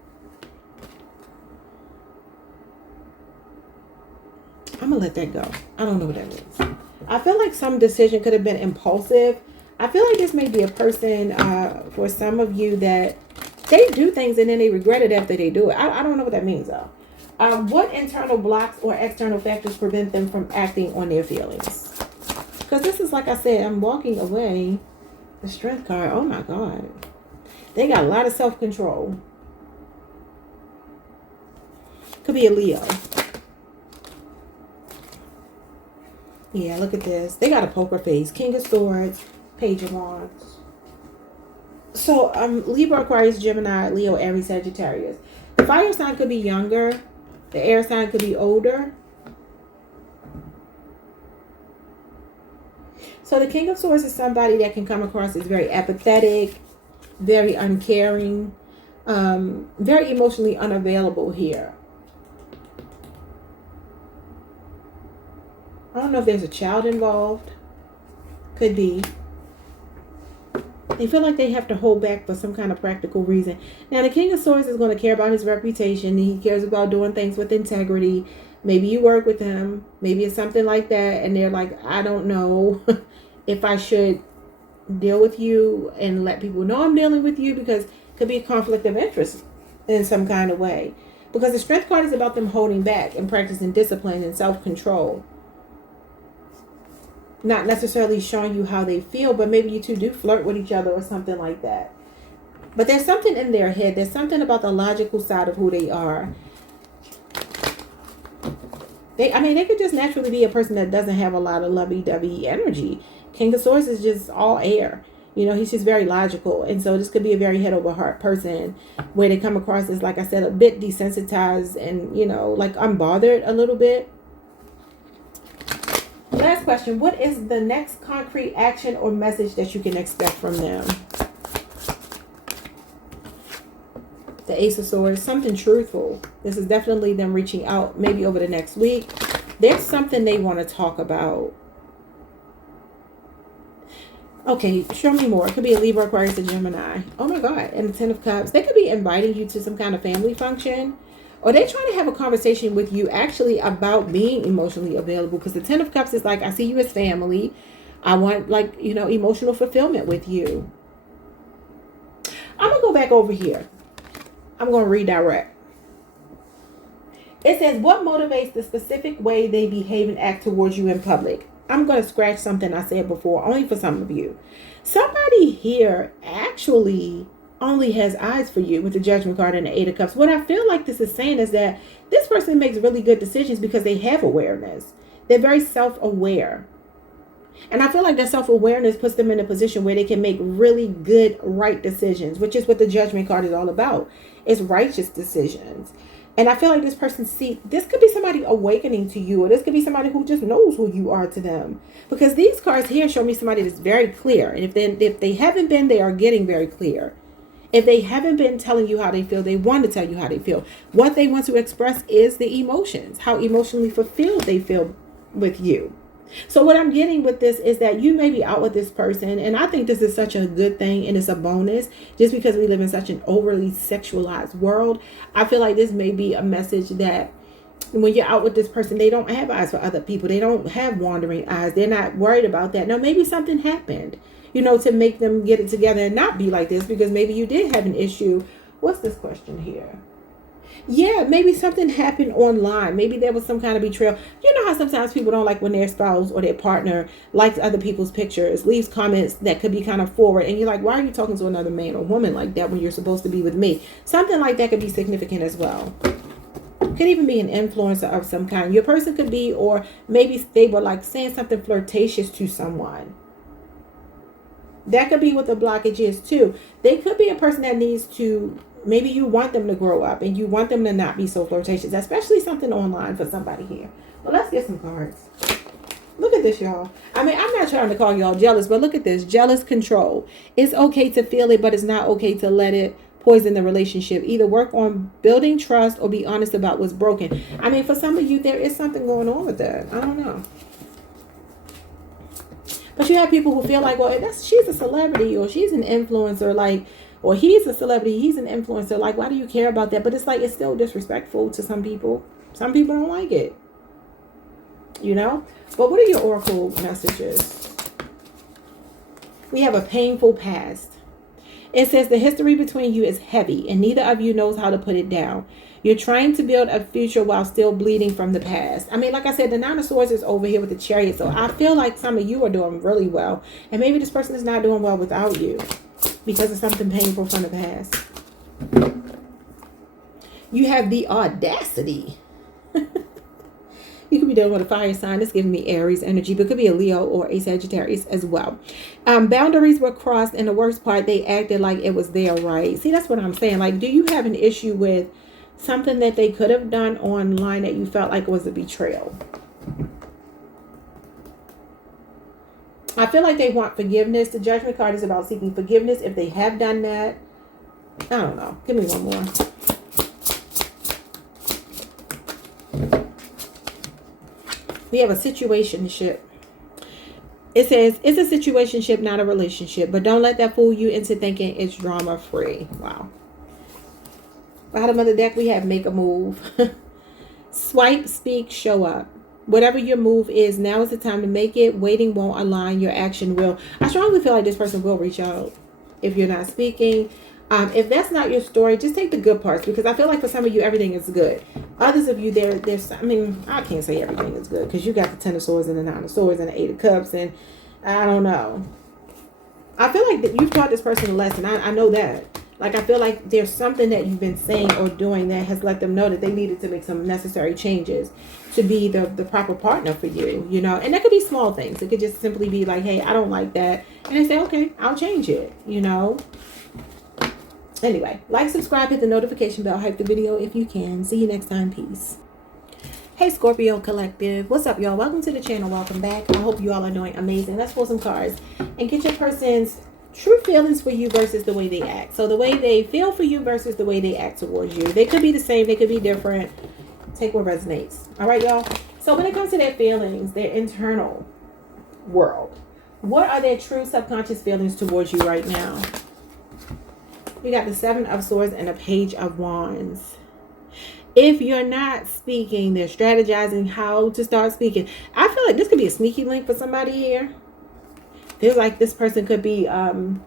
I'm going to let that go. I don't know what that means. I feel like some decision could have been impulsive. I feel like this may be a person, for some of you, that they do things and then they regret it after they do it. I don't know what that means, though. What internal blocks or external factors prevent them from acting on their feelings? Because this is, like I said, I'm walking away. The Strength card. Oh, my God. They got a lot of self-control. Could be a Leo. Yeah, look at this. They got a poker face. King of Swords. Page of Wands. So, Libra, Aquarius, Gemini, Leo, Aries, Sagittarius. The fire sign could be younger. The air sign could be older. So the King of Swords is somebody that can come across as very apathetic, very uncaring, very emotionally unavailable here. I don't know if there's a child involved. Could be. They feel like they have to hold back for some kind of practical reason. Now, the King of Swords is going to care about his reputation. He cares about doing things with integrity. Maybe you work with him. Maybe it's something like that. And they're like, I don't know if I should deal with you and let people know I'm dealing with you, because it could be a conflict of interest in some kind of way. Because the Strength card is about them holding back and practicing discipline and self-control. Not necessarily showing you how they feel, but maybe you two do flirt with each other or something like that. But there's something in their head. There's something about the logical side of who they are. They could just naturally be a person that doesn't have a lot of lovey-dovey energy. King of Swords is just all air. You know, he's just very logical. And so this could be a very head over heart person where they come across as, like I said, a bit desensitized and, you know, like unbothered a little bit. Last question. What is the next concrete action or message that you can expect from them? The Ace of Swords. Something truthful. This is definitely them reaching out maybe over the next week. There's something they want to talk about. Okay, show me more. It could be a Libra, Aquarius, or Gemini. Oh my God. And the Ten of Cups. They could be inviting you to some kind of family function. Or they're trying to have a conversation with you actually about being emotionally available. Because the Ten of Cups is like, I see you as family. I want, like, you know, emotional fulfillment with you. I'm going to go back over here. I'm going to redirect. It says, what motivates the specific way they behave and act towards you in public? I'm going to scratch something I said before, only for some of you. Somebody here actually only has eyes for you with the Judgment card and the Eight of Cups. What I feel like this is saying is that this person makes really good decisions because they have awareness. They're very self-aware. And I feel like that self-awareness puts them in a position where they can make really good, right decisions, which is what the Judgment card is all about. It's righteous decisions. And I feel like this person this could be somebody awakening to you, or this could be somebody who just knows who you are to them. Because these cards here show me somebody that's very clear. And if they haven't been, they are getting very clear. If they haven't been telling you how they feel, they want to tell you how they feel. What they want to express is the emotions, how emotionally fulfilled they feel with you. So what I'm getting with this is that you may be out with this person, and I think this is such a good thing, and it's a bonus just because we live in such an overly sexualized world. I feel like this may be a message that when you're out with this person, they don't have eyes for other people. They don't have wandering eyes. They're not worried about that. Now, maybe something happened, you know, to make them get it together and not be like this, because maybe you did have an issue. What's this question here? Yeah, maybe something happened online. Maybe there was some kind of betrayal. You know how sometimes people don't like when their spouse or their partner likes other people's pictures, leaves comments that could be kind of forward. And you're like, why are you talking to another man or woman like that when you're supposed to be with me? Something like that could be significant as well. Could even be an influencer of some kind. Your person could be, or maybe they were like saying something flirtatious to someone. That could be what the blockage is too. They could be a person that needs to, maybe you want them to grow up and you want them to not be so flirtatious, especially something online for somebody here. Well, let's get some cards. Look at this, y'all. I mean, I'm not trying to call y'all jealous, but look at this. Jealous control. It's okay to feel it, but it's not okay to let it poison the relationship. Either work on building trust or be honest about what's broken. I mean, for some of you, there is something going on with that. I don't know. But you have people who feel like, well, she's a celebrity, or she's an influencer, like, or he's a celebrity, he's an influencer. Like, why do you care about that? But it's like, it's still disrespectful to some people. Some people don't like it. You know? But what are your oracle messages? We have a painful past. It says the history between you is heavy and neither of you knows how to put it down. You're trying to build a future while still bleeding from the past. I mean, like I said, the Nine of Swords is over here with the Chariot. So I feel like some of you are doing really well. And maybe this person is not doing well without you because of something painful from the past. You have the audacity. You could be dealing with a fire sign. It's giving me Aries energy, but it could be a Leo or a Sagittarius as well. Boundaries were crossed, and the worst part, they acted like it was their right. See, that's what I'm saying. Like, do you have an issue with something that they could have done online that you felt like was a betrayal? I feel like they want forgiveness. The Judgment card is about seeking forgiveness if they have done that. I don't know. Give me one more. We have a situationship. It says, it's a situationship, not a relationship. But don't let that fool you into thinking it's drama-free. Wow. Bottom of the deck, we have make a move. Swipe, speak, show up. Whatever your move is, now is the time to make it. Waiting won't align. Your action will. I strongly feel like this person will reach out if you're not speaking. If that's not your story, just take the good parts, because I feel like for some of you, everything is good. Others of you, there's, I mean, I can't say everything is good because you got the Ten of Swords and the Nine of Swords and the Eight of Cups, and I don't know. I feel like that you've taught this person a lesson. I know that. Like, I feel like there's something that you've been saying or doing that has let them know that they needed to make some necessary changes to be the proper partner for you, you know. And that could be small things. It could just simply be like, hey, I don't like that. And they say, okay, I'll change it, you know. Anyway, like, subscribe, hit the notification bell, hype the video if you can. See you next time. Peace. Hey, Scorpio Collective. What's up, y'all? Welcome to the channel. Welcome back. I hope you all are doing amazing. Let's pull some cards and get your person's true feelings for you versus the way they act. So the way they feel for you versus the way they act towards you. They could be the same. They could be different. Take what resonates. All right, y'all. So when it comes to their feelings, their internal world, what are their true subconscious feelings towards you right now? We got the 7 of Swords and a Page of Wands. If you're not speaking, they're strategizing how to start speaking. I feel like this could be a sneaky link for somebody here. Feels like this person could be, I'm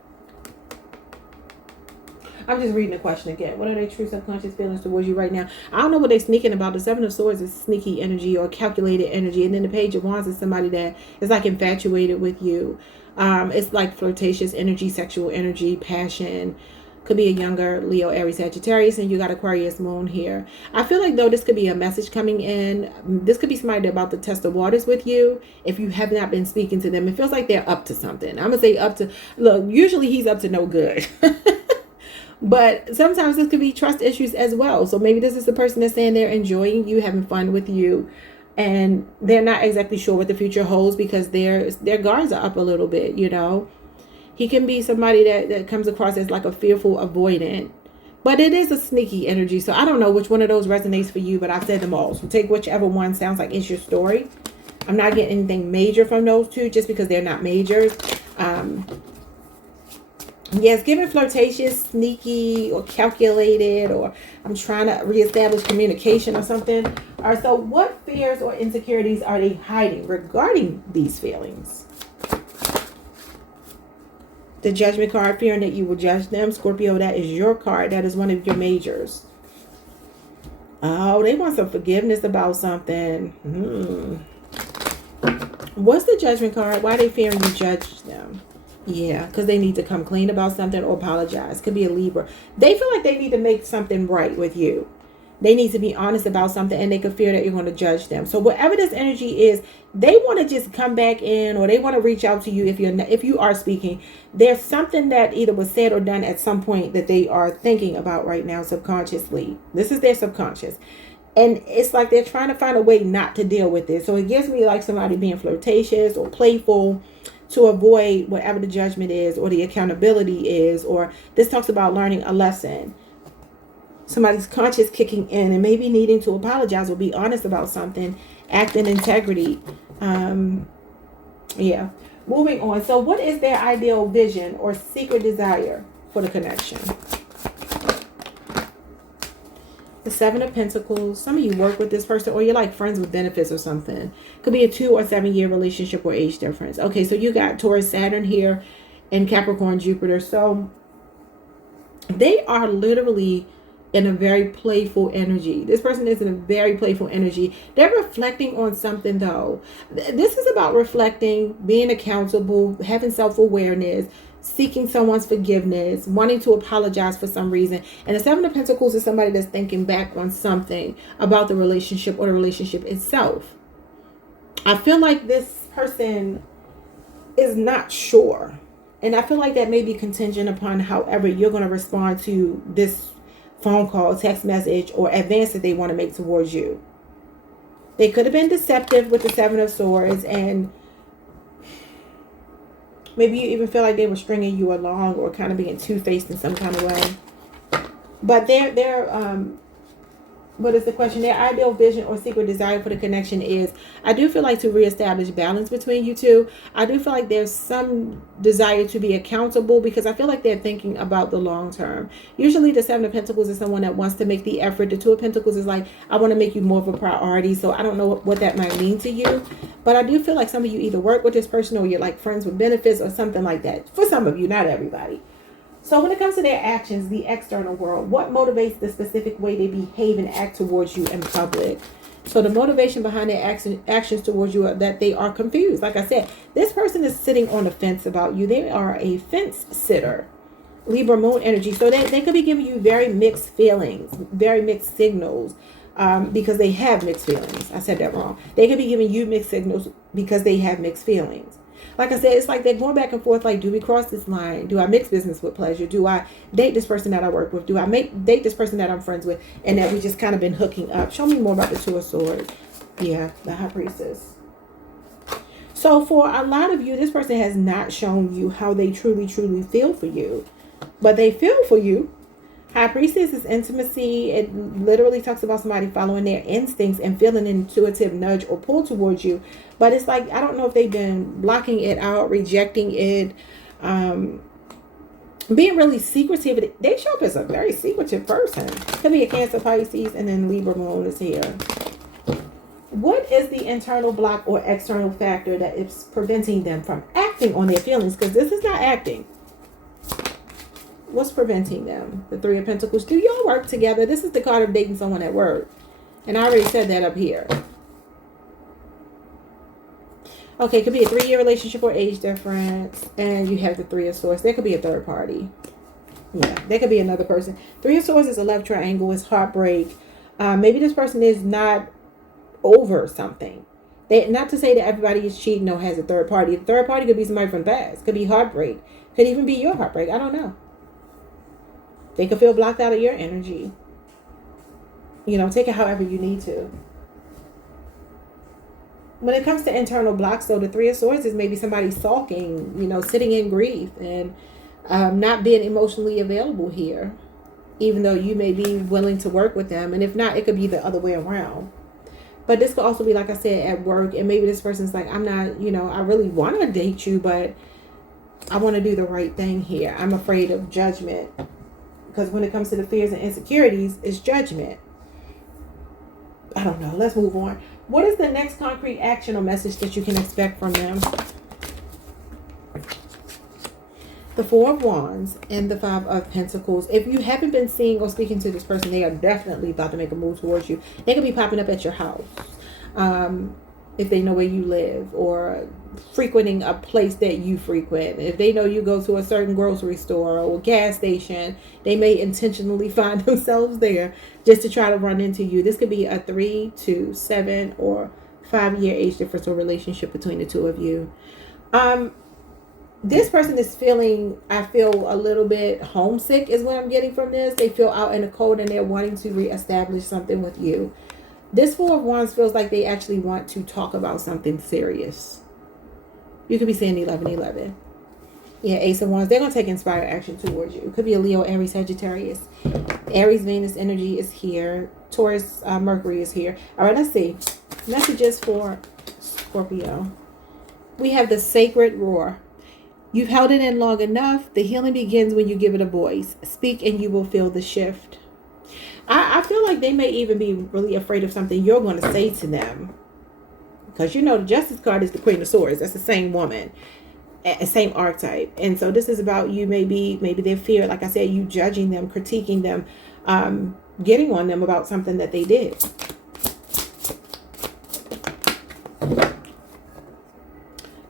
just reading the question again. What are their true subconscious feelings towards you right now? I don't know what they're sneaking about. The 7 of Swords is sneaky energy or calculated energy. And then the Page of Wands is somebody that is like infatuated with you. It's like flirtatious energy, sexual energy, passion. Could be a younger Leo, Aries, Sagittarius, and you got Aquarius moon here. I feel like, though, this could be a message coming in. This could be somebody about to test the waters with you if you have not been speaking to them. It feels like they're up to something. I'm going to say up to, look, usually he's up to no good. But sometimes this could be trust issues as well. So maybe this is the person that's saying they're enjoying you, having fun with you, and they're not exactly sure what the future holds because their guards are up a little bit, you know. He can be somebody that comes across as like a fearful avoidant. But it is a sneaky energy. So I don't know which one of those resonates for you, but I've said them all. So take whichever one sounds like it's your story. I'm not getting anything major from those two just because they're not majors. Yes, given flirtatious, sneaky, or calculated, or I'm trying to reestablish communication or something. All right, so what fears or insecurities are they hiding regarding these feelings? The Judgment card, fearing that you will judge them. Scorpio, that is your card. That is one of your majors. Oh, they want some forgiveness about something. What's the Judgment card? Why are they fearing you judge them? Yeah, because they need to come clean about something or apologize. Could be a Libra. They feel like they need to make something right with you. They need to be honest about something, and they could fear that you're going to judge them. So whatever this energy is, they want to just come back in, or they want to reach out to you if you are speaking. There's something that either was said or done at some point that they are thinking about right now subconsciously. This is their subconscious. And it's like they're trying to find a way not to deal with it. So it gives me like somebody being flirtatious or playful to avoid whatever the judgment is or the accountability is. Or this talks about learning a lesson. Somebody's conscience kicking in and maybe needing to apologize or be honest about something. Act in integrity. Yeah. Moving on. So what is their ideal vision or secret desire for the connection? The 7 of Pentacles. Some of you work with this person or you're like friends with benefits or something. Could be a 2 or 7 year relationship or age difference. Okay, so you got Taurus, Saturn here and Capricorn, Jupiter. So they are literally in a very playful energy. This person is in a very playful energy. They're reflecting on something though. This is about reflecting, being accountable, having self-awareness, seeking someone's forgiveness, wanting to apologize for some reason. And the 7 of Pentacles is somebody that's thinking back on something about the relationship or the relationship itself. I feel like this person is not sure. And I feel like that may be contingent upon however you're going to respond to this phone call, text message, or advance that they want to make towards you. They could have been deceptive with the 7 of Swords, and maybe you even feel like they were stringing you along or kind of being two-faced in some kind of way. But what is the question? Their ideal vision or secret desire for the connection is, I do feel like to reestablish balance between you two. I do feel like there's some desire to be accountable because I feel like they're thinking about the long term. Usually the 7 of Pentacles is someone that wants to make the effort. The 2 of Pentacles is like, I want to make you more of a priority. So I don't know what that might mean to you. But I do feel like some of you either work with this person or you're like friends with benefits or something like that. For some of you, not everybody. So when it comes to their actions, the external world, what motivates the specific way they behave and act towards you in public? So the motivation behind their actions towards you are that they are confused. Like I said, this person is sitting on the fence about you. They are a fence sitter. Libra moon energy. So they could be giving you very mixed feelings, very mixed signals, because they have mixed feelings. I said that wrong. They could be giving you mixed signals because they have mixed feelings. Like I said, it's like they're going back and forth. Like, do we cross this line? Do I mix business with pleasure? Do I date this person that I work with? Do I date this person that I'm friends with? And that we just kind of been hooking up. Show me more about the Two of Swords. Yeah, the High Priestess. So for a lot of you, this person has not shown you how they truly, truly feel for you. But they feel for you. High Priestess is intimacy. It literally talks about somebody following their instincts and feeling an intuitive nudge or pull towards you. But it's like, I don't know if they've been blocking it out, rejecting it, being really secretive. They show up as a very secretive person. Could be a Cancer, Pisces, and then Libra moon is here. What is the internal block or external factor that is preventing them from acting on their feelings? Because this is not acting. What's preventing them? The Three of Pentacles. Do y'all work together? This is the card of dating someone at work. And I already said that up here. Okay, it could be a 3-year relationship or age difference. And you have the Three of Swords. There could be a third party. Yeah, there could be another person. Three of Swords is a love triangle. It's heartbreak. Maybe this person is not over something. Not to say that everybody is cheating or has a third party. The third party could be somebody from the past. Could be heartbreak. Could even be your heartbreak. I don't know. They could feel blocked out of your energy. You know, take it however you need to. When it comes to internal blocks, though, the Three of Swords is maybe somebody sulking, you know, sitting in grief and not being emotionally available here, even though you may be willing to work with them. And if not, it could be the other way around. But this could also be, like I said, at work. And maybe this person's like, I'm not, you know, I really want to date you, but I want to do the right thing here. I'm afraid of judgment. Because when it comes to the fears and insecurities, it's judgment. I don't know. Let's move on. What is the next concrete action or message that you can expect from them? The Four of Wands and the Five of Pentacles. If you haven't been seeing or speaking to this person, they are definitely about to make a move towards you. They could be popping up at your house. If they know where you live, or frequenting a place that you frequent. If they know you go to a certain grocery store or gas station, they may intentionally find themselves there just to try to run into you. This could be a 3 to 7 or 5-year age difference or relationship between the two of you. This person is feeling, I feel a little bit homesick is what I'm getting from this. They feel out in the cold and they're wanting to reestablish something with you. This Four of Wands feels like they actually want to talk about something serious. You could be saying 11-11. Yeah, Ace of Wands. They're going to take inspired action towards you. It could be a Leo, Aries, Sagittarius. Aries, Venus energy is here. Taurus, Mercury is here. All right, let's see. Messages for Scorpio. We have the sacred roar. You've held it in long enough. The healing begins when you give it a voice. Speak and you will feel the shift. I feel like they may even be really afraid of something you're going to say to them. Because, you know, the Justice card is the Queen of Swords. That's the same woman. Same archetype. And so this is about you maybe their fear. Like I said, you judging them, critiquing them, getting on them about something that they did.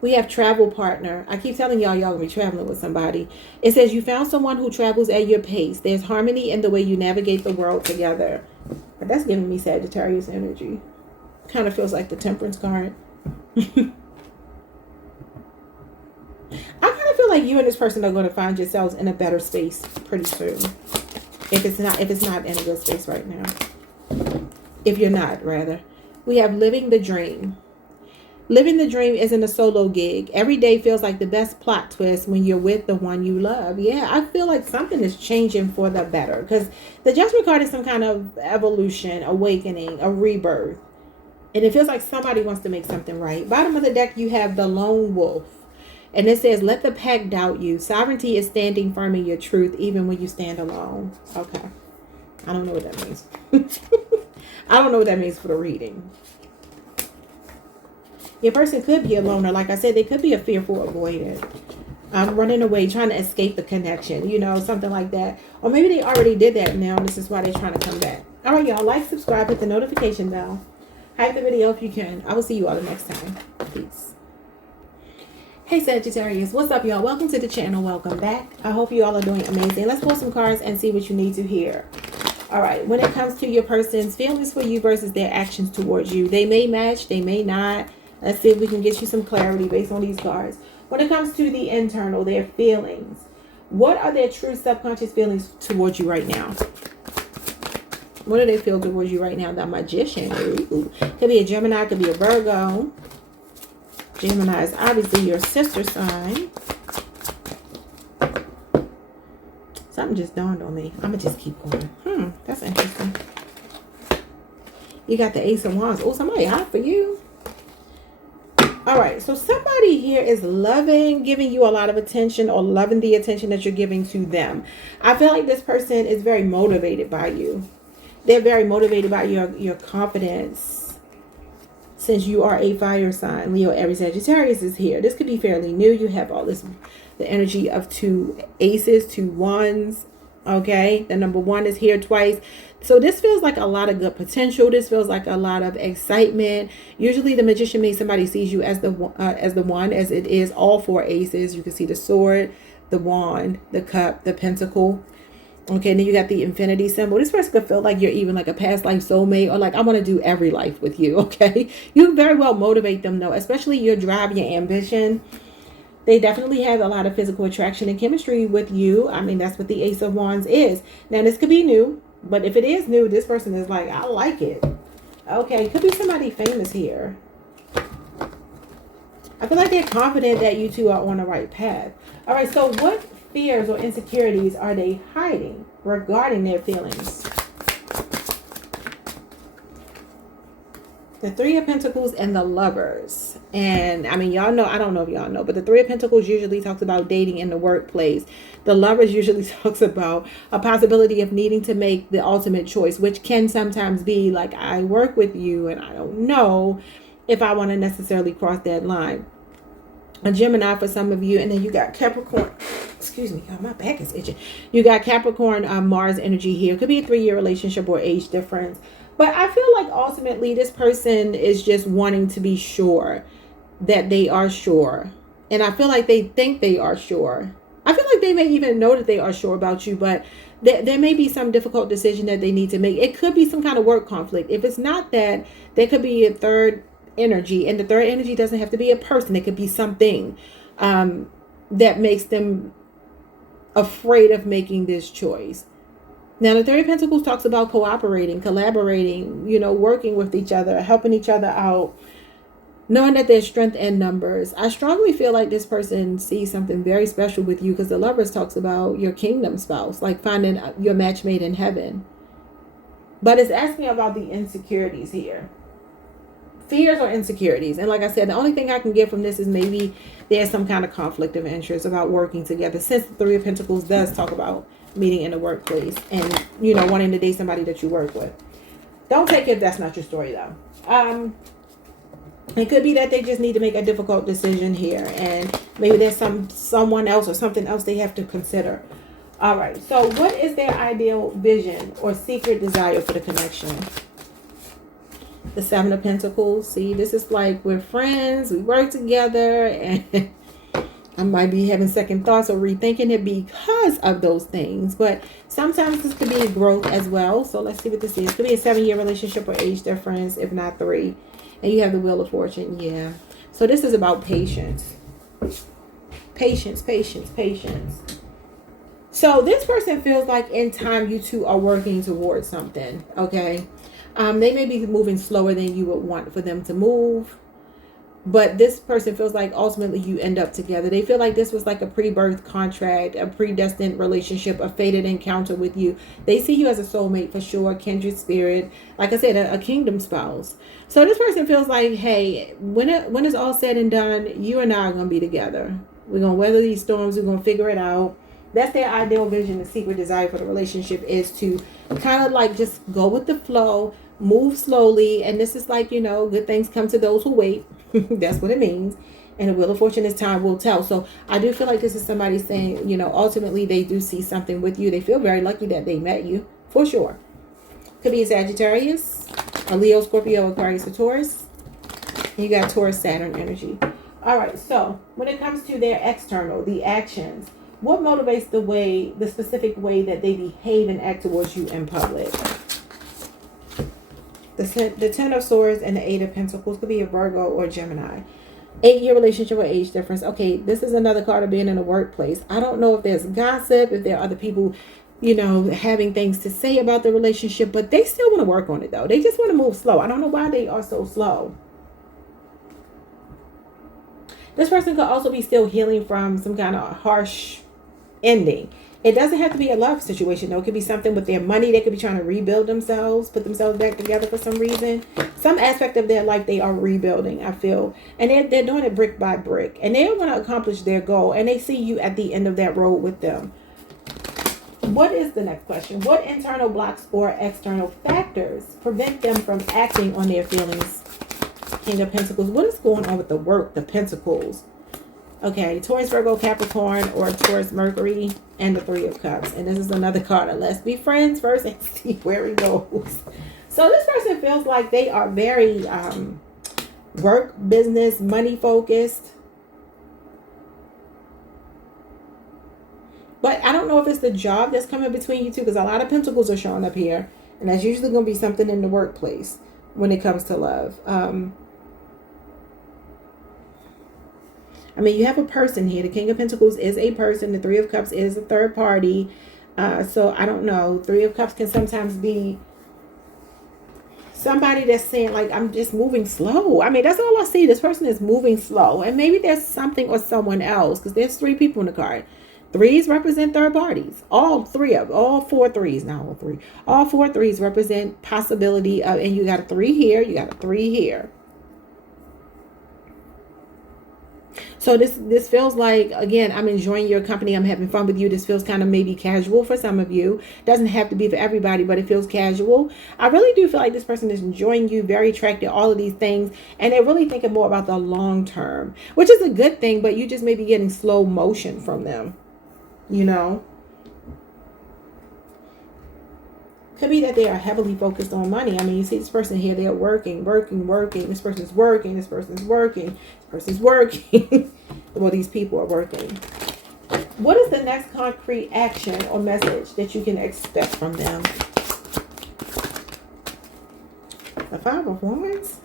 We have travel partner. I keep telling y'all gonna be traveling with somebody. It says you found someone who travels at your pace. There's harmony in the way you navigate the world together. But that's giving me Sagittarius energy. Kind of feels like the Temperance card. I kind of feel like you and this person are going to find yourselves in a better space pretty soon. If it's not in a good space right now. If you're not, rather. We have living the dream. Living the dream isn't a solo gig. Every day feels like the best plot twist when you're with the one you love. Yeah, I feel like something is changing for the better. Because the Judgment card is some kind of evolution, awakening, a rebirth. And it feels like somebody wants to make something right. Bottom of the deck, you have the lone wolf. And it says, let the pack doubt you. Sovereignty is standing firm in your truth, even when you stand alone. Okay. I don't know what that means. I don't know what that means for the reading. Your person could be a loner. Like I said, they could be a fearful avoidant. Running away, trying to escape the connection. You know, something like that. Or maybe they already did that now. And this is why they're trying to come back. All right, y'all. Like, subscribe, hit the notification bell. Hype the video if you can. I will see you all the next time. Peace. Hey Sagittarius, what's up y'all? Welcome to the channel. Welcome back. I hope you all are doing amazing. Let's pull some cards and see what you need to hear. All right, when it comes to your person's feelings for you versus their actions towards you, they may match, they may not. Let's see if we can get you some clarity based on these cards. When it comes to the internal, their feelings, what are their true subconscious feelings towards you right now? What do they feel towards you right now? The Magician. Ooh. Could be a Gemini, could be a Virgo. Gemini is obviously your sister sign. Something just dawned on me. I'm going to just keep going. That's interesting. You got the Ace of Wands. Oh, somebody hot for you. All right. So somebody here is loving, giving you a lot of attention or loving the attention that you're giving to them. I feel like this person is very motivated by you. They're very motivated by your confidence. Since you are a fire sign, Leo, Aries, Sagittarius is here. This could be fairly new. You have all this, the energy of 2 aces, 2 wands. Okay. The number 1 is here twice. So this feels like a lot of good potential. This feels like a lot of excitement. Usually the Magician means somebody sees you as the one, as it is all 4 aces. You can see the sword, the wand, the cup, the pentacle. Okay, and then you got the infinity symbol. This person could feel like you're even like a past life soulmate, or like I want to do every life with you. Okay, you very well motivate them though, especially your drive, your ambition. They definitely have a lot of physical attraction and chemistry with you. I mean, that's what the Ace of Wands is. Now this could be new, but if it is new, this person is like, I like it. Okay, could be somebody famous here. I feel like they're confident that you two are on the right path. All right, so what fears or insecurities are they hiding regarding their feelings? The 3 of Pentacles and the Lovers. And I mean, y'all know, I don't know if y'all know, but the 3 of Pentacles usually talks about dating in the workplace. The Lovers usually talks about a possibility of needing to make the ultimate choice, which can sometimes be like, I work with you and I don't know if I want to necessarily cross that line. A Gemini for some of you, and then you got Capricorn. Excuse me, oh, my back is itching. You got Capricorn, Mars energy here. Could be a 3-year relationship or age difference. But I feel like ultimately this person is just wanting to be sure that they are sure. And I feel like they think they are sure. I feel like they may even know that they are sure about you, but there may be some difficult decision that they need to make. It could be some kind of work conflict. If it's not that, there could be a third energy, and the third energy doesn't have to be a person. It could be something that makes them afraid of making this choice. Now the 3 of Pentacles talks about cooperating, collaborating, you know, working with each other, helping each other out, knowing that there's strength in numbers. I strongly feel like this person sees something very special with you, because the Lovers talks about your kingdom spouse, like finding your match made in heaven. But it's asking about the insecurities here. Fears or insecurities. And like I said, the only thing I can get from this is maybe there's some kind of conflict of interest about working together, since the 3 of Pentacles does talk about meeting in the workplace and, you know, wanting to date somebody that you work with. Don't take it if that's not your story though. It could be that they just need to make a difficult decision here, and maybe there's someone else or something else they have to consider. All right, so what is their ideal vision or secret desire for the connection? The 7 of Pentacles. See, this is like we're friends, we work together, and I might be having second thoughts or rethinking it because of those things. But sometimes this could be a growth as well. So let's see what this is. It could be a 7-year relationship or age difference, if not 3. And you have the Wheel of Fortune. Yeah. So this is about patience. Patience, patience, patience. So this person feels like in time you two are working towards something. Okay. They may be moving slower than you would want for them to move. But this person feels like ultimately you end up together. They feel like this was like a pre-birth contract, a predestined relationship, a fated encounter with you. They see you as a soulmate for sure, kindred spirit. Like I said, a kingdom spouse. So this person feels like, hey, when it's all said and done, you and I are going to be together. We're going to weather these storms. We're going to figure it out. That's their ideal vision. The secret desire for the relationship is to kind of like just go with the flow, move slowly. And this is like, you know, good things come to those who wait. That's what it means. And the Wheel of Fortune, as time will tell. So I do feel like this is somebody saying, you know, ultimately they do see something with you. They feel very lucky that they met you, for sure. Could be a Sagittarius, a Leo, Scorpio, Aquarius, or Taurus. And you got Taurus, Saturn energy. All right, so when it comes to their external, the actions, what motivates the specific way that they behave and act towards you in public? The Ten of Swords and the Eight of Pentacles could be a Virgo or Gemini. 8-year relationship or age difference. Okay, this is another card of being in a workplace. I don't know if there's gossip, if there are other people, you know, having things to say about the relationship, but they still want to work on it though. They just want to move slow. I don't know why they are so slow. This person could also be still healing from some kind of harsh ending. It doesn't have to be a love situation though. It could be something with their money. They could be trying to rebuild themselves, put themselves back together for some reason. Some aspect of their life they are rebuilding, I feel. And they're doing it brick by brick. And they want to accomplish their goal. And they see you at the end of that road with them. What is the next question? What internal blocks or external factors prevent them from acting on their feelings? King of Pentacles. What is going on with the work, the Pentacles? Okay, Taurus, Virgo, Capricorn, or Taurus, Mercury, and the Three of Cups. And this is another card of let's be friends first and see where it goes. So this person feels like they are very work, business, money focused. But I don't know if it's the job that's coming between you two, because a lot of Pentacles are showing up here. And that's usually going to be something in the workplace when it comes to love. I mean, you have a person here. The King of Pentacles is a person. The Three of Cups is a third party. So I don't know. Three of Cups can sometimes be somebody that's saying, like, I'm just moving slow. I mean, that's all I see. This person is moving slow. And maybe there's something or someone else, because there's 3 people in the card. Threes represent third parties. All 4 threes, not all 3. All 4 threes represent possibility of, and you got a 3 here, you got a 3 here. So this feels like, again, I'm enjoying your company. I'm having fun with you. This feels kind of maybe casual for some of you. Doesn't have to be for everybody, but it feels casual. I really do feel like this person is enjoying you, very attracted, all of these things. And they're really thinking more about the long term, which is a good thing, but you just may be getting slow motion from them, you know. Could be that they are heavily focused on money. I mean, you see this person here, they're working. This person's working. This person's working. This person's working. Well, these people are working. What is the next concrete action or message that you can expect from them? The 5 of Wands.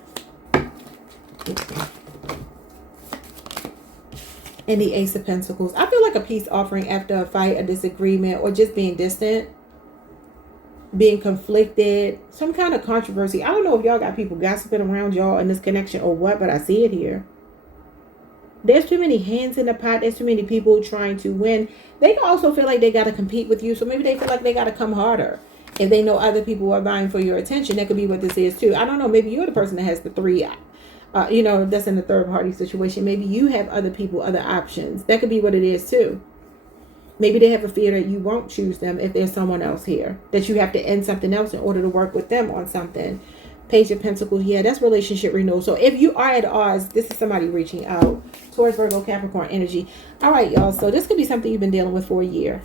And the Ace of Pentacles. I feel like a peace offering after a fight, a disagreement, or just being distant. Being conflicted, some kind of controversy. I don't know if y'all got people gossiping around y'all in this connection or what, but I see it here. There's too many hands in the pot. There's too many people trying to win. They also feel like they got to compete with you. So maybe they feel like they got to come harder. If they know other people are vying for your attention, that could be what this is too. I don't know. Maybe you're the person that has the 3, you know, that's in the third party situation. Maybe you have other people, other options. That could be what it is too. Maybe they have a fear that you won't choose them if there's someone else here. That you have to end something else in order to work with them on something. Page of Pentacles. Yeah, that's relationship renewal. So if you are at odds, this is somebody reaching out. Taurus, Virgo, Capricorn energy. All right, y'all. So this could be something you've been dealing with for a year.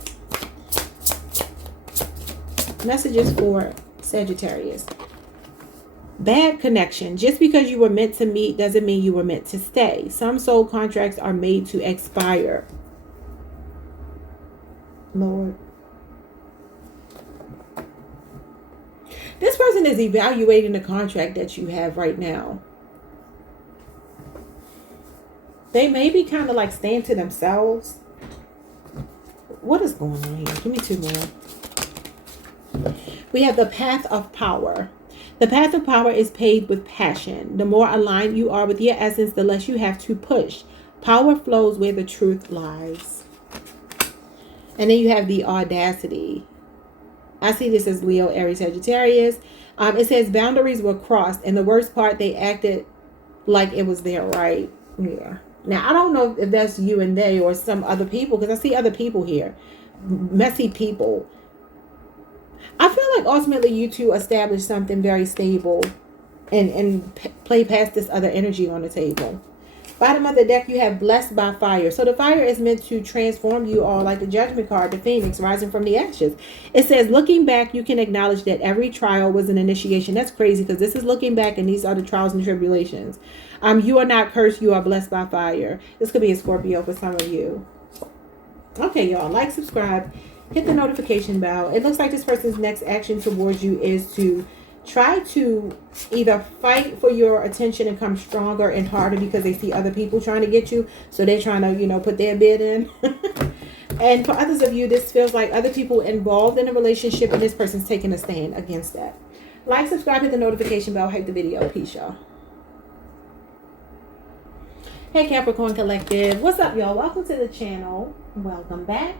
Messages for Sagittarius. Bad connection. Just because you were meant to meet doesn't mean you were meant to stay. Some soul contracts are made to expire. Lord. This person is evaluating the contract that you have right now. They may be kind of like staying to themselves. What is going on here? Give me 2 more. We have the Path of Power. The path of power is paved with passion. The more aligned you are with your essence, the less you have to push. Power flows where the truth lies. And then you have the Audacity. I see this as Leo, Aries, Sagittarius. It says boundaries were crossed. And the worst part, they acted like it was their right. Yeah. Now, I don't know if that's you and they or some other people, because I see other people here. Messy people. I feel like ultimately you two establish something very stable and play past this other energy on the table. Bottom of the deck, you have blessed by fire. So the fire is meant to transform you all, like the judgment card, the phoenix rising from the ashes. It says, looking back, you can acknowledge that every trial was an initiation. That's crazy because this is looking back and these are the trials and tribulations. You are not cursed. You are blessed by fire. This could be a Scorpio for some of you. Okay, y'all. Like, subscribe, hit the notification bell. It looks like this person's next action towards you is to try to either fight for your attention and come stronger and harder because they see other people trying to get you. So they're trying to, you know, put their bid in. And for others of you, this feels like other people involved in a relationship and this person's taking a stand against that. Like, subscribe, hit the notification bell, hype the video. Peace, y'all. Hey, Capricorn Collective. What's up, y'all? Welcome to the channel. Welcome back.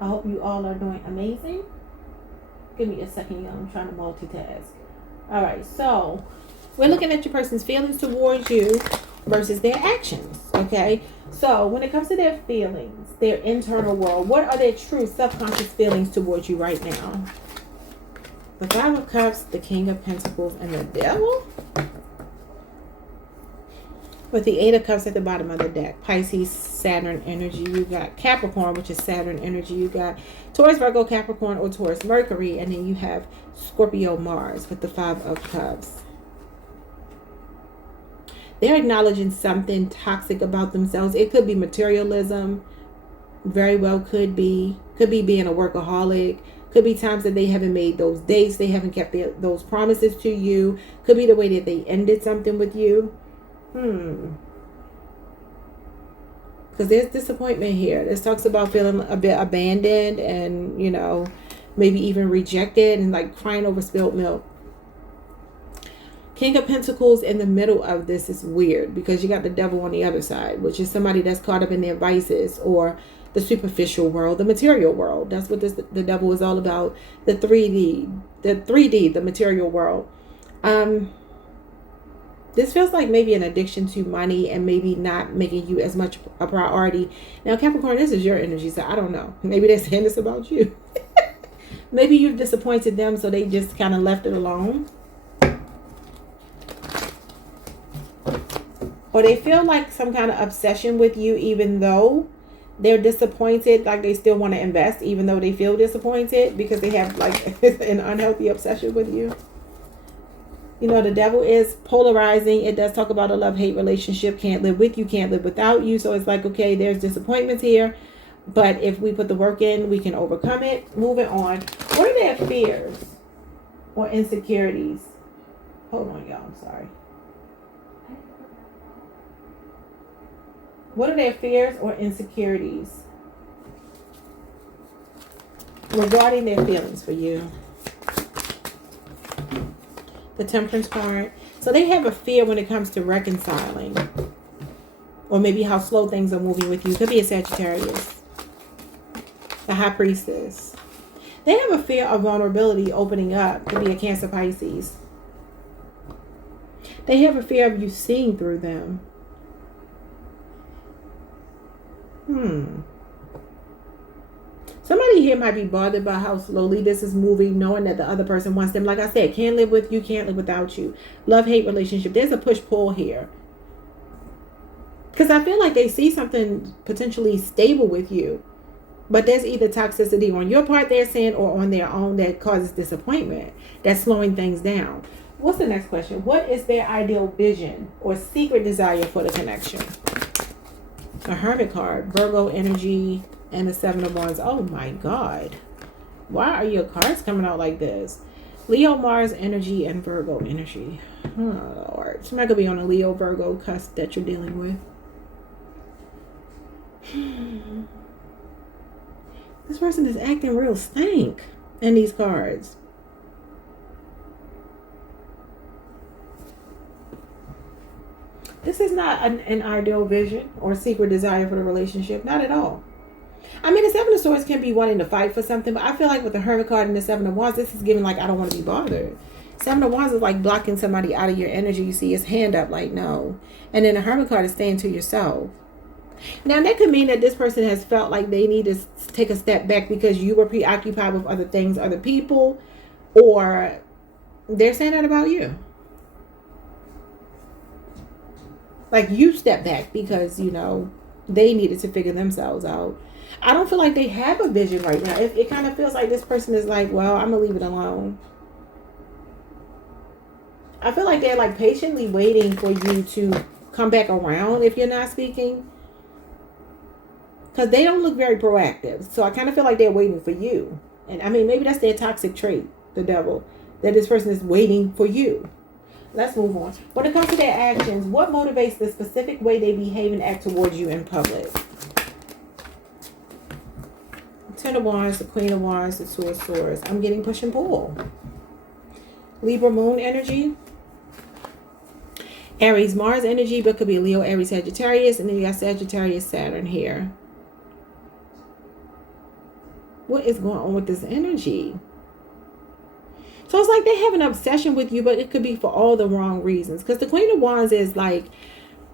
I hope you all are doing amazing. Give me a second, y'all. I'm trying to multitask. All right, so we're looking at your person's feelings towards you versus their actions, okay? So when it comes to their feelings, their internal world, what are their true subconscious feelings towards you right now? The Five of Cups, the King of Pentacles, and the Devil. With the Eight of Cups at the bottom of the deck. Pisces, Saturn energy. You got Capricorn, which is Saturn energy. You got Taurus, Virgo, Capricorn, or Taurus, Mercury. And then you have Scorpio, Mars with the Five of Cups. They're acknowledging something toxic about themselves. It could be materialism. Very well could be. Could be being a workaholic. Could be times that they haven't made those dates. They haven't kept those promises to you. Could be the way that they ended something with you. Because there's disappointment here. This talks about feeling a bit abandoned and, you know, maybe even rejected and like crying over spilled milk. King of Pentacles in the middle of this is weird because you got the Devil on the other side, which is somebody that's caught up in their vices or the superficial world, the material world. That's what the Devil is all about. The 3D, the material world. This feels like maybe an addiction to money and maybe not making you as much a priority. Now, Capricorn, this is your energy, so I don't know. Maybe they're saying this about you. Maybe you've disappointed them, so they just kind of left it alone. Or they feel like some kind of obsession with you, even though they're disappointed, like they still want to invest, even though they feel disappointed because they have like an unhealthy obsession with you. You know, the Devil is polarizing. It does talk about a love-hate relationship. Can't live with you, can't live without you. So it's like, okay, there's disappointments here. But if we put the work in, we can overcome it. Moving on. What are their fears or insecurities? Hold on, y'all. I'm sorry. What are their fears or insecurities regarding their feelings for you? The Temperance card. So they have a fear when it comes to reconciling. Or maybe how slow things are moving with you. Could be a Sagittarius. The High Priestess. They have a fear of vulnerability opening up. Could be a Cancer, Pisces. They have a fear of you seeing through them. Somebody here might be bothered by how slowly this is moving, knowing that the other person wants them. Like I said, can't live with you, can't live without you. Love-hate relationship. There's a push-pull here. Because I feel like they see something potentially stable with you. But there's either toxicity on your part, they're saying, or on their own that causes disappointment. That's slowing things down. What's the next question? What is their ideal vision or secret desire for the connection? A Hermit card. Virgo energy. And the Seven of Wands. Oh my God. Why are your cards coming out like this? Leo, Mars energy, and Virgo energy. Oh Lord. Somebody could be on a Leo, Virgo cusp that you're dealing with. This person is acting real stank in these cards. This is not an ideal vision or secret desire for the relationship. Not at all. I mean, the Seven of Swords can be wanting to fight for something, but I feel like with the Hermit card and the Seven of Wands, this is giving like, I don't want to be bothered. Seven of Wands is like blocking somebody out of your energy. You see his hand up like, no. And then the Hermit card is staying to yourself. Now, that could mean that this person has felt like they need to take a step back because you were preoccupied with other things, other people, or they're saying that about you. Like you step back because, you know, they needed to figure themselves out. I don't feel like they have a vision right now. It kind of feels like this person is like, well, I'm going to leave it alone. I feel like they're like patiently waiting for you to come back around if you're not speaking. Because they don't look very proactive. So I kind of feel like they're waiting for you. And I mean, maybe that's their toxic trait, the devil. That this person is waiting for you. Let's move on. When it comes to their actions, what motivates the specific way they behave and act towards you in public? Ten of Wands, the Queen of Wands, the Two of Swords. I'm getting push and pull. Libra moon energy. Aries Mars energy, but could be Leo, Aries, Sagittarius. And then you got Sagittarius, Saturn here. What is going on with this energy? So it's like they have an obsession with you, but it could be for all the wrong reasons. Because the Queen of Wands is like,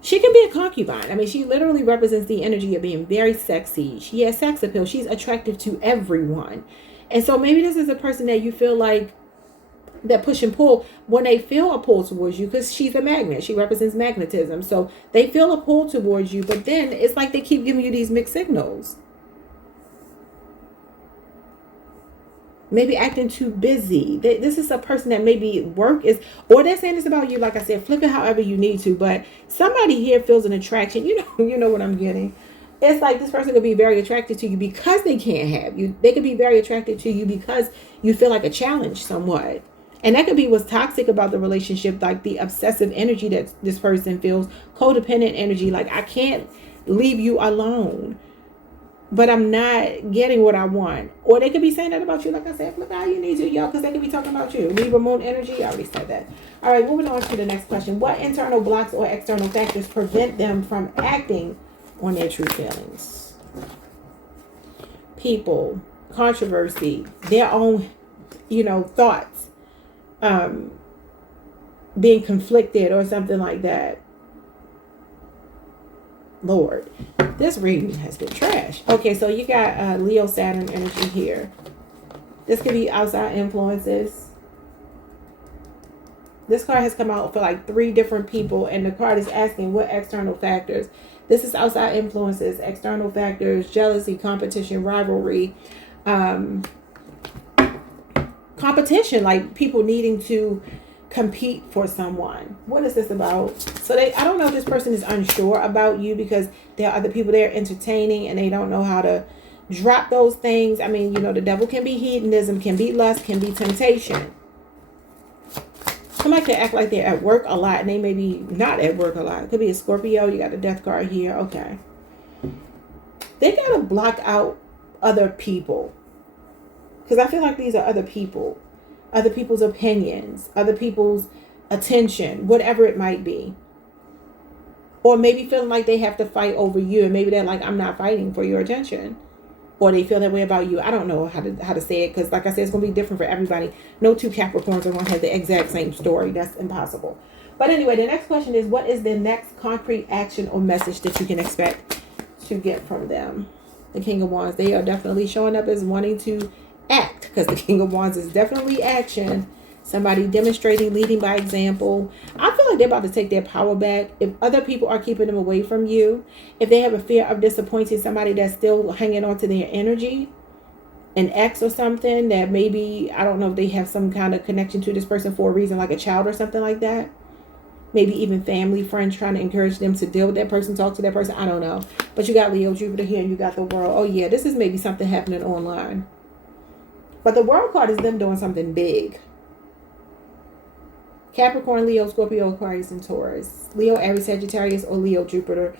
she can be a concubine. I mean, she literally represents the energy of being very sexy. She has sex appeal. She's attractive to everyone. And so maybe this is a person that you feel like that push and pull when they feel a pull towards you, because she's a magnet. She represents magnetism. So they feel a pull towards you, but then it's like they keep giving you these mixed signals. Maybe acting too busy. This is a person that maybe work is, or they're saying this about you. Like I said, flip it however you need to. But somebody here feels an attraction. You know what I'm getting. It's like this person could be very attracted to you because they can't have you. They could be very attracted to you because you feel like a challenge somewhat. And that could be what's toxic about the relationship, like the obsessive energy that this person feels, codependent energy. Like, I can't leave you alone, but I'm not getting what I want. Or they could be saying that about you. Like I said, look how you need to, y'all, because they could be talking about you. Libra moon energy, I already said that. All right, moving on to the next question. What internal blocks or external factors prevent them from acting on their true feelings? People, controversy, their own, thoughts, being conflicted or something like that. Lord, this reading has been trash. Okay, so you got Leo Saturn energy here. This could be outside influences. This card has come out for like 3 different people, and the card is asking what external factors. This is outside influences, external factors, jealousy, competition, rivalry, competition, like people needing to compete for someone. What is this about? So I don't know if this person is unsure about you because there are other people they're entertaining and they don't know how to drop those things. I mean, the devil can be hedonism, can be lust, can be temptation. Somebody could act like they're at work a lot and they may be not at work a lot. It could be a Scorpio. You got a death card here. Okay. They got to block out other people. Because I feel like these are other people. Other people's opinions. Other people's attention. Whatever it might be. Or maybe feeling like they have to fight over you. And maybe they're like, I'm not fighting for your attention. Or they feel that way about you. I don't know how to say it. Because like I said, it's going to be different for everybody. No 2 Capricorns are going to have the exact same story. That's impossible. But anyway, the next question is, what is the next concrete action or message that you can expect to get from them? The King of Wands. They are definitely showing up as wanting to act, because the King of Wands is definitely action. Somebody demonstrating, leading by example. I feel like they're about to take their power back. If other people are keeping them away from you, if they have a fear of disappointing somebody that's still hanging on to their energy, an ex or something that maybe, I don't know if they have some kind of connection to this person for a reason, like a child or something like that. Maybe even family, friends trying to encourage them to deal with that person, talk to that person. I don't know. But you got Leo, Jupiter here, and you got the World. Oh yeah, this is maybe something happening online. But the World card is them doing something big. Capricorn, Leo, Scorpio, Aquarius, and Taurus. Leo, Aries, Sagittarius, or Leo, Jupiter.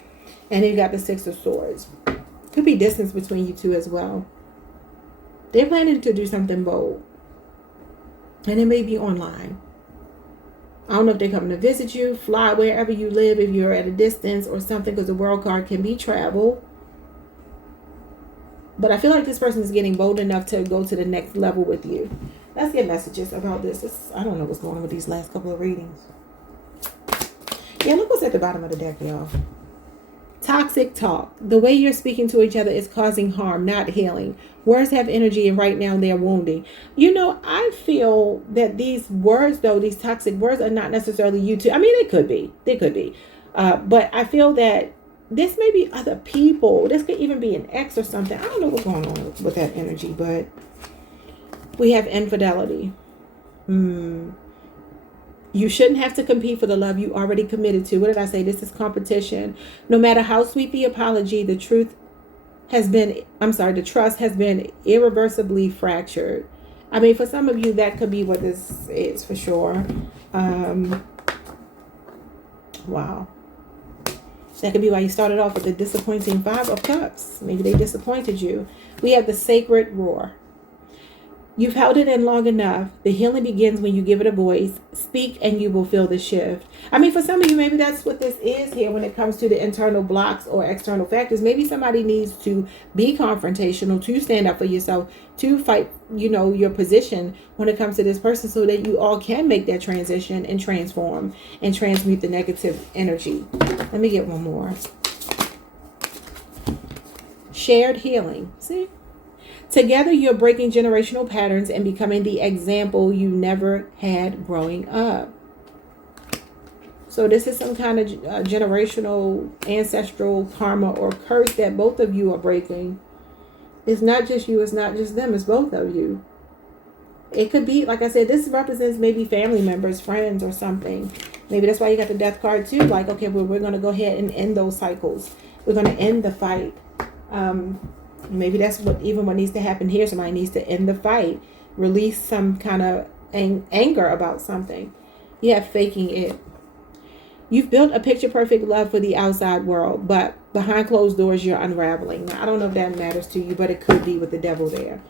And then you got the 6 of Swords. Could be distance between you two as well. They're planning to do something bold. And it may be online. I don't know if they're coming to visit you, fly wherever you live, if you're at a distance or something, because the World card can be travel. But I feel like this person is getting bold enough to go to the next level with you. Let's get messages about this. I don't know what's going on with these last couple of readings. Yeah, look what's at the bottom of the deck, y'all. Toxic talk. The way you're speaking to each other is causing harm, not healing. Words have energy, and right now they're wounding. I feel that these words, though, these toxic words are not necessarily you two. I mean, they could be. They could be. But I feel that this may be other people. This could even be an ex or something. I don't know what's going on with that energy, but we have infidelity. You shouldn't have to compete for the love you already committed to. What did I say? This is competition. No matter how sweet the apology, the trust has been irreversibly fractured. I mean, for some of you, that could be what this is for sure. Wow. That could be why you started off with the disappointing 5 of Cups. Maybe they disappointed you. We have the sacred roar. You've held it in long enough. The healing begins when you give it a voice. Speak and you will feel the shift. I mean, for some of you, maybe that's what this is here when it comes to the internal blocks or external factors. Maybe somebody needs to be confrontational, to stand up for yourself, to fight, your position when it comes to this person so that you all can make that transition and transform and transmute the negative energy. Let me get one more. Shared healing. See? Together, you're breaking generational patterns and becoming the example you never had growing up. So this is some kind of generational, ancestral karma or curse that both of you are breaking. It's not just you. It's not just them. It's both of you. It could be, like I said, this represents maybe family members, friends, or something. Maybe that's why you got the death card too. Like, okay, well, we're going to go ahead and end those cycles. We're going to end the fight. Maybe that's what needs to happen here. Somebody needs to end the fight, release some kind of anger about something. Yeah, faking it. You've built a picture perfect love for the outside world, but behind closed doors, you're unraveling. Now, I don't know if that matters to you, but it could be with the devil there.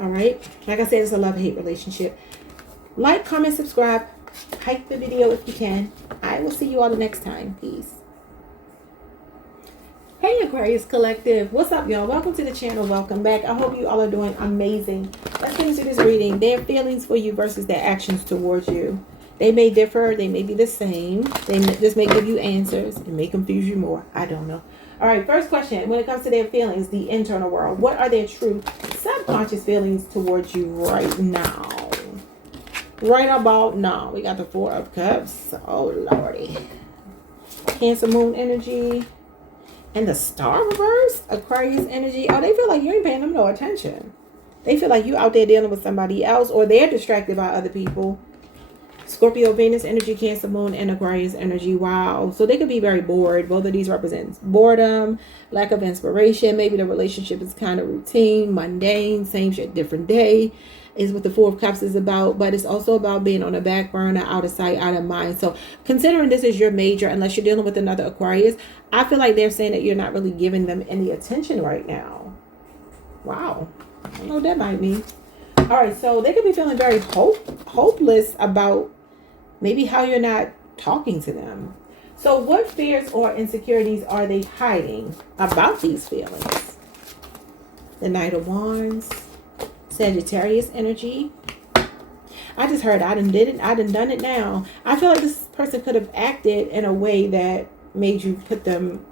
All right. Like I said, it's a love-hate relationship. Like, comment, subscribe, hype the video if you can. I will see you all the next time. Peace. Hey Aquarius Collective, what's up y'all? Welcome to the channel. Welcome back. I hope you all are doing amazing. Let's get into this reading. Their feelings for you versus their actions towards you. They may differ. They may be the same. This may give you answers. It may confuse you more. I don't know. All right, first question. When it comes to their feelings, the internal world, what are their true subconscious feelings towards you right now? Right about now. We got the 4 of Cups. Oh Lordy. Cancer moon energy. And the star reverse, Aquarius energy. Oh, they feel like you ain't paying them no attention. They feel like you out there dealing with somebody else, or they're distracted by other people. Scorpio, Venus energy, Cancer moon, and Aquarius energy. Wow. So they could be very bored. Both of these represent boredom, lack of inspiration. Maybe the relationship is kind of routine, mundane, same shit, different day. Is what the 4 of Cups is about, but it's also about being on the back burner, out of sight, out of mind. So considering this is your major, unless you're dealing with another Aquarius, I feel like they're saying that you're not really giving them any attention right now. Wow. I don't know what that might mean. All right, so they could be feeling very hopeless about maybe how you're not talking to them. So what fears or insecurities are they hiding about these feelings? The Knight of Wands. Sagittarius energy. I just heard I done done it now. I feel like this person could have acted in a way that made you put them,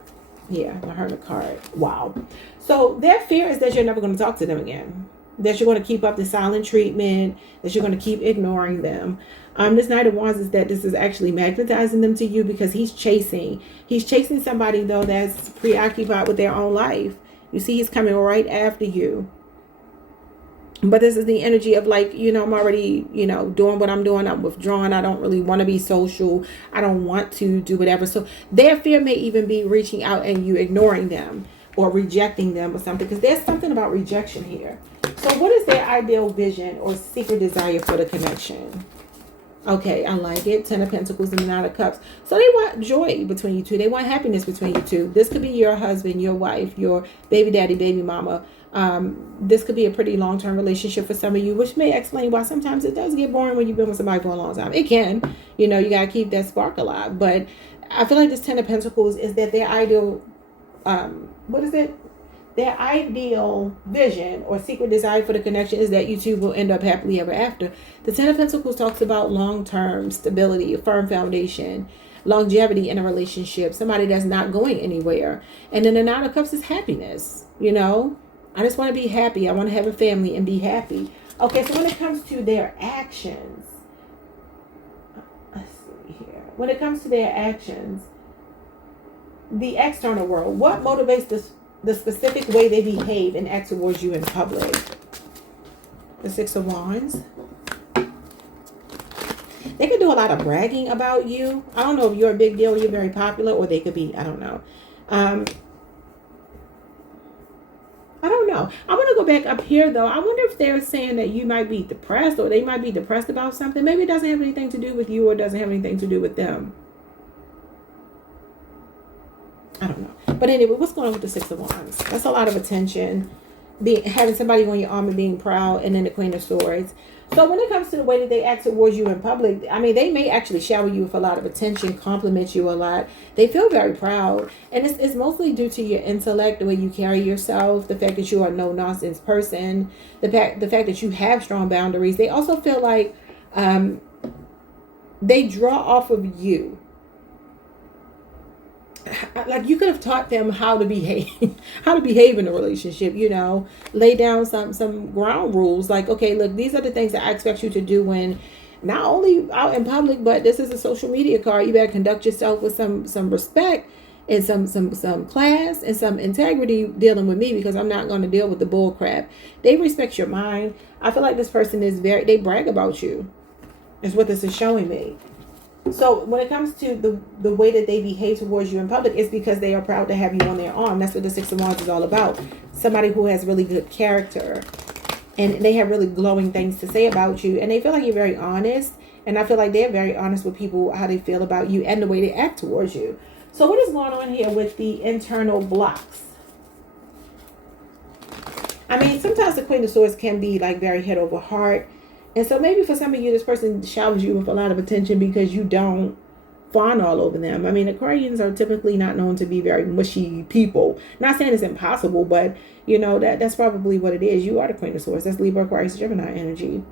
yeah, I heard a card. Wow. So their fear is that you're never going to talk to them again. That you're going to keep up the silent treatment, that you're going to keep ignoring them. This Knight of Wands is that this is actually magnetizing them to you because he's chasing somebody though that's preoccupied with their own life. You see, he's coming right after you. But this is the energy of like, I'm already, doing what I'm doing. I'm withdrawn. I don't really want to be social. I don't want to do whatever. So their fear may even be reaching out and you ignoring them or rejecting them or something. Because there's something about rejection here. So what is their ideal vision or secret desire for the connection? Okay, I like it. 10 of Pentacles and the 9 of Cups. So they want joy between you two. They want happiness between you two. This could be your husband, your wife, your baby daddy, baby mama. This could be a pretty long-term relationship for some of you, which may explain why sometimes it does get boring when you've been with somebody for a long time. It can, you got to keep that spark alive. But I feel like this 10 of Pentacles is that their ideal, their ideal vision or secret desire for the connection is that you two will end up happily ever after. The 10 of Pentacles talks about long-term stability, a firm foundation, longevity in a relationship, somebody that's not going anywhere. And then the 9 of Cups is happiness, I just want to be happy. I want to have a family and be happy. Okay, so when it comes to their actions, let's see here. When it comes to their actions, the external world. What motivates the specific way they behave and act towards you in public? The Six of Wands. They could do a lot of bragging about you. I don't know if you're a big deal, you're very popular, or they could be, I don't know. I don't know. I want to go back up here, though. I wonder if they're saying that you might be depressed, or they might be depressed about something. Maybe it doesn't have anything to do with you, or it doesn't have anything to do with them. I don't know. But anyway, what's going on with the Six of Wands? That's a lot of attention. Having somebody on your arm and being proud, and then the Queen of Swords. So when it comes to the way that they act towards you in public, I mean, they may actually shower you with a lot of attention, compliment you a lot. They feel very proud. And it's mostly due to your intellect, the way you carry yourself, the fact that you are a no-nonsense person, the fact that you have strong boundaries. They also feel like they draw off of you. Like you could have taught them how to behave, in a relationship, you know, lay down some ground rules. Like, okay, look, these are the things that I expect you to do when not only out in public, but this is a social media card. You better conduct yourself with some respect and some class and some integrity dealing with me, because I'm not going to deal with the bull crap. They respect your mind. I feel like this person is they brag about you, is what this is showing me. So when it comes to the way that they behave towards you in public, it's because they are proud to have you on their arm. That's what the Six of Wands is all about. Somebody who has really good character, and they have really glowing things to say about you, and they feel like you're very honest. And I feel like they're very honest with people, how they feel about you and the way they act towards you. So what is going on here with the internal blocks? I mean, sometimes the Queen of Swords can be like very head over heart. And so maybe for some of you, this person showers you with a lot of attention because you don't fawn all over them. I mean, Aquarians are typically not known to be very mushy people. Not saying it's impossible, but you know, that's probably what it is. You are the Queen of Swords. That's Libra, Aquarius, Gemini energy.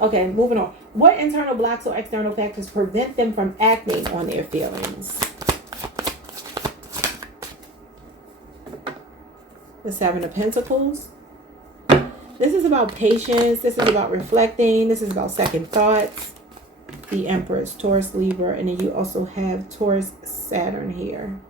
Okay, moving on. What internal blocks or external factors prevent them from acting on their feelings? The Seven of Pentacles. This is about patience. This is about reflecting. This is about second thoughts. The Empress, Taurus, Libra, and then you also have Taurus, Saturn here.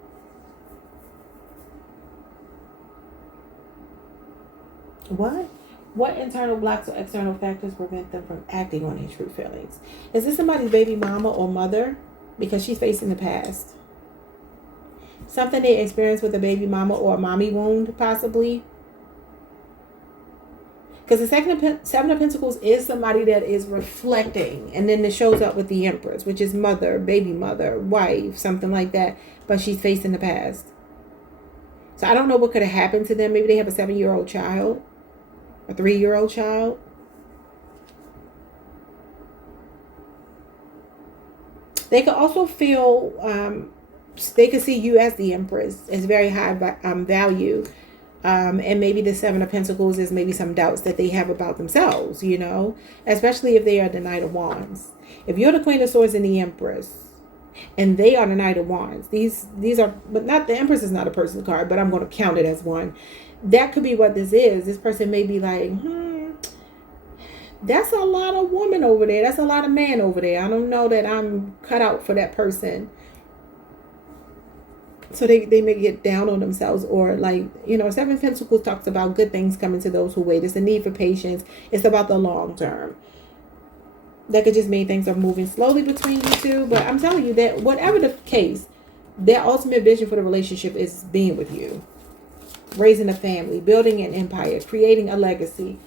What internal blocks or external factors prevent them from acting on their true feelings? Is this somebody's baby mama or mother? Because she's facing the past. Something they experienced with a baby mama or a mommy wound, possibly. Because the Seven of Pentacles is somebody that is reflecting. And then it shows up with the Empress, which is mother, baby mother, wife, something like that. But she's facing the past. So I don't know what could have happened to them. Maybe they have a 7-year-old child. A 3-year-old child. They could also feel, they could see you as the Empress. As very high value. And maybe the Seven of Pentacles is maybe some doubts that they have about themselves, you know, especially if they are the Knight of Wands. If you're the Queen of Swords and the Empress, and they are the Knight of Wands, these are, but not, the Empress is not a person's card, but I'm going to count it as one. That could be what this is. This person may be like, that's a lot of woman over there. That's a lot of man over there. I don't know that I'm cut out for that person. So they may get down on themselves, or like, you know, Seven of Pentacles talks about good things coming to those who wait. It's a need for patience. It's about the long term. That could just mean things are moving slowly between you two. But I'm telling you that whatever the case, their ultimate vision for the relationship is being with you. Raising a family, building an empire, creating a legacy.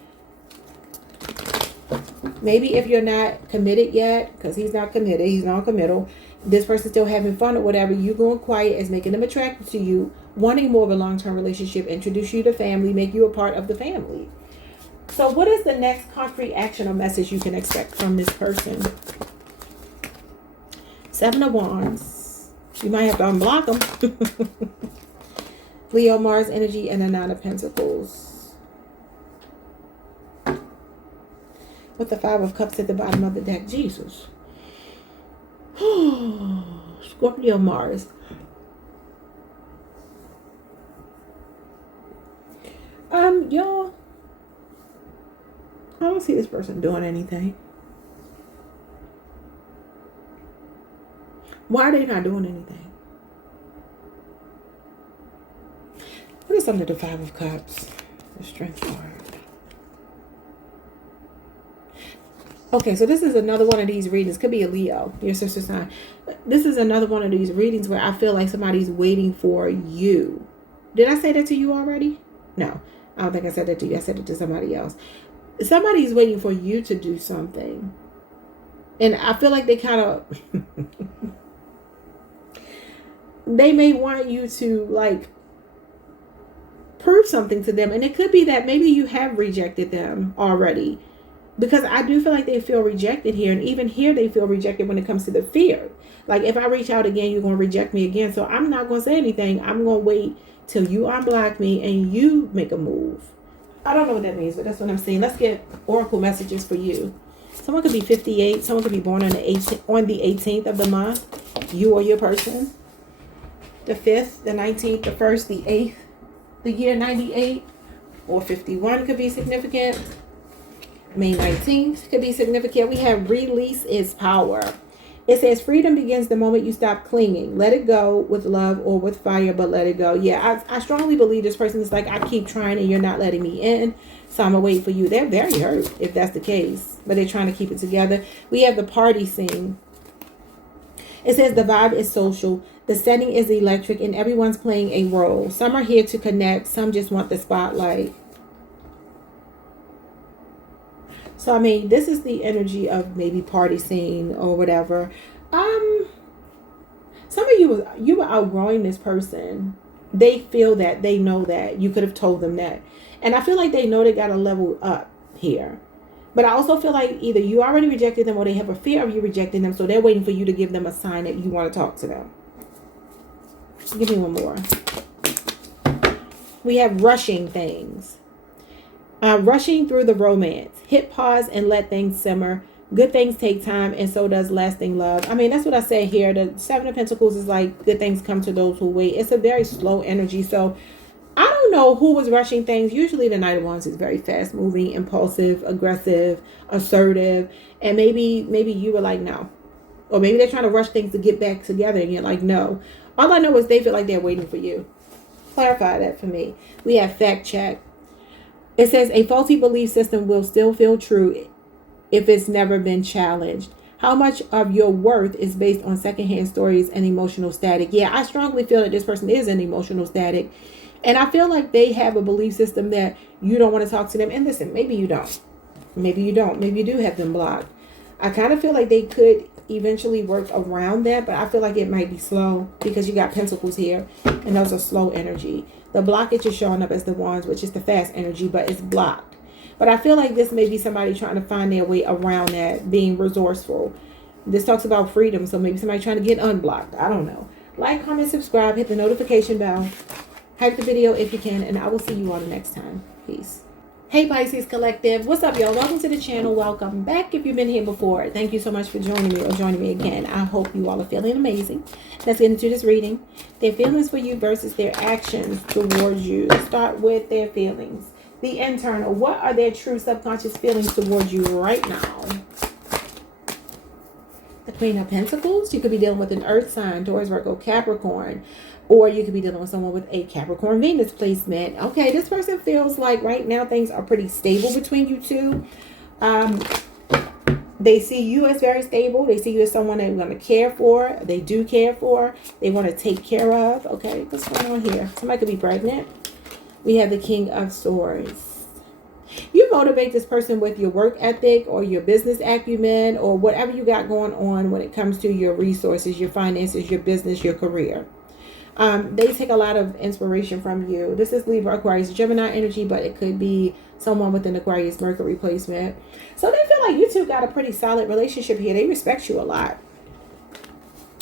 Maybe if you're not committed yet, because he's not committed, he's non-committal, this person's still having fun or whatever, you going quiet is making them attracted to you, wanting more of a long-term relationship, introduce you to family, make you a part of the family. So what is the next concrete action or message you can expect from this person? Seven of Wands. You might have to unblock them. Leo, Mars energy, and the Nine of Pentacles. With the Five of Cups at the bottom of the deck. Jesus. Scorpio, Mars. Y'all, I don't see this person doing anything. Why are they not doing anything? What is under the Five of Cups? The Strength card. Okay, so this is another one of these readings. Could be a Leo, your sister sign. This is another one of these readings where I feel like somebody's waiting for you. Did I say that to you already? No, I don't think I said that to you. I said it to somebody else. Somebody's waiting for you to do something. And I feel like they kind of... they may want you to, like, prove something to them. And it could be that maybe you have rejected them already. Because I do feel like they feel rejected here. And even here, they feel rejected when it comes to the fear. Like, if I reach out again, you're going to reject me again. So I'm not going to say anything. I'm going to wait till you unblock me and you make a move. I don't know what that means, but that's what I'm saying. Let's get oracle messages for you. Someone could be 58. Someone could be born on the 18th of the month. You or your person. The 5th, the 19th, the 1st, the 8th, the year 98. Or 51 could be significant. May 19th could be significant. We have release is power. It says freedom begins the moment you stop clinging. Let it go with love or with fire, but let it go. Yeah, I strongly believe this person is like, I keep trying and you're not letting me in, so I'm going to wait for you. They're very hurt if that's the case, but they're trying to keep it together. We have the party scene. It says the vibe is social. The setting is electric and everyone's playing a role. Some are here to connect. Some just want the spotlight. So, I mean, this is the energy of maybe party scene or whatever. Some of you were outgrowing this person. They feel that. They know that. You could have told them that. And I feel like they know they got to level up here. But I also feel like either you already rejected them or they have a fear of you rejecting them. So they're waiting for you to give them a sign that you want to talk to them. Give me one more. We have rushing things. Rushing through the romance. Hit pause and let things simmer. Good things take time, and so does lasting love. I mean, that's what I said here. The Seven of Pentacles is like, good things come to those who wait. It's a very slow energy. So I don't know who was rushing things. Usually the Knight of Wands is very fast moving, impulsive, aggressive, assertive. And maybe you were like, no. Or maybe they're trying to rush things to get back together and you're like, no. All I know is they feel like they're waiting for you. Clarify that for me. We have fact check. It says a faulty belief system will still feel true if it's never been challenged. How much of your worth is based on secondhand stories and emotional static? Yeah, I strongly feel that this person is an emotional static. And I feel like they have a belief system that you don't want to talk to them. And listen, maybe you don't. Maybe you don't. Maybe you do have them blocked. I kind of feel like they could eventually work around that, but I feel like it might be slow because you got Pentacles here and those are slow energy. The blockage is showing up as the Wands, which is the fast energy, but it's blocked. But I feel like this may be somebody trying to find their way around that, being resourceful. This talks about freedom, so maybe somebody trying to get unblocked. I don't know. Like, comment, subscribe, hit the notification bell. Hype the video if you can, and I will see you all the next time. Peace. Hey Pisces Collective, what's up y'all? Welcome to the channel. Welcome back if you've been here before. Thank you so much for joining me or joining me again. I hope you all are feeling amazing. Let's get into this reading. Their feelings for you versus their actions towards you. Let's start with their feelings. The internal. What are their true subconscious feelings towards you right now? The Queen of Pentacles. You could be dealing with an earth sign, Taurus, Virgo, Capricorn. Or you could be dealing with someone with a Capricorn Venus placement. Okay, this person feels like right now things are pretty stable between you two. They see you as very stable. They see you as someone they're going to care for. They do care for. They want to take care of. Okay, what's going on here? Somebody could be pregnant. We have the King of Swords. You motivate this person with your work ethic or your business acumen or whatever you got going on when it comes to your resources, your finances, your business, your career. They take a lot of inspiration from you. This is Libra, Aquarius, Gemini energy, but it could be someone with an Aquarius Mercury placement. So they feel like you two got a pretty solid relationship here. They respect you a lot.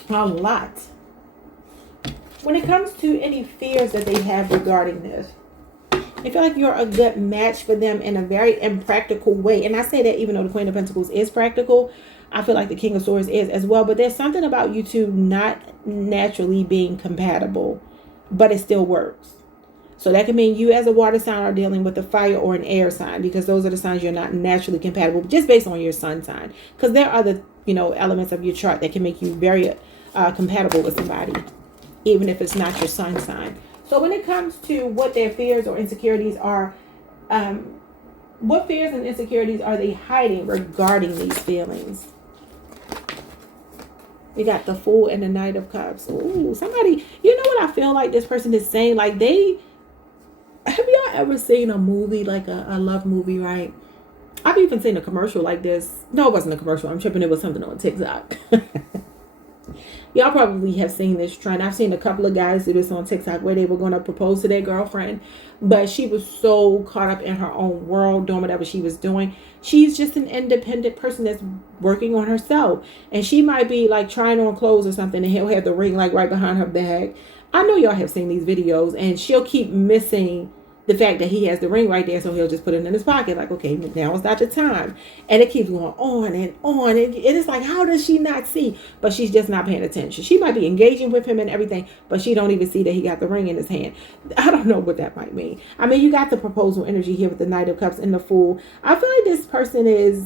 A lot. When it comes to any fears that they have regarding this, they feel like you're a good match for them in a very impractical way. And I say that even though the Queen of Pentacles is practical, I feel like the King of Swords is as well. But there's something about you two not naturally being compatible, but it still works. So that can mean you as a water sign are dealing with a fire or an air sign, because those are the signs you're not naturally compatible just based on your sun sign. Because there are other, elements of your chart that can make you very compatible with somebody, even if it's not your sun sign. So when it comes to what their fears or insecurities are, what fears and insecurities are they hiding regarding these feelings? We got the Fool and the Knight of Cups. Ooh, somebody, you know what I feel like this person is saying? Like have y'all ever seen a movie, like a love movie, right? I've even seen a commercial like this. No, it wasn't a commercial. I'm tripping. It was something on TikTok. Y'all probably have seen this trend. I've seen a couple of guys do this on TikTok where they were going to propose to their girlfriend, but she was so caught up in her own world doing whatever she was doing. She's just an independent person that's working on herself. And she might be like trying on clothes or something, and he'll have the ring like right behind her bag. I know y'all have seen these videos, and she'll keep missing the fact that he has the ring right there, so he'll just put it in his pocket like, okay, now is not the time. And it keeps going on and on. And it's like, how does she not see? But she's just not paying attention. She might be engaging with him and everything, but she don't even see that he got the ring in his hand. I don't know what that might mean. I mean, you got the proposal energy here with the Knight of Cups and the Fool. I feel like this person is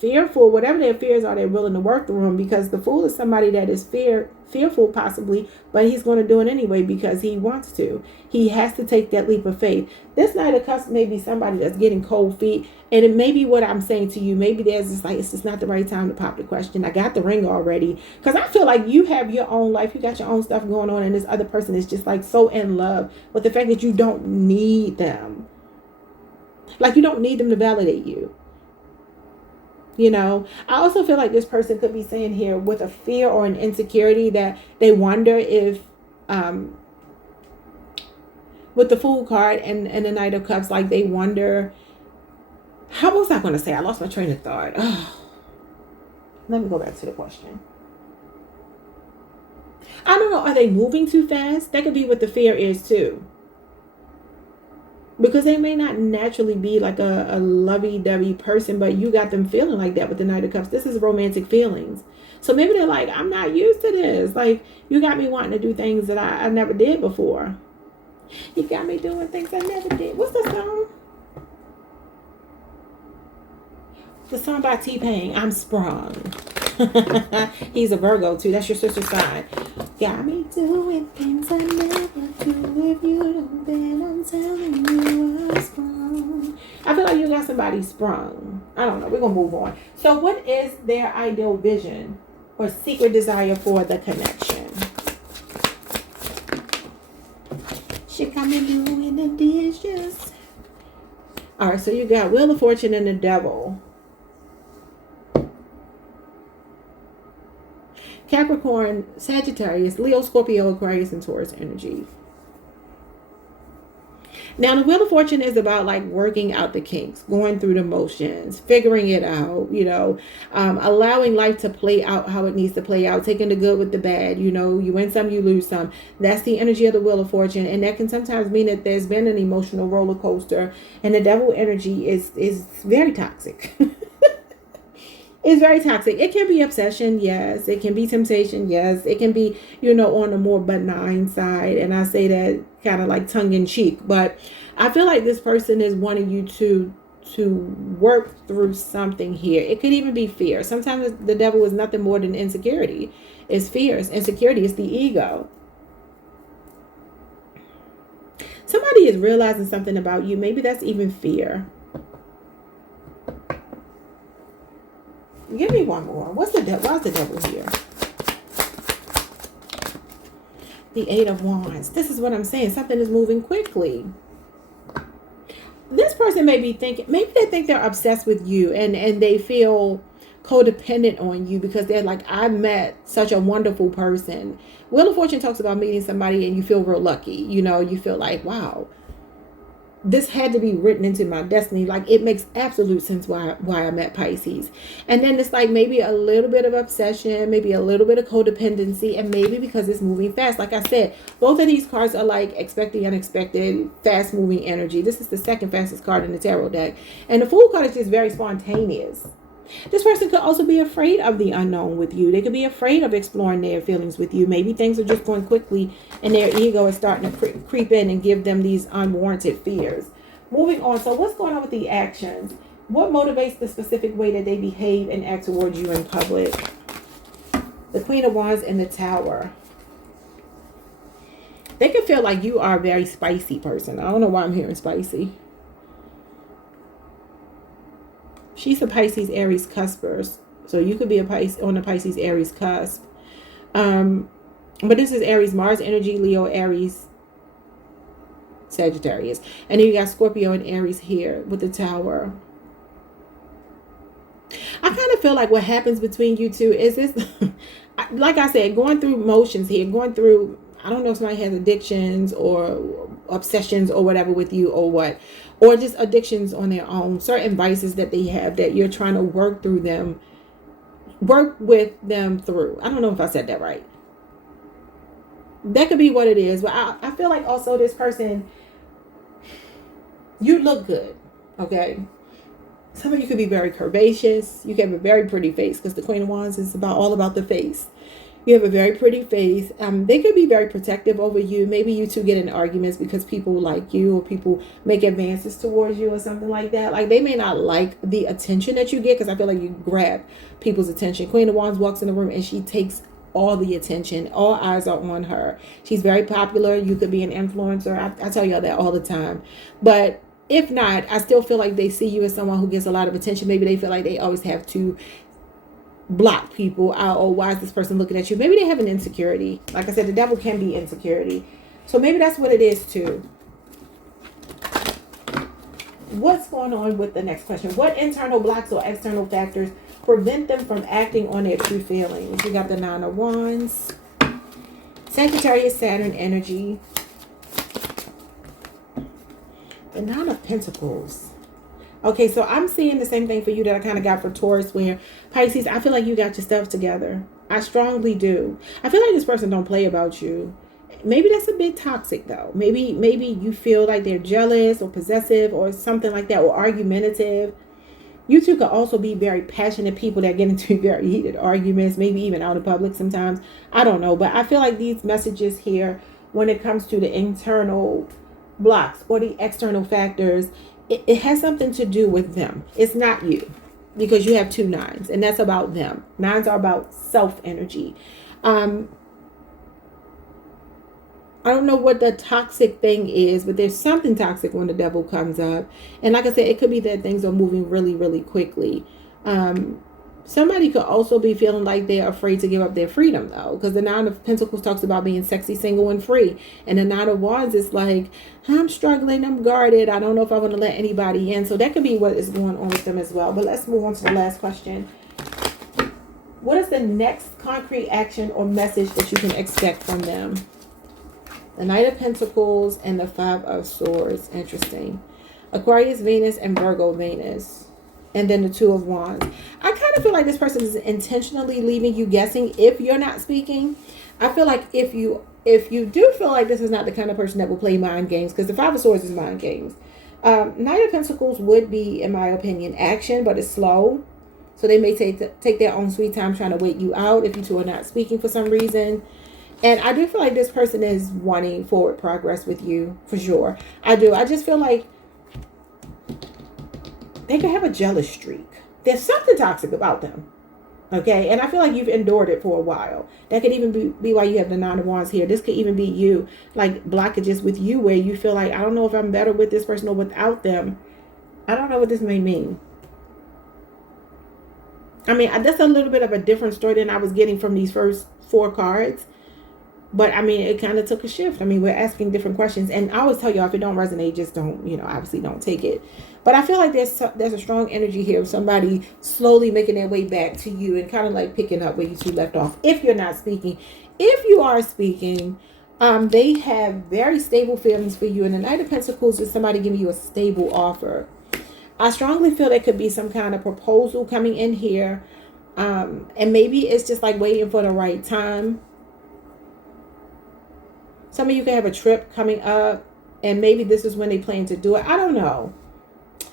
fearful. Whatever their fears are, they're willing to work through them, because the Fool is somebody that is fearful possibly, but he's going to do it anyway because he wants to. He has to take that leap of faith. This Knight of Cups may be somebody that's getting cold feet, and it may be what I'm saying to you. Maybe there's just like, it's just not the right time to pop the question. I got the ring already, because I feel like you have your own life, you got your own stuff going on, and this other person is just like so in love with the fact that you don't need them. Like you don't need them to validate you. You know, I also feel like this person could be saying here with a fear or an insecurity that they wonder if, with the Fool card and the Knight of Cups, like they wonder, how was I going to say? I lost my train of thought. Oh, let me go back to the question. I don't know. Are they moving too fast? That could be what the fear is too. Because they may not naturally be like a lovey-dovey person, but you got them feeling like that with the Knight of Cups. This is romantic feelings. So maybe they're like, I'm not used to this. Like, you got me wanting to do things that I never did before. You got me doing things I never did. What's the song? The song by T-Pain, I'm Sprung. He's a Virgo too. That's your sister's sign. Got me doing things I never do. If you don't, then I'm telling you I'm sprung. I feel like you got somebody sprung. I don't know. We're going to move on. So what is their ideal vision or secret desire for the connection? She got me doing the dishes. All right. So you got Wheel of Fortune and the Devil. Capricorn, Sagittarius, Leo, Scorpio, Aquarius, and Taurus energy. Now, the Wheel of Fortune is about like working out the kinks, going through the motions, figuring it out, you know, allowing life to play out how it needs to play out, taking the good with the bad, you know, you win some, you lose some. That's the energy of the Wheel of Fortune. And that can sometimes mean that there's been an emotional roller coaster, and the Devil energy is very toxic. It's very toxic. It can be obsession, yes. It can be temptation, yes. It can be, you know, on the more benign side. And I say that kind of like tongue in cheek. But I feel like this person is wanting you to work through something here. It could even be fear. Sometimes the devil is nothing more than insecurity. It's fears. Insecurity is the ego. Somebody is realizing something about you. Maybe that's even fear. Give me one more. What's the devil? Why's the devil here? The Eight of Wands. This is what I'm saying. Something is moving quickly. This person may be thinking, maybe they think they're obsessed with you and they feel codependent on you because they're like, I met such a wonderful person. Wheel of Fortune talks about meeting somebody and you feel real lucky. You know, you feel like, wow, this had to be written into my destiny. Like, it makes absolute sense why I met Pisces. And then it's like maybe a little bit of obsession, maybe a little bit of codependency, and maybe because it's moving fast. Like I said, both of these cards are like expect the unexpected, fast moving energy. This is the second fastest card in the tarot deck. And the Fool card is just very spontaneous. This person could also be afraid of the unknown with you. They could be afraid of exploring their feelings with you. Maybe things are just going quickly and their ego is starting to creep in and give them these unwarranted fears. Moving on. So what's going on with the actions? What motivates the specific way that they behave and act towards you in public? The Queen of Wands and the Tower. They can feel like you are a very spicy person. I don't know why I'm hearing spicy. She's a Pisces, Aries cuspers. So you could be a Pisces on the Pisces, Aries cusp. But this is Aries, Mars energy, Leo, Aries, Sagittarius. And then you got Scorpio and Aries here with the Tower. I kind of feel like what happens between you two is this, like I said, going through motions here, going through, I don't know if somebody has addictions or obsessions or whatever with you or what, or just addictions on their own, certain vices that they have that you're trying to work with them through. I don't know if I said that right. That could be what it is. But I feel like also this person, you look good, okay? Some of you could be very curvaceous. You can have a very pretty face because the Queen of Wands is all about the face. You have a very pretty face. They could be very protective over you. Maybe you two get in arguments because people like you or people make advances towards you or something like that. Like they may not like the attention that you get because I feel like you grab people's attention. Queen of Wands walks in the room and she takes all the attention. All eyes are on her. She's very popular. You could be an influencer. I tell y'all that all the time. But if not, I still feel like they see you as someone who gets a lot of attention. Maybe they feel like they always have to block people out. Or why is this person looking at you? Maybe they have an insecurity. Like I said, the devil can be insecurity. So maybe that's what it is too. What's going on with the next question? What internal blocks or external factors prevent them from acting on their true feelings? We got the Nine of Wands. Sagittarius, Saturn energy. The Nine of Pentacles. Okay, so I'm seeing the same thing for you that I kind of got for Taurus, where Pisces, I feel like you got your stuff together. I strongly do. I feel like this person don't play about you. Maybe that's a bit toxic though. Maybe you feel like they're jealous or possessive or something like that, or argumentative. You two could also be very passionate people that get into very heated arguments, maybe even out in public sometimes. I don't know, but I feel like these messages here, when it comes to the internal blocks or the external factors, it has something to do with them. It's not you, because you have two nines and that's about them. Nines are about self energy. I don't know what the toxic thing is, but there's something toxic when the devil comes up. And like I said, it could be that things are moving really, really quickly. Somebody could also be feeling like they're afraid to give up their freedom, though, because the Nine of Pentacles talks about being sexy, single, and free. And the Nine of Wands is like, I'm struggling, I'm guarded, I don't know if I want to let anybody in. So that could be what is going on with them as well. But let's move on to the last question. What is the next concrete action or message that you can expect from them? The Knight of Pentacles and the Five of Swords. Interesting. Aquarius, Venus, and Virgo, Venus. And then the Two of Wands. I kind of feel like this person is intentionally leaving you guessing if you're not speaking. I feel like if you do feel like this is not the kind of person that will play mind games, because the Five of Swords is mind games. Knight of Pentacles would be, in my opinion, action, but it's slow. So they may take their own sweet time trying to wait you out if you two are not speaking for some reason. And I do feel like this person is wanting forward progress with you, for sure. I do. I just feel like they could have a jealous streak. There's something toxic about them. Okay? And I feel like you've endured it for a while. That could even be why you have the Nine of Wands here. This could even be you, like blockages with you where you feel like, I don't know if I'm better with this person or without them. I don't know what this may mean. I mean, that's a little bit of a different story than I was getting from these first 4 cards. But, I mean, it kind of took a shift. I mean, we're asking different questions. And I always tell y'all, if it don't resonate, just don't, obviously don't take it. But I feel like there's a strong energy here of somebody slowly making their way back to you and kind of like picking up where you two left off. If you're not speaking. If you are speaking, they have very stable feelings for you. And the Knight of Pentacles is somebody giving you a stable offer. I strongly feel there could be some kind of proposal coming in here. And maybe it's just like waiting for the right time. Some of you can have a trip coming up, and maybe this is when they plan to do it. I don't know.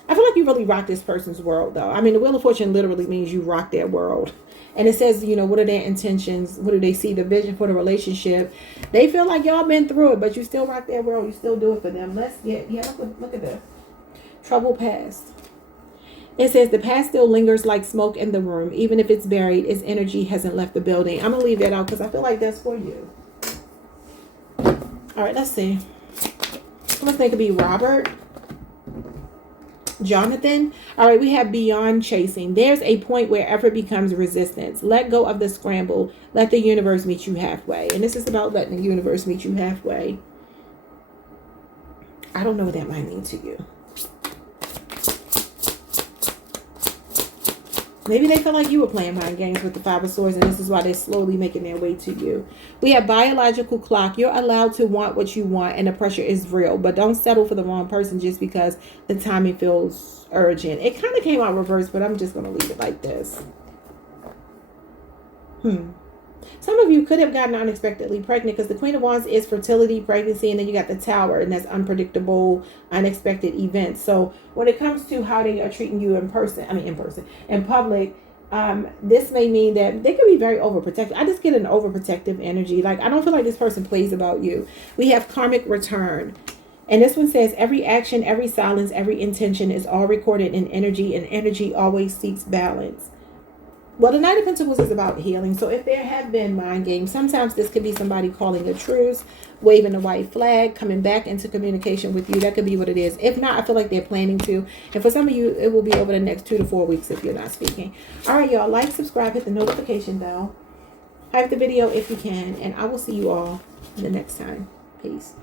I feel like you really rock this person's world, though. I mean, the Wheel of Fortune literally means you rock their world. And it says, what are their intentions? What do they see? The vision for the relationship. They feel like y'all been through it, but you still rock their world. You still do it for them. Look at this. Trouble past. It says the past still lingers like smoke in the room. Even if it's buried, its energy hasn't left the building. I'm going to leave that out because I feel like that's for you. All right, let's see. I'm going to think it could be Robert. Jonathan. All right, we have beyond chasing. There's a point where effort becomes resistance. Let go of the scramble. Let the universe meet you halfway. And this is about letting the universe meet you halfway. I don't know what that might mean to you. Maybe they feel like you were playing mind games with the Five of Swords, and this is why they're slowly making their way to you. We have biological clock. You're allowed to want what you want, and the pressure is real. But don't settle for the wrong person just because the timing feels urgent. It kind of came out reversed, but I'm just going to leave it like this. Some of you could have gotten unexpectedly pregnant because the Queen of Wands is fertility, pregnancy, and then you got the Tower, and that's unpredictable, unexpected events. So when it comes to how they are treating you in public, this may mean that they could be very overprotective. I just get an overprotective energy. Like, I don't feel like this person plays about you. We have karmic return. And this one says, every action, every silence, every intention is all recorded in energy, and energy always seeks balance. Well, the Knight of Pentacles is about healing. So if there have been mind games, sometimes this could be somebody calling a truce, waving the white flag, coming back into communication with you. That could be what it is. If not, I feel like they're planning to. And for some of you, it will be over the next 2 to 4 weeks if you're not speaking. All right, y'all. Like, subscribe, hit the notification bell. Hype the video if you can. And I will see you all the next time. Peace.